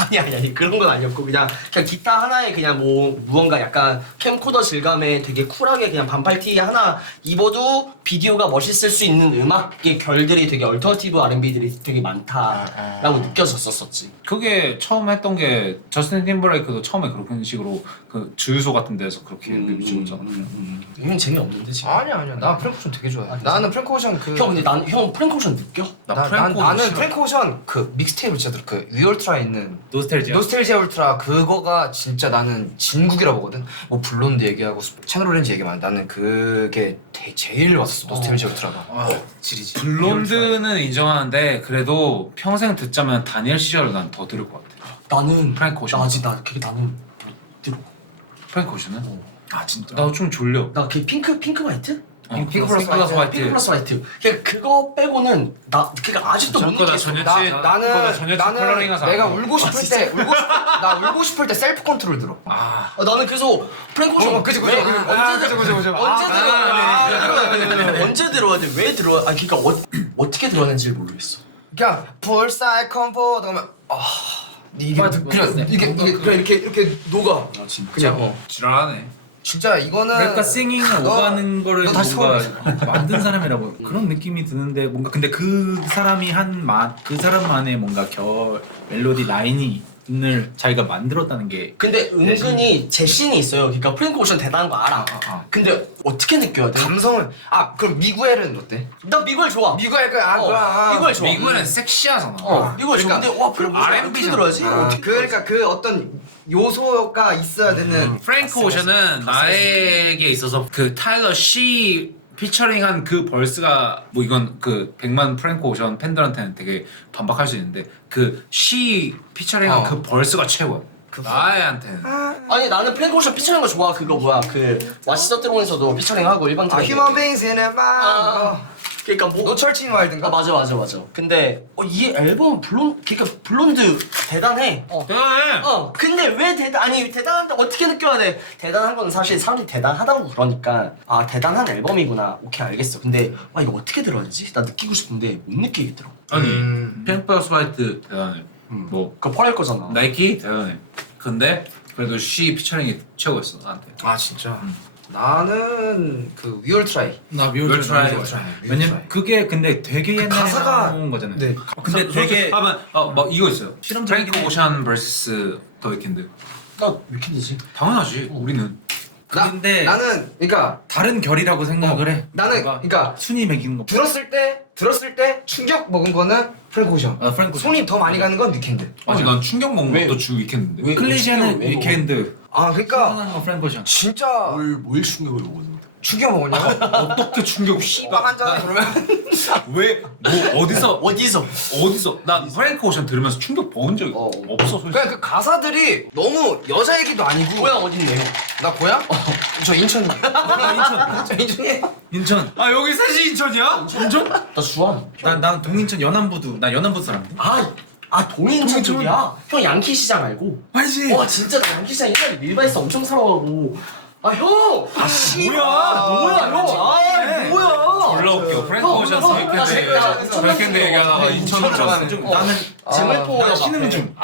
아니 그런 건 아니었고 그냥 기타 하나에 그냥 뭐 무언가 약간 캠코더 질감에 되게 쿨하게 그냥 반팔 티 하나 입어도 비디오가 멋있을 수 있는 음악의 결들이 되게 얼터너티브 R&B들이 되게 많다라고 느껴졌었지. 그게 처음 했던 게 저스틴 팀버레이크도 처음에 그런 식으로 그 주유소 같은 데서 그렇게 뮤비 찍었잖아. 이건 재미없는데 지금. 아니야. 나 프랭크 오션 되게 좋아해. 나는 프랭크 오션 형 근데 형 프랭크 오션 느껴? 나는 프랭크 오션 그 믹스테이프 진짜 들어. 그 위얼트라 있는 노스텔지아 울트라 그거가 진짜 나는 진국이라 보거든. 뭐 블론드 얘기하고 채널 오렌지 얘기만 나는 그게 제일 왔었어. 노스텔지아 울트라가. 지리지. 블론드는 인정하는데 그래도 평생 듣자면 다니엘 시절을 난 더 들을 것 같아. 나는 프랭크 오션. 나는 못 들어. 프랭크 오션은? 진짜. 나 좀 졸려. 나 그 핑크 화이트? 핑크 플러스 화이트. 핑크 플러스 화이트. 그거 빼고는 그니까 아직도 못 그거 나 느꼈어. 나는 내가 울고 싶을 때 나 울고 싶을 때 셀프 컨트롤 들어. 나는 그래서 프랭크 오션 그치. 언제 들어야 돼? 왜 들어야? 그러니까 어떻게 들어야는지 모르겠어. 그냥 볼사이 컴포 그러면 이게 그냥 이렇게 녹아. 진짜. 그냥 지랄하네. 진짜 이거는 그러니까 싱잉을 오가는 거를 너 다시 뭔가 만든 사람이라고 그런 느낌이 드는데 뭔가 근데 그 사람이 그 사람만의 뭔가 멜로디 라인이 을 자기가 만들었다는 게 근데 은근히 제신이 있어요. 그러니까 프랭크 오션 대단한 거 알아. 근데 어떻게 느껴야 돼? 감성을 그럼 미구엘은 어때? 나 미국을 좋아. 미구엘 미국을 좋아. 미국은 섹시하잖아. 미국을 좋아. 근데 와 프랭크 오션 R&B 어떻게 잖아. 들어야지? 어떻게 그러니까 그 어떤 요소가 있어야 되는 프랭크 오션은 나에게 있어서 그 타일러 시 피처링한 그 벌스가 뭐 이건 그 100만 프랭크 오션 팬들한테는 되게 반박할 수 있는데 그 시 피처링한 그 벌스가 최고야. 나한테는. 아니 나는 프랭크 오션 피처링 거 좋아. 그거 뭐야 그 와시 더트론에서도 피처링하고 일반 트랙. 휴먼 베인스는 그러니까 뭐 노철친 와일드인가? 맞아. 근데 이 앨범 그러니까 블론드 대단해. 대단해. 근데 왜 대단한데 어떻게 느껴야 돼? 대단한 건 사실 사람들이 대단하다고 그러니까 대단한 앨범이구나. 오케이 알겠어. 근데 이거 어떻게 들어야 되지? 나 느끼고 싶은데 못 느끼겠더라고. 아니 핑크 플러스 화이트 대단해. 뭐 그거 펄할 거잖아. 나이키 대단해. 근데 그래도 시 피처링이 최고였어 나한테. 진짜. 나는 그 위얼 트라이. 나 We'll try. 왜냐면 그게 근데 되게 옛날에 가사가- 나온 거잖아요. 네. 근데 되게 하면 뭐 이거 있어요. 실험적이긴 프랭크 해. 오션 vs 더 위켄드. 나 위켄드지. 당연하지. 우리는. 근데 나는 그러니까 다른 결이라고 생각을 해. 나는 뭔가 그러니까 순위 매기는 거. 들었을 때 충격 먹은 거는 프랭크 오션. 프랭크 오션. 손이 더 많이 가는 건 위켄드. 아니 난 충격 먹는 것도 주 위켄드인데. 클리시아는 왜 위켄드. 그러니까 하는 거 프랭크 오션. 진짜 뭘 충격을 먹었는데? 충격 먹었냐고? 어떻게 충격 씨발 한잔 그러면 왜뭐 어디서? 나 프랭크 오션 들으면서 충격 먹은 적이 없어 솔직히. 그냥 그 가사들이 너무 여자 얘기도 아니고. 고향 어딘데요? 나 고향? 저 인천. 저 인천이에요. 인천. 아 여기 셋이 인천이야? 인천? 나 주한. 난 동인천 연안부두. 나 연안부 사람인데. 동인천 쪽이야? 형 양키 시장 알고? 알지. 와 진짜 나 양키 시장 옛날에 밀바에서 엄청 살아가고. 형! 뭐야 형? 뭐야? 졸라 웃겨. 프랭크 오션 위켄드 얘기하다가 인천으로 갔어. 나는 재물포 신흥중.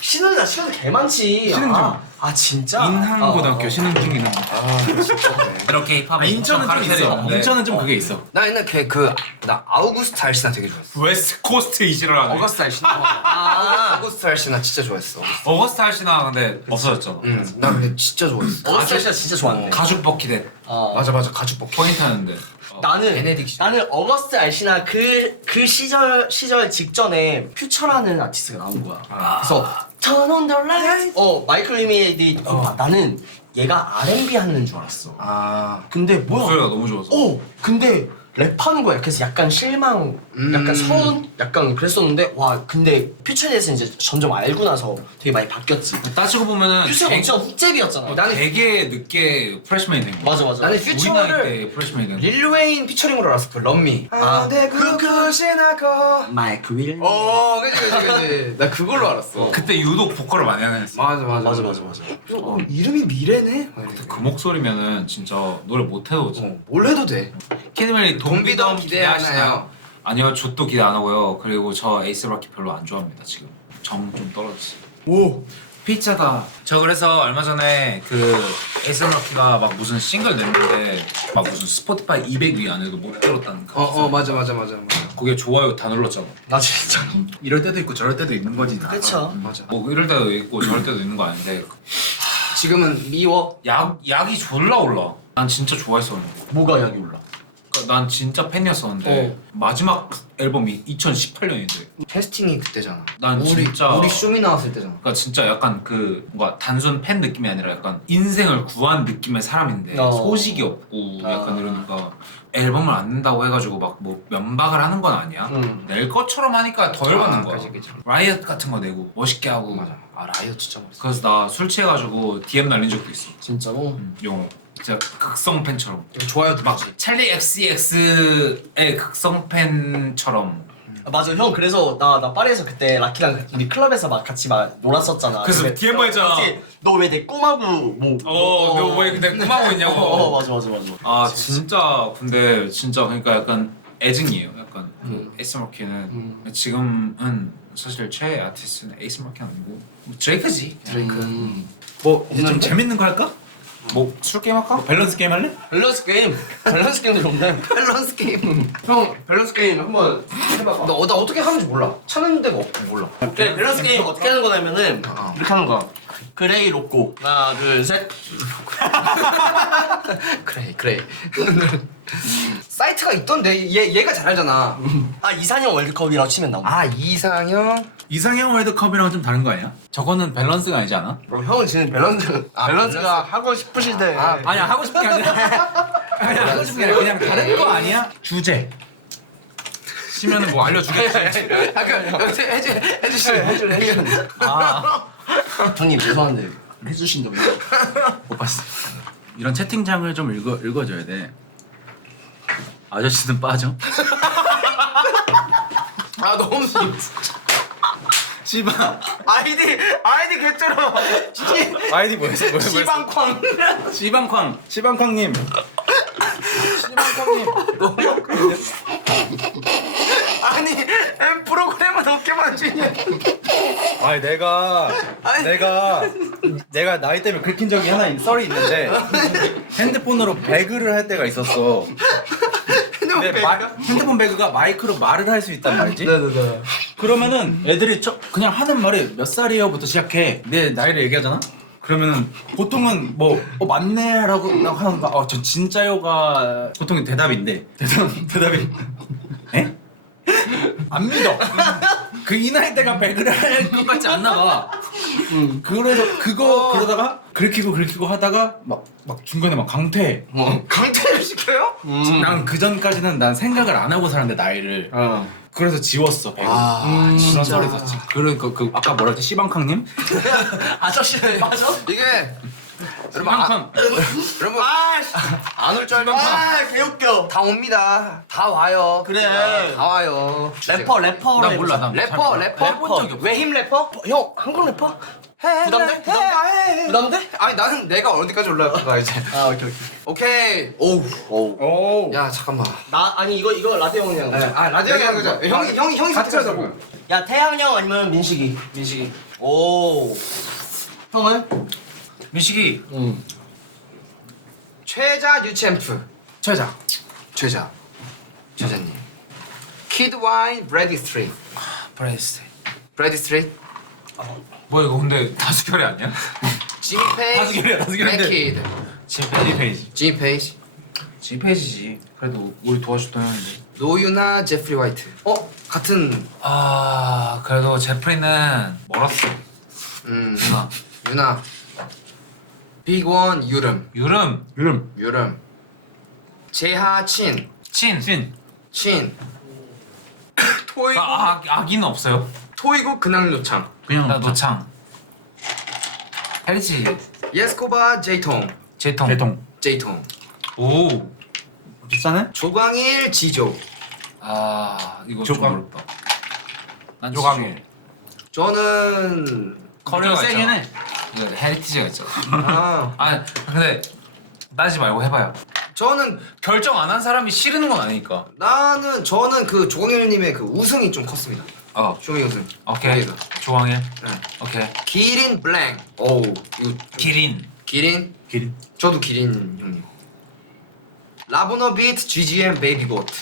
신흥 나 신흥 개 많지. 신흥중. 진짜? 인항고등학교 신흥중이나. 이렇게 힙합 인천은 좀 있어. 인천은 좀 그게 있어. 나 옛날 나 아우구스트 알시나 되게 좋아했어. 웨스트 코스트 이지라네. 어거스트 알시나. 아우구스트 알시나 진짜 좋아했어. 어거스트 할시나 근데 없어졌잖아. 나 근데 진짜 좋아했어. 어스트레이션 진짜 좋았네. 가죽 버킷에 맞아 가죽 벗기. 포인트하는데. 나는 어거스트 알시나 그 시절 직전에 퓨처라는 아티스트가 나온 거야. 그래서 Turn on the lights. 마이클 리미에디 나는 얘가 R&B 하는 줄 알았어. 근데 뭐야? 목소리가 너무 좋아서. 근데 랩하는 거야. 그래서 약간 실망, 약간 서운, 약간 그랬었는데 근데 퓨처에 대해서 이제 점점 알고 나서 되게 많이 바뀌었지. 따지고 보면은 퓨처가 엄청 훅잽이었잖아. 나는 되게 늦게 프레시맨이 된 거야. 맞아. 나는 우리 나이 퓨처를 때 프레시맨이 된 거야. 릴 웨인 피처링으로 알았어. 그 럼미. 내 그것이 나고. 마이클 윌. 그지. 나 그걸로 알았어. 그때 유독 보컬을 많이 하는 애였어. 맞아. 그래서 이름이 미래네. 그 목소리면은 진짜 노래 못해도 뭘 해도 돼. 캐디멜이 돈비덤 기대하나요? 아니요, 저도 기대 안 하고요. 그리고 저 에이스 락키 별로 안 좋아합니다 지금. 정 좀 떨어졌어요. 오. 피자다. 저 그래서 얼마 전에 그 에이스 락키가 막 무슨 싱글 냈는데 막 무슨 스포티파이 200위 안에도 못 들었다는 거. 맞아. 거기에 좋아요 다 눌렀잖아. 나 진짜. 이럴 때도 있고 저럴 때도 있는 거지. 다. 그쵸. 맞아. 뭐 이럴 때도 있고 저럴 때도 있는 거 아닌데 지금은 미워. 약이 졸라 올라. 난 진짜 좋아했었는데. 뭐가 약이 올라? 그러니까 난 진짜 팬이었었는데 마지막 앨범이 2018년인데 캐스팅이 그때잖아. 난 우리 진짜 쇼미 나왔을 때잖아. 그러니까 진짜 약간 그 뭔가 단순 팬 느낌이 아니라 약간 인생을 구한 느낌의 사람인데 소식이 없고 약간 이러니까 앨범을 안 낸다고 해가지고 막 뭐 면박을 하는 건 아니야. 낼 것처럼 하니까 더 열받는 거야. 그치. 라이엇 같은 거 내고 멋있게 하고. 맞아. 라이엇 진짜 멋있어. 그래서 나 술 취해가지고 DM 날린 적도 있어. 진짜로? 영어. 진짜 극성 팬처럼. 좋아요도 막 되지. 찰리 XCX의 극성 팬처럼. 맞아 형 그래서 나 파리에서 그때 라키랑 우리 클럽에서 막 같이 막 놀았었잖아. 그래서 근데 DM 했잖아. 너 왜 내 꿈하고 뭐 너 왜 근데 꿈하고 있냐고. 맞아 아 진짜 근데 진짜 그러니까 약간 애증이에요. 약간 그 에이스 마키는 지금은 사실 최애 아티스트는 에이스 마키 아니고 뭐 드레이크지. 드레이크. 뭐 이제 좀 재밌는 거 할까? 뭐 술 게임 할까? 밸런스 게임 할래? 밸런스 게임도 좋은데. 밸런스 게임. 형 밸런스 게임 한번 해봐봐. 나 어떻게 하는지 몰라. 찾는 데가 몰라. 그래, 밸런스 게임 어떻게 하는 거냐면은 이렇게 하는 거야. 그레이 로꼬. 하나, 둘, 셋. 그래. 사이트가 있던데 얘가 잘 알잖아. 아 이산형 월드컵이라고 치면 나온다. 아 이상형. 이상형 월드컵이랑 좀 다른 거 아니야? 저거는 밸런스가 아니지 않아? 그럼 형은 지금 밸런스가 하고 싶으신데. 아니야 하고 싶은 게 아니라 아니야 하고 싶은 게 아니라 그냥 다른 거 아니야? 주제 치면은 뭐 알려주겠지. 해주시면. 아 형님 죄송한데 해주신다고요? 못 봤어. 이런 채팅창을 좀 읽어줘야 돼. 아저씨는 빠져. 아 너무 씨방 아이디 개쩔어. 아이디 뭐였어? 시방쾅. 씨방쾅 씨방쾅님 아니 프로그램은 어떻게 만지냐. 아니 내가 나이 때문에 긁힌 적이 하나 썰이 있는데 핸드폰으로 배그를 할 때가 있었어. 근데 핸드폰 배그가 마이크로 말을 할 수 있단 말이지. 네네네. 그러면은 애들이 그냥 하는 말이 몇 살이요부터 시작해. 내 나이를 얘기하잖아. 그러면은 보통은 뭐 맞네라고 하는 거. 저 진짜요가 보통 대답인데 대답이 에? 안 믿어. 그 이 나이 때가 배그를 할 것 같지 않나 봐. 그래서 그러다가 긁히고 하다가 막 중간에 막 강퇴. 강퇴를 시켜요? 난 그 전까지는 난 생각을 안 하고 살았는데 나이를. 그래서 지웠어 배그. 그런 썰이 있었지. 그러니까 그 아까 뭐라 했지 시방캉님? 아저씨는 맞아? 이게 여러분 여러분 안 올 줄 알면 아 개웃겨. 다 옵니다. 다 와요. 그래. 다 와요. 래퍼로 나 몰라. 나 래퍼 해본 적이 없어. 외힘 래퍼? 형 한국 래퍼? 부담돼? 부담돼? 아니 나는 내가 어디까지 올라갈까 이제. 아 오케이. 오케이. 오우. 오. 야 잠깐만. 나 아니 이거 라떼 형이랑. 라디오 형이 그죠? 형이 같이 하자고. 야 태양 형 아니면 민식이. 오. 형은? 민식이 최자 유챔프. 최자님. 키드 와인 브래디 스트리트. 브래디 스트리트. 뭐야 이거 근데 다수결이 아니야? 지미 페이지. 다수결인데. 맥키드. 지미 페이지. G페이지지. 그래도 우리 도와줬던 형인데. 노유나 제프리 화이트. 같은 그래도 제프리는 멀었어. 유나. 빅원 유름. 유름. 제하 친. 토이국 아기는 없어요. 토이국 근황 요창. 그냥 나 노창. 헬리지 예스코바 제이통. 대통. 오. 비싸네? 조광일 지조. 이거 좀 조광. 어렵다. 난 조광일. 저는 커리어가 세긴 있잖아. 해. 이거 헤리티지가 있잖아. 아 근데 따지 말고 해봐요. 저는 결정 안 한 사람이 싫은 건 아니니까. 저는 그 조광일님의 그 우승이 좀 컸습니다. 쇼미 우승. 오케이. 여기가. 조광일. 네. 오케이. 기린 블랭. 오우 이거 기린. 기린. 길. 저도 기린 형님. 라브너 비트 GGM 베이비 고트.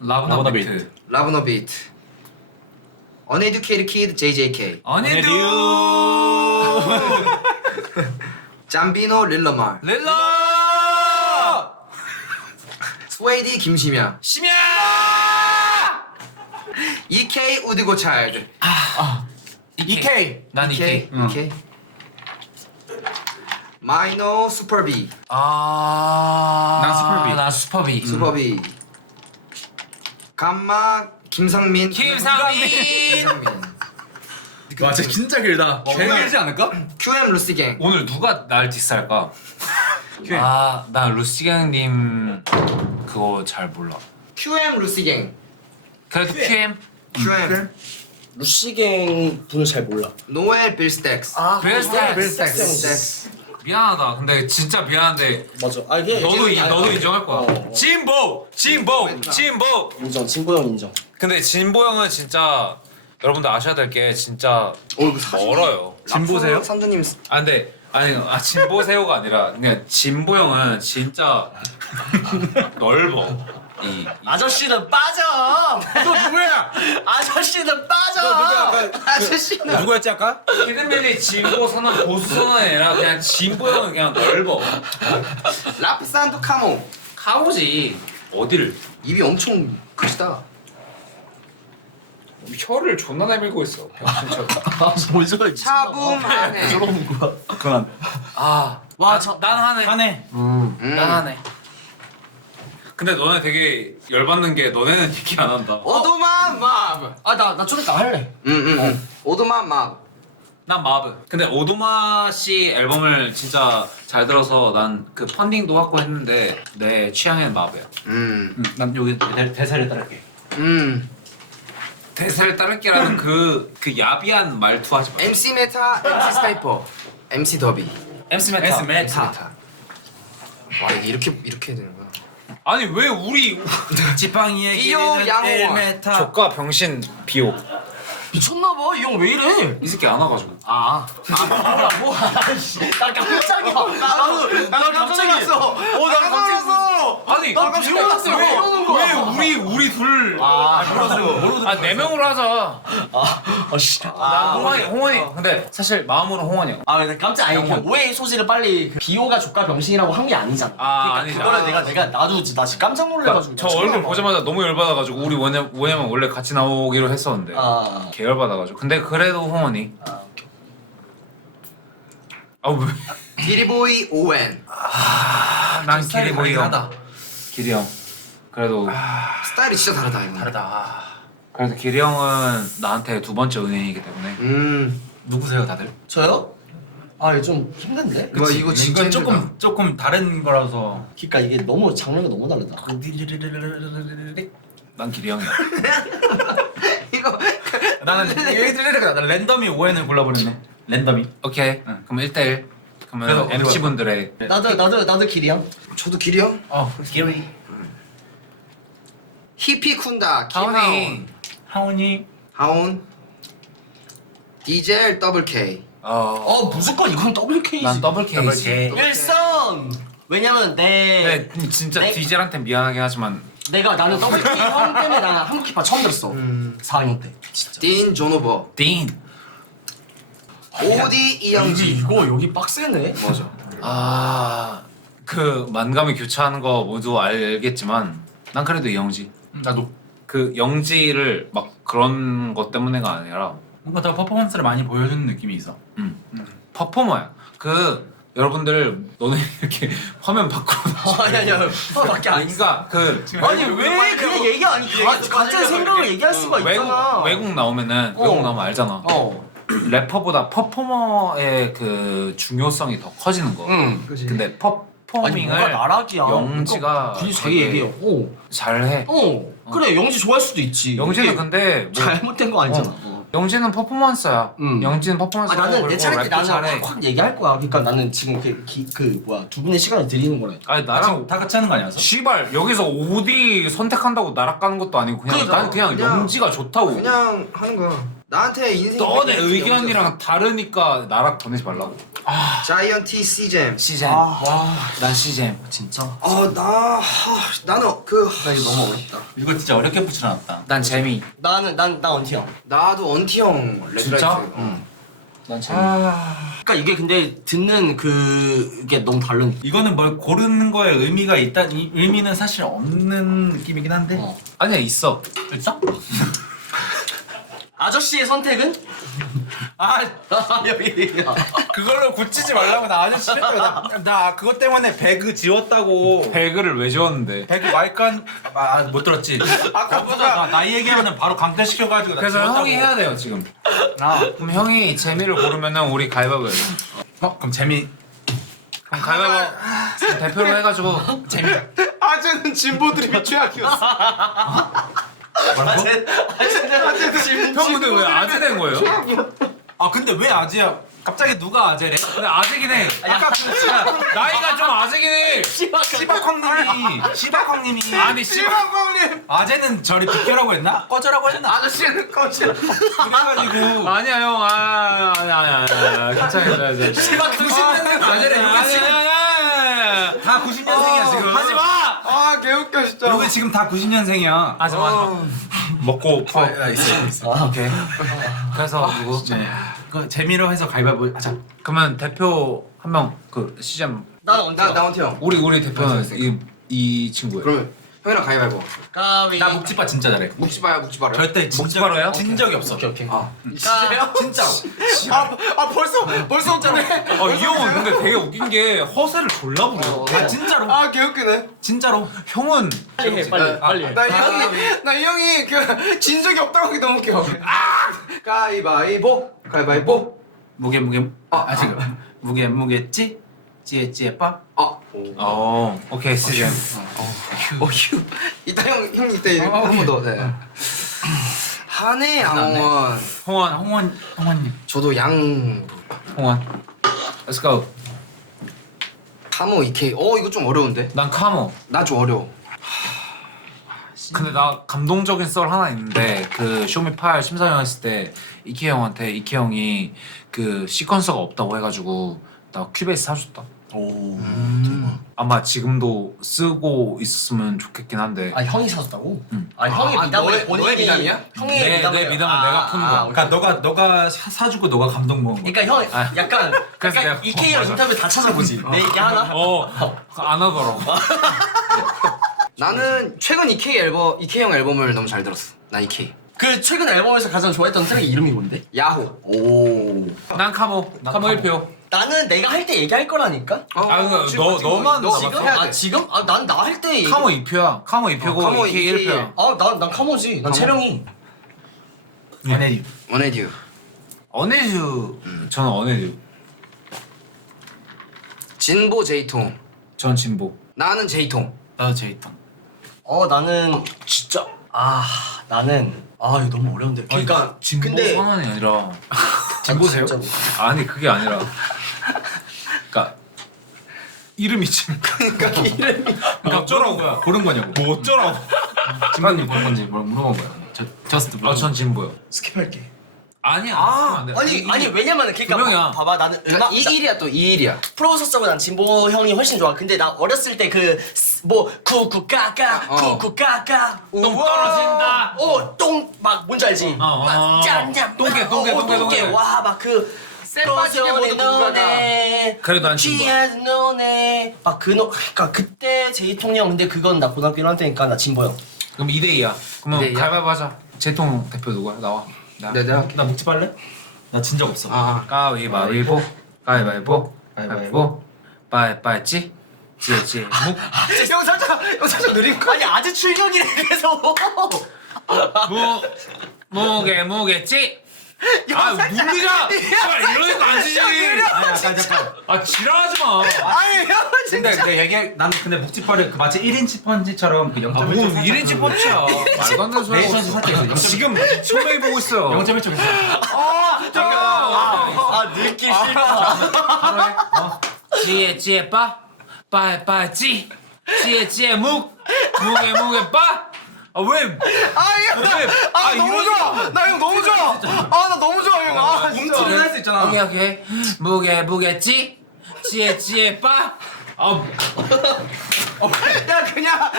라브나 라브나 비트. 라브너 비트. Uneducated Kid JJK. 어니듀. 잠비노 릴러말. 릴러. 스웨이디 김심야. 심야. EK 우디고 차일드. EK. 난 EK. EK. EK. 마이너 슈퍼비. 난 슈퍼비. 슈퍼비. 감마 김상민. 김상민. 와 진짜 길다. 제일 길지 않을까? QM 루시갱. 오늘 누가 날 디스할까? 나 루시경님 그거 잘 몰라. QM 루시갱. 그래도 QM. QM. 루시갱 분을 잘 몰라. 노엘 빌스텍스. 빌스텍스. 미안하다. 근데 진짜 미안한데 맞아. 아 이게 너도 얘는 너도 알아. 인정할 거야. 진보. 인정. 진보 형 인정. 근데 진보 형은 진짜 여러분들 아셔야 될 게 진짜 멀어요. 진보세요? 산주님. 근데 아니 진보새우가 아니라 그냥 진보 형은 진짜 넓어. 아저씨는 빠져. 너 누구야? 아저씨는 빠져. 아저씨는. 누구였지 아까? 히든맨이 진보 선언 보수 선언이 아니라 그냥 진보 형은 그냥 넓어. 라프산도 카모. 카오지. 어디를? 입이 엄청 크시다. 혀를 존나 내밀고 있어. 병신처럼. 뭔 소리야? 차붐하네. 저러는 거야. 그만. 아, 와, 난 하네. 하네. 난 하네. 근데 너네 되게 열받는 게 너네는 얘기 안 한다. 오도만 맘. 나 좀 이따 할래. 오도만 맘. 난 마브. 근데 오도마 씨 앨범을 진짜 잘 들어서 난 그 펀딩도 하고 했는데 내 취향에는 마브야. 난 여기 대사를 따를게. 대사를 따를게라는 그 야비한 말투 하지 마. MC 메타, MC 스나이퍼, MC 더비. MC 메타. 메타. 와 이게 이렇게 해야 되는 거야. 아니 왜 우리 지팡이의 비요 길이는 양호원. 1m. 조카 병신 비호. 미쳤나봐. 이 형 왜 이래? 이 새끼 안 와가지고. 나 깜짝이야. 나도 깜짝 놀랐어. 나 깜짝 놀랐어. 아니 나 깜짝 놀랐어. 왜 이러는 거야? 왜 우리 둘? 네 명으로 하자. 홍원이. 근데 사실 마음으로 홍원이야. 근데 깜짝 그냥 오해 소지를 빨리 그 비호가 조카 병신이라고 한 게 아니잖아. 아니지. 그거를 내가 나도 나 지금 깜짝 놀래가지고. 저 얼굴 보자마자 너무 열받아가지고 우리 뭐냐면 원래 같이 나오기로 했었는데 개 열받아가지고. 근데 그래도 홍원이. 왜? 디리보이 오웬. 난 기리보이 형. 하다. 기리 형. 그래도 스타일이 진짜 다르다 이거. 다르다. 그래도 기리 형은 나한테 두 번째 은인이기 때문에. 누구세요 다들? 저요? 이거 좀 힘든데? 와 이거 진짜 이건 조금 다른 거라서. 그러니까 이게 너무 장르가 너무 다르다. 난 기리 형이야. 이거 나는 랜덤이 오해를 골라버렸네. 랜덤이. 오케이. 그럼 1대1. 그러면 그래서 MC 분들의 나도 길이 형. 저도 길이 형. 기리. 히피 쿤다 하원이. 하원이. 하온. 디젤 더블 K. 무조건 이건 더블 K지. 난 더블 K지. 일선. 왜냐면 근데 진짜 내- 디젤한테 미안하긴 하지만 나는 더블 K 형 때문에 나는 한국키파 처음 들었어. 4학년 때. 진짜. 딘 조노버. 딘. 오디 이영지. 이거 여기 빡세네. 맞아. 그 만감이 교차하는 거 모두 알겠지만 난 그래도 이영지. 나도. 그 영지를 막 그런 것 때문에가 아니라 뭔가 더 퍼포먼스를 많이 보여주는 느낌이 있어. 퍼포머야. 그 여러분들 너네 이렇게 화면 밖으로 아니야. 밖에 안 있어. 그러니까 그 아니 왜 그냥 얘기 아니 각자의 생각을 얘기할 수가 있잖아. 외국 나오면은 외국 나오면 알잖아. 래퍼보다 퍼포머의 그 중요성이 더 커지는 거. 근데 아니 퍼포밍을 뭐가 나락이야. 영지가 괜히 자기 되게 얘기해. 잘해. 그래 영지 좋아할 수도 있지. 영지는 이게 근데 뭐 잘못된 거 아니잖아. 영지는 퍼포먼스야. 영지는 퍼포먼스야. 나는 내 차례 때 랩도 나는 잘해. 확 얘기할 거야. 그러니까 나는 지금 두 분의 시간을 드리는 거래. 아니 나랑 다 같이 하는 거 아니었어? 씨발 여기서 OD 선택한다고 나락가는 것도 아니고 그냥 그러니까, 난 그냥 그냥- 영지가 좋다고. 그냥 하는 거야. 나한테 인생. 너네 의견이랑 다르니까 나락 보내지 말라고. 자이언티 시잼. 시잼. 난 시잼. 진짜. 나는 그 나 이거 너무 어렵다. 이거 진짜 어렵게 붙여놨다. 난 재미. 난 언티 형. 나도 언티 형 레드라이트. 진짜? 응. 난 재미. 그러니까 이게 근데 듣는 그게 너무 다른. 이거는 뭘 고르는 거에 의미가 있다. 이 의미는 사실 없는 느낌이긴 한데. 아니야 있어. 있어? 아저씨의 선택은? 여기. 그걸로 굳히지 말라고 나 아주 싫었어. 나 그것 때문에 배그 지웠다고. 배그를 왜 지웠는데? 배그 말간 못 들었지. 아까보다 나이 얘기하면 바로 강퇴시켜가지고 나 그래서 지웠다고. 형이 해야 돼요 지금. 그럼 형이 재미를 고르면은 우리 가위바위보 해요. 그럼 재미. 그럼 가위바위보 대표로 해가지고 재미. 아재는 진보들이 최악이었어. 아재 형 근데 왜 아재 된 거예요? 근데 왜 아지야? 갑자기 누가 아재래? 근데 아재긴 해. 아까 그 나이가 좀 아재긴 해. 시박황님이 아니 씨발. 아재는 저리 비켜라고 했나? 꺼져라고 했나? 아저씨는 꺼져. 그래가지고 아니야 형. 아니야. 괜찮아. 씨발 90년생 아재래. 아니야. 다 90년생이야 지금. 하지 마. 아 개웃겨 진짜. 여기 지금 다 90년생이야. 하지 마. 먹고 풀어. 있어. 오케이. 그래서 누구? 네. 그 재미로 해서 가위바위보 하자. 그러면 대표 한 명 그 시즌 난 언제? 나 원태 형. 우리 대표는 이 친구예요. 그러면 형이랑 가위바위보. 가위. 나 묵지빠 진짜 잘해. 묵지 마요 묵지 마요. 절대 묵지바로요? 진 적이 없어. 오케이. 아. 진짜로. 벌써 없잖아. 이 형은 근데 되게 웃긴 게 허세를 졸라 부려. 아 진짜로. 아 개웃기네. 진짜로. 형은 빨리 해 빨리. 나 이 형이 그 진 적이 없다고 하기 너무 웃겨. 아 가위바위보 가위바위보. 무게 지금 무게 찌에 빠. 오케이 시즌. 휴. 이따 형 이따 한 번 더. 네. 한해 양원. 홍원님. 저도 양. 홍원. Let's go. 카모 이케이. 이거 좀 어려운데. 난 카모. 나 좀 어려워. 근데 나 감동적인 썰 하나 있는데 그 쇼미8 심사위원 했을 때 이케 형한테 이케 형이 그 시퀀서가 없다고 해가지고 나 큐베이스 사줬다. 오. 아마 지금도 쓰고 있었으면 좋겠긴 한데 아 형이 사줬다고? 응. 아 형의 미담을 너의 미담이야? 형의 내 미담을 미담을 내가 푼 거야. 그러니까 너가 사주고 너가 감동 먹은 거. 그러니까 형 아, 약간 그래서 내가 이케이랑 맞아. 인터뷰 다 찾아보지. 내 얘기 하나? 안 하더라고. 나는 최근 이케이 형 앨범을 너무 잘 들었어. 나 이케이. 그 최근 앨범에서 가장 좋아했던 트랙 이름이 뭔데? 야호. 오. 난 카모 1표. 나는 내가 할 때 얘기할 거라니까. 너만 너 지금? 해야 돼. 아 지금? 아 난 나 할 때. 카모 2표야. 카모 2표고 카모 이케 이케. 1표야. 아난 카모지. 난 채령이. 원해리. 원에듀. 어네듀. 저는 어네듀. 진보 제이통. 전 진보. 나는 제이통. 나도 제이통. 나는 진짜. 나는 이거 너무 어려운데. 그러니까 진보 근데 상황이 아니라 진보세요? 진짜로. 아니 그게 아니라 그러니까 이름이 진. 그러니까 이름이. 그러니까 어쩌라고? 고른 거냐고. 뭐 어쩌라고? 진반님 고른 건지 물어본 거야. 저스트 블루. 전 진보요. 스킵할게. 아니야. 안 돼. 아니 왜냐면 그러니까 두 명이야. 봐봐 나는 그러니까 이 일이야 또 이 일이야. 프로듀서고 난 진보 형이 훨씬 좋아. 근데 나 어렸을 때 그 뭐 쿠쿠까까 쿠쿠까까 똥 떨어진다. 똥 막 뭔지 알지? 막 짠짠 똥개. 와 막 그 빠지게 모두 너네 그래도 난 진보야. 취해서 너네 막 그러니까 그때 제이통이 형 근데 그건 나 고등학교 1학년 때니까 나 진보 형. 그럼 2대2야. 그러면 2대2 야? 가위바위보 하자. 제통 대표 누구야? 나와. 내가 할게. 나 묵지 빨래? 나 진 적 없어. 가위바위보. 가위바위보. 빠이빠이찌. 찌찌. 형 살짝 느린 거. 아니 아주 출격이래 그래서 무게찌. 물리자. 이러니까 안 치지. 잠깐. 지랄하지 마. 아니 형 근데 내 얘기 나는 근데 묵지빨을 그 마치 1인치 펀치처럼 그 0.1초 뭐 1인치 펀치야. 말도 안 되는 소리 하고 레이션스 있어. 살짝 있어. 지금 소매이 보고 있어요. 0.1초 있어. 느낌 싫다. 찌에 빠이빠이찌. 찌에 무게 빠. 왜? 너무 좋아. 나 형 너무 좋아. 나 너무 좋아 형. 뭉치는 할 수 있잖아. 오케이. 무게찌. 찌에 빠. 야 그냥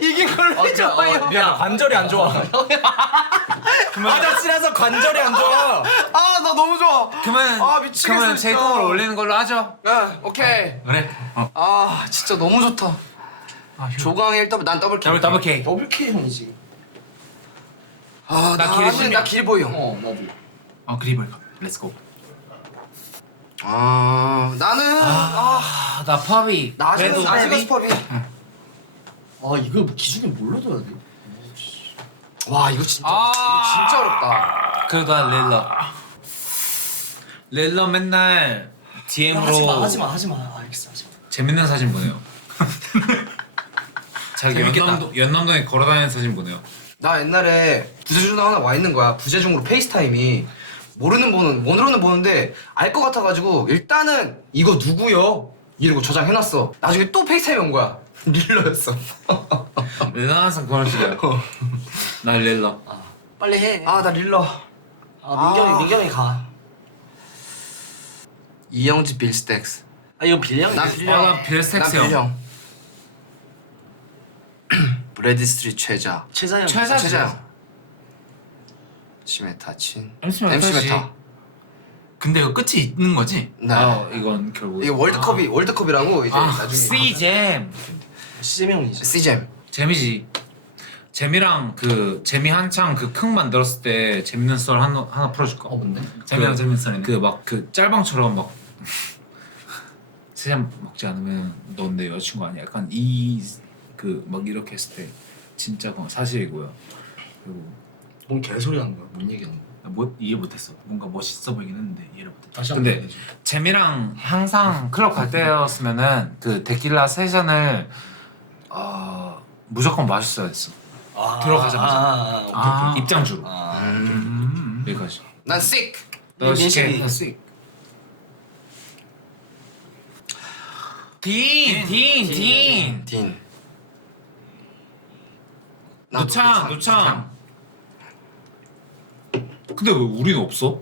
이긴 걸로 해줘 형. 미안 관절이 안 좋아. 아저씨라서 관절이 안 좋아. 나 너무 좋아. 그러면 미치겠어, 진짜. 제동을 올리는 걸로 하죠. 야 오케이. 그래. 진짜 너무 좋다. 조광 1더블 난 더블 킬. 더블 K. 더블 K 형이지. 나 길보이 형. 나도. 그리블 렛츠고. 나는 나 팝이. 나 아직은 스퍼비. 이거 뭐 기준을 뭘로 둬야 돼? 와 이거 진짜 어렵다. 그래도 난 렐러 맨날 DM으로 하지마. 알겠어. 재밌는 사진 보내요. 자기 연남동에 걸어다니는 사진 보내요. 나 옛날에 부재중 하나 와 있는 거야. 부재중으로 페이스타임이. 모르는 보는데 알 것 같아가지고 일단은 이거 누구요? 이러고 저장해놨어. 나중에 또 페이스타임이 온 거야. 릴러였어. 나 항상 그런 식이야. 나 릴러. 빨리 해. 아 나 릴러. 민경이 가. 이영지 빌스텍스. 이거 빌려? 난 빌려. 난 빌스텍스요. 난 빌려. 브래드스트리 최자. 최사영. 최자요. 시메타친. MC 메타. 근데 이거 끝이 있는 거지? 네. 이건 결국. 이게 월드컵이라고 이제 나중에 C잼. 시제명이지. C잼. 재미지. 재미랑 그 재미 한창 그 坑 만들었을 때 재밌는 썰 하나 풀어줄까? 뭔데? 재미랑 재밌는 썰이네. 그 막 그 짤방처럼 막 세잔 먹지 않으면 넌 내 여자친구 아니야. 약간 이 그 막 이렇게 했을 때 진짜 그건 사실이고요. 그리고 뭔 개소리 하는 거야? 뭔 얘기하는 거야? 뭐 이해 못했어. 뭔가 멋있어 보이긴 했는데 이해를 못했다. 다시 한번 근데 재미랑 항상 클럽 갈 때였으면은 그 데킬라 세잔을 무조건 마셨어야 했어. 들어가자마자. 오케이. 입장주로. 여기까지. 난 sick. 너 민식이. 딘. 딘. 노창. 근데 왜 우리는 없어?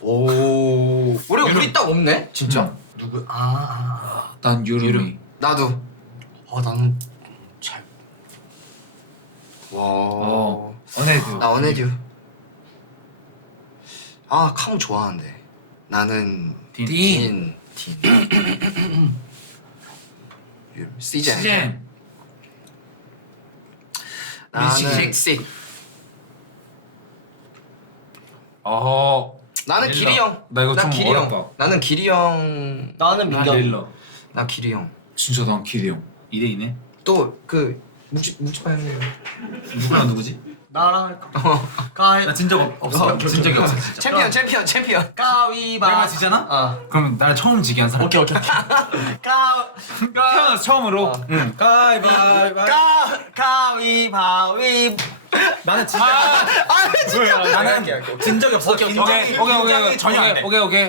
오. 우리 딱 없네. 진짜. 누구? 난 유름이. 나도. 나는 잘. 와. 언헤드. 나 언헤듀. 아 카무 좋아하는데. 나는 딘. C잼. 시젠. 나는 C. 나는 릴러. 기리 형. 나 이거 좀 기리 어렵다. 형. 나는 기리 형. 나는 난 민경. 릴러. 나 기리 형. 진짜 난 기리 형. 2대2네. 또 그 묵지파 형님. 누구랑 누구지? 나랑 가위. 나 진 적 없어. 진 적이 없어 진짜. 챔피언. 가위바. 내가 지잖아? 그럼 나 처음 지게 한 사람. 오케이. 태어나서 처음으로. 응. 가위바위보. 가위바위. 나는 진짜. 나는 진 적이 없어. 긴장이 전혀 안 돼. 오케이. 긴장이 전혀 안 돼.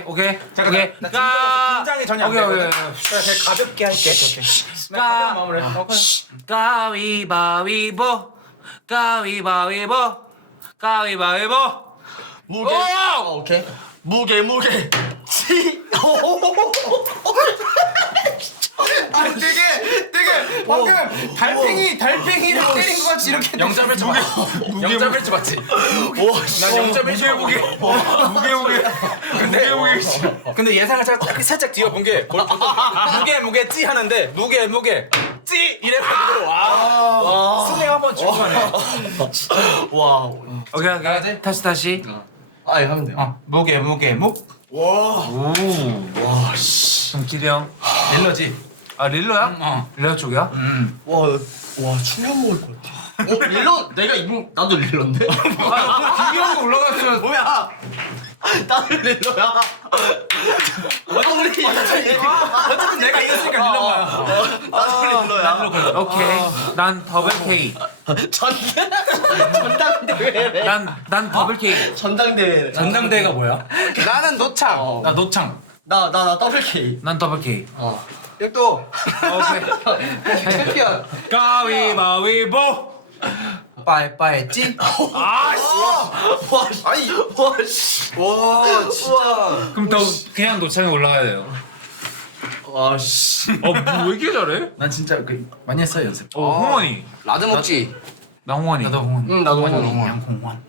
오케이. 되게 가볍게 할게. 가- 마무리. 가위바위보. 무게. 오케이. 무게. 치. 아니 되게 방금 달팽이를 때린 것 같이 이렇게 0.1초 맞. 0.1초 맞지? 난 0.1초 근데 예상을 살짝 뒤엎은 게 무게 찌 하는데 무게 찌 이래가지고 와 순행 한번 주고 가네. 와. 오케이. 다시. 하면 돼요. 무게 묵. 와, 씨. 그럼 기리 형. 릴러지. 아, 릴러야? 릴러 쪽이야? 와 충격 먹을 것 같아. 릴러 내가 나도 릴러인데? 기리 형도 올라갔으면. 뭐야? 나도 릴러야. 어쨌든 내가 이겼으니까 릴러 거야. 나도 릴러야. 오케이. 난 더블 K. 전당대회래. 난 더블 K. 전당대회래. 전당대회가 뭐야? 나는 노창. 나 노창. 나 더블 K. 난 더블 K. 또 오케이. 챔피언. 가위바위보. 빠이 찌. 와 진짜. 그럼 더 그냥 노창에 올라가야 돼요. 와 씨. 뭐 왜 이렇게 잘해? 난 진짜 많이 했어요 연습. 홍원이. 라드 먹지. 나 홍원이. 나도 홍원. 나도 양홍원.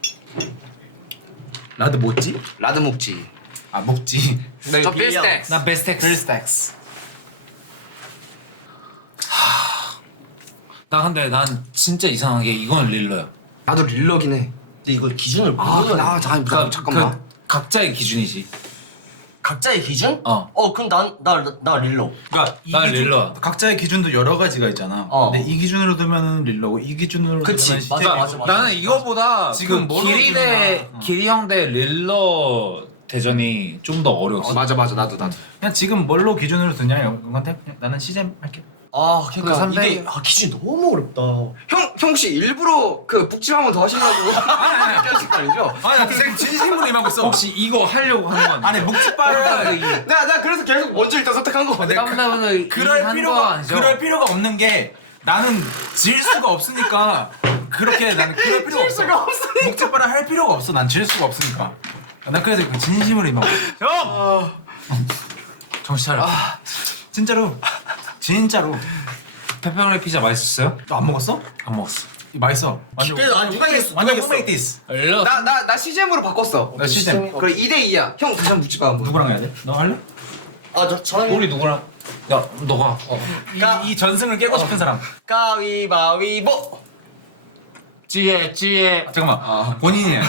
나도 뭐지? 라드 먹지. 아 먹지. 저 빌스텍스. 나 베스텍스. 빌스텍스. 나 근데 난 진짜 이상하게 이건 릴러야. 나도 릴러긴 해. 근데 이거 기준을 잠깐만. 그 각자의 기준이지. 각자의 기준? 어. 그럼 나 릴러. 그러니까 난 릴러. 각자의 기준도 여러 가지가 있잖아. 근데 이 기준으로 두면 릴러고 이 기준으로 그치. 두면 맞아. 나는 이거보다 지금 그 뭐로 기리 형 대 릴러 대전이 좀 더 어려웠어. 맞아 나도. 그냥 지금 뭘로 기준으로 두냐 이건 나는 시잼 할게. 아 그러니까 그 300. 이게 기준이 너무 어렵다. 형 혹시 일부러 그 북집 한번 더 하시려고 하신 거 아니죠? 아니 나 지금 진심으로 임하고 있어. 혹시 이거 하려고 하는 거 아니야? 아니 묵찌빠를 나 그래서 계속 먼저 일단 선택한 거거든. 땀나면은 그럴 필요가 없는 게 나는 질 수가 없으니까 그렇게 나는 그럴 필요가 없어. 묵찌빠를 할 필요가 없어. 난 질 수가 없으니까. 난 그래서 그 진심으로 임하고. 형! 정신 차려. 진짜로 페퍼로니 피자 맛있었어요? 너 안 먹었어? 안 먹었어. 이거 맛있어. 완전 그래도 아니 누가 이겼어? 완전 홈메이드 디스. 알려. 나 CGM으로 바꿨어. 나 시즌 그래 2대2야. 형 다시 한번 묵집 한번. 누구랑 해야 돼? 너 할래? 저는 우리 누구랑? 야 너가. 이 전승을 깨고 싶은 사람. 가위바위보. 찌에. 잠깐만. 본인이 해.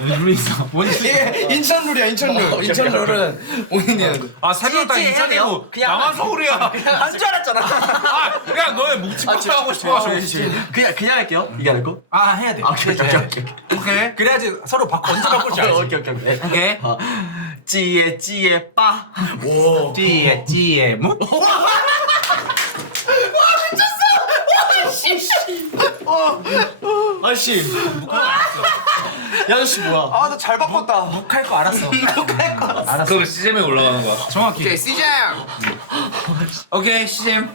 룰이 있어. 본인이. 이게 인천 룰이야 인천 룰. 인천 룰은 본인이 하는 거. 아 세명 다 찌에 해야 돼요? 인천이고 그냥 나만 서울이야. 한 줄 알았잖아. 야 너네 묵찌빠 하고 싶어. 그냥 할게요. 이게 할 거? 아 해야 돼. 오케이. 오케이. 그래야지 서로 언제 바꿀지 알지. 오케이. 오케이. 찌에 빠. 찌에 무? 아씨. 야 아저씨 뭐야? 아 나 잘 바꿨다. 묵할 거 알았어. 알았어. 그럼 CGM에 올라가는 거야. 정확히. 오케이 CGM. 오케이 CGM.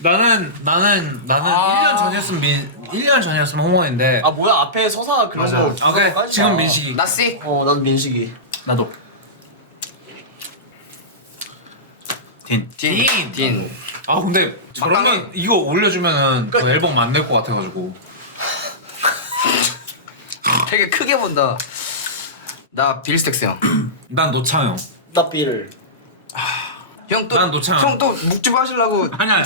나는 1년 전이었으면 1년 전이었으면 홍원인데. 아 뭐야 앞에 서사 그런 거. 오케이 지금 민식이. 나 C. 난 민식이. 나도. 딘. 딘. 아 근데 저러면 이거 올려주면은 그 앨범 만들 것 같아가지고. 되게 크게 본다. 나 빌스텍스 형. 난 노창 형. 나 B를. 난 노창. 형 또 묵집 하시려고. 아니야.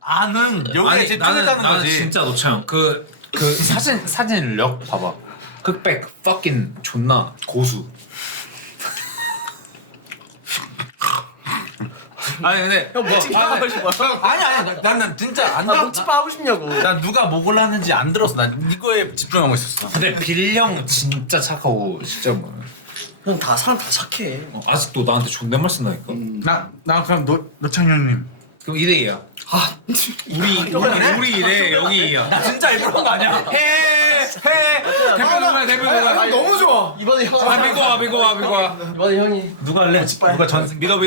아는 여기에 아니 이제 나는 뚫렸다는 거지. 진짜 노창 형. 그 사진력 봐봐. 흑백 fucking 존나 고수. 아니 근데 형 뭐? 아니 나는 진짜 안 묵집바 하고 싶냐고. 난 누가 뭐 골랐는지 안 들었어. 난 이거에 집중하고 있었어. 근데 빌형 진짜 착하고 진짜 뭐 형 다 사람 다 착해. 아직도 나한테 존댓말 쓴다니까. 나 그럼 노창현님. 그럼 2대2야. 우리 이래 여기 2야. 나 진짜 일부러 한 거 아니야. 대표 누나. 너무 좋아. 이번에 형. 비고 와. 이번에 형이. 누가 할래? 누가 전승? 믿어.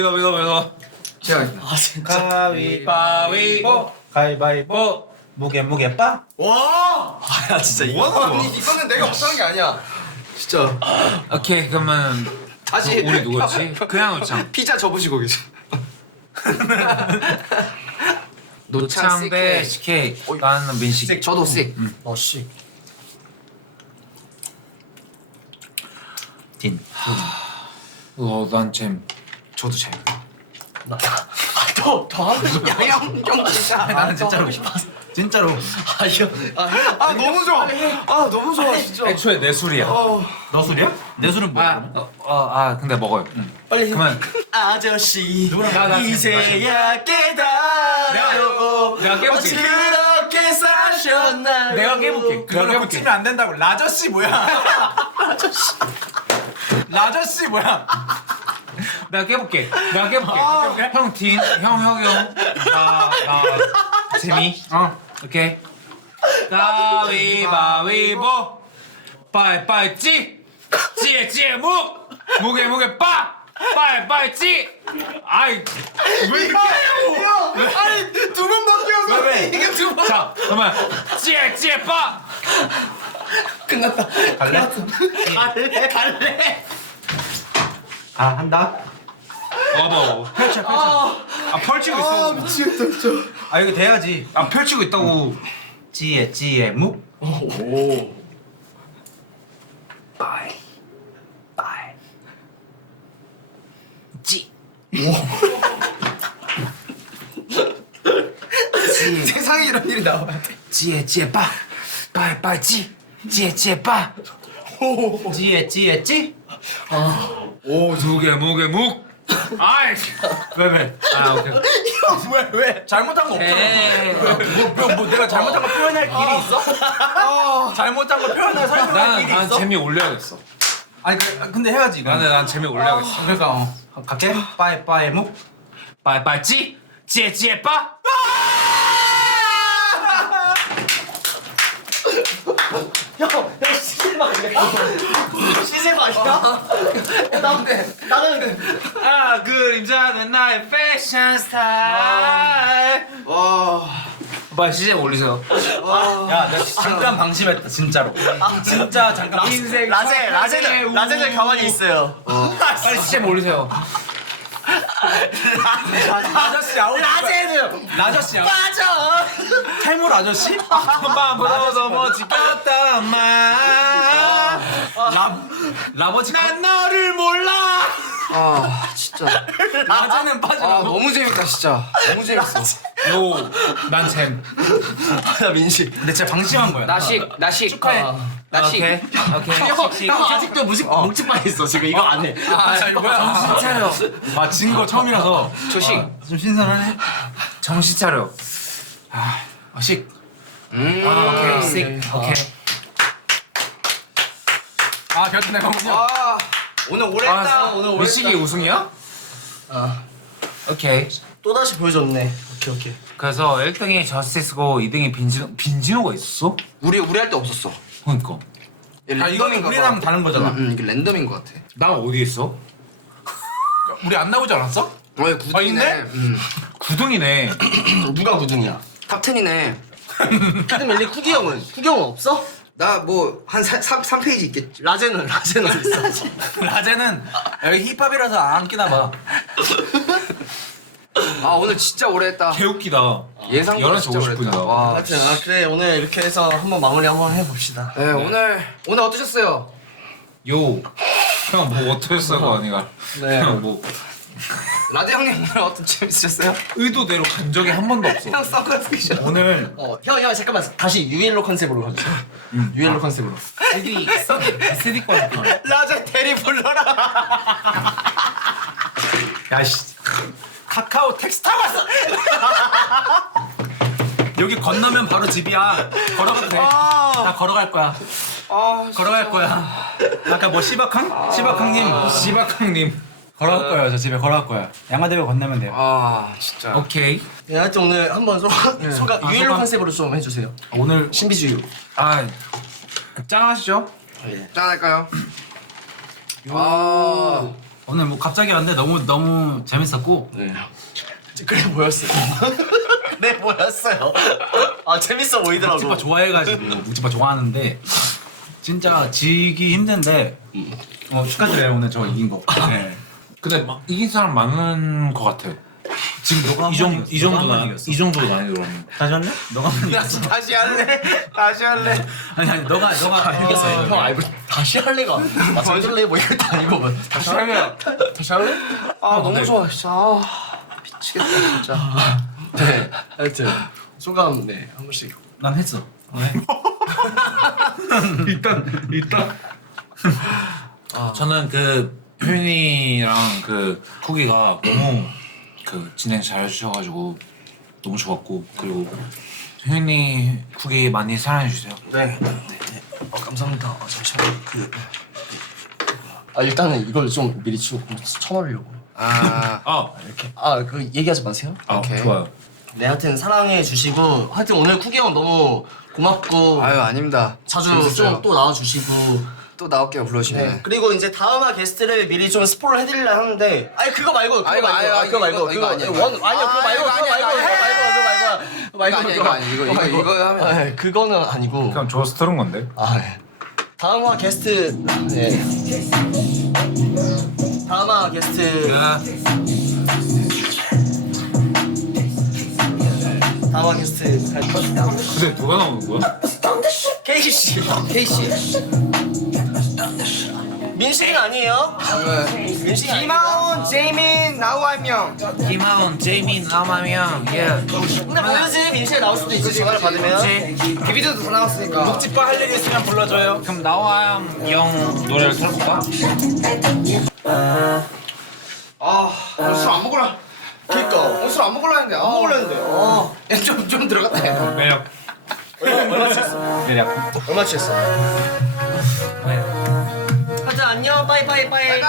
제가 아 진짜. 가위바위보. 가위바위보. 무게 빠. 와. 아 진짜 이거. 아니 이거는 내가 못하는 게 아니야. 진짜. 오케이 그러면 다시 우리 누구였지? 그냥 노창. 피자 접으시고 계셔. 노창 대 CK. 나는 민식. 저도 C. 씨. 딘. 난 잼. 저도 잼. 더 하고 싶어. 야형 진짜. 나는 진짜로. 진짜로. 아 너무 좋아. 아 너무 좋아 진짜. 애초에 내 술이야. 너 술이야? 내 술은 뭐야? 근데 먹어요. 빨리. 그러면 아저씨. 나 이제야 깨달으려고. 내가 깨볼게. 그렇게 사셨나요? 내가 깨볼게. 그거는 붙이면 안 된다고. 라저씨 뭐야? 라저씨 뭐야? 내가 깨볼게. 형 딘, 형. 나 재미. 오케이. 가위바위보. 빠이빠이 찌. 찌에 무게 빠. 빠이빠이 찌. 아이 왜 이렇게 해요? 아니 두 번 바뀌었어. 왜? 이게 두 번. 자 그러면 찌에 빠. 끝났다. 갈래? 갈래. 아 한다. 와봐. 펼쳐. 펼치고 있어. 미치겠다 진짜. 아 이거 돼야지. 펼치고 있다고. 찌에 무. 세상에 이런 일이 나와야 돼. 찌에 빠. 빠이빠이 찌. 찌에 빠. 찌에 찌. 무게 묵. 아이. 왜? 아 오케이. 왜? 잘못한 거 없잖아. 뭐 내가 잘못한 거 표현할 길이 있어? 잘못한 거 표현할 설명할 길이 난 있어? 재미 올려야겠어. 아니 근데 해야지 이거. 난 재미 올려야겠어. 그러니까 갈게. 빠이 무. 빠이빠이찌 찌찌빠. 형 시즌막이야? 시즌막이야? 나는 아 그림자는 나의 패션 스타일. 빨리 시즌 올리세요. 야, 나 잠깐 방심했다 진짜로. 진짜 잠깐. 인생 라제는 가만히 있어요. 빨리 시즌 올리세요. 아저씨 아웃. 라저씨 아웃. 빠져. 탈모 아저씨? 한번보다 뭐 지켰단 말. 라버지. 난 너를 몰라. 아 진짜. 라제는 아 빠지라고. 너무 재밌다 진짜. 너무 재밌어. 난 잼. 나 민식. 근데 진짜 방심한 거야. 나식 축하해. 나식. 오케이. 형 아직도 묵직방 있어 지금 이거 안 해. 정신 차려. 진 거 처음이라서 조식. 좀 신선하네. 정신 차려. 식. 오케이. 식. 오케이. 곁에 내가 오냐. 오늘 오래했다. 오늘 오래했다. 미식이 우승이야? 오케이. 또 다시 보여줬네. 오케이. 그래서 1등이 저스티스고 2등이 빈지노가 있었어? 우리 할 때 없었어. 그러니까. 이거는 우리랑 다른 거잖아. 이게 랜덤인 것 같아. 나 어디 있어? 우리 안 나오지 않았어? 구등이네. 9등이네. 누가 9등이야? 탑 10이네. 근데 멜리 쿠기 형은 없어? 나 뭐 한 3페이지 있겠지. 라제는 있어. 라제는 여기 힙합이라서 안 끼나 봐. 아 오늘 진짜 오래했다. 개웃기다. 예상보다 11시 진짜 50분이다. 오래했다. 와. 하여튼 그래 오늘 이렇게 해서 한번 마무리 한번 해봅시다. 네 오늘 어떠셨어요? 요. 형 뭐 어떠셨어요, 거아니가? 네. 형 뭐 라드 형님 오늘 어떤 재밌으셨어요? 의도대로 간 적이 한 번도 없어. 형 선글라스 끼셨. 오늘 형 잠깐만 다시 유일로 컨셉으로 가주세요. 유일로 컨셉으로. CD 거니까. 라제 대리 불러라. 야씨 카카오 택시 타고 왔어. 여기 건너면 바로 집이야. 걸어가도 돼. 나 걸어갈 거야. 걸어갈 거야. 아까 뭐 시박항님 시박항님. 걸어갈 거예요. 저 집에 걸어갈 거야. 양화대교 건너면 돼요. 아 진짜. 오케이. 네, 하여튼 오늘 한번 소감 유일로 소감. 컨셉으로 좀 해주세요. 오늘 신비주의. 짠하시죠? 짠할까요? 아 오늘 뭐 갑자기 왔는데 너무 재밌었고 네. 그래 보였어요. 네 보였어요. 재밌어 보이더라고. 묵집바 좋아해가지고 묵집바 좋아하는데 진짜 지기 힘든데 축하드려요 오늘 저 이긴 거. 네. 근데 막 이긴 사람 많은 것 같아. 지금 너가 이 정도 많이 들어오는. 다시 할래? 너가 한번 이겼어. 다시 할래. 아니 너가 이겼어. 형 알고 다시 할래가 맞춰줄래 뭐 이것도 아니고 뭐. 다시 할래. 아 너무 좋아 진짜. 미치겠다 진짜. 네. 하여튼 소감 네 한 번씩. 난 했어. 일단. 저는 그 효인이랑 그 쿠기가 너무 그 진행 잘 해주셔가지고 너무 좋았고 그리고 효인이 쿠기 많이 사랑해 주세요. 네. 감사합니다. 잠시만 일단은 이걸 좀 미리 치고 쳐놓으려고. 이렇게. 그 얘기하지 마세요. 오케이. 좋아요. 네, 하여튼 사랑해 주시고 하여튼 오늘 쿠기 형 너무 고맙고 아유 아닙니다. 자주 재밌었어요. 좀 또 나와주시고. 또 나올게요 불러주시면. 네. 그리고 이제 다음화 게스트를 미리 좀 스포를 해드리려 하는데 그거 말고 그거 아니, 말고 아니, 아니, 그거 말고 이거 아니야, 이거. 그거 말고 그거는 아니고 그럼 조스 틀은 건데. 네. 다음화 게스트 네. 다음화 게스트 다음화 게스트 갈 겁니다. 근데 누가 나오는 거야? 케이씨 민식이 아니에요? 민식이 김하온, 제이민, 나우 한 명. 김하온, 제이민, 나마명. 예. 근데 모르지 민식이 나올 수도 있지 전화를 받으면. 비비드도 다 나왔으니까. 묵집바 할 일 있으면 불러줘요. 그럼 나와 형 노래를 틀어볼까? 술안 먹으라. 그니까 술안 먹으려 했는데. 안 먹으려 했는데 좀 들어갔다 해. 매력. 얼마 취했어? 얼마 취했어? 하여튼 안녕 빠이빠이. 바이바이.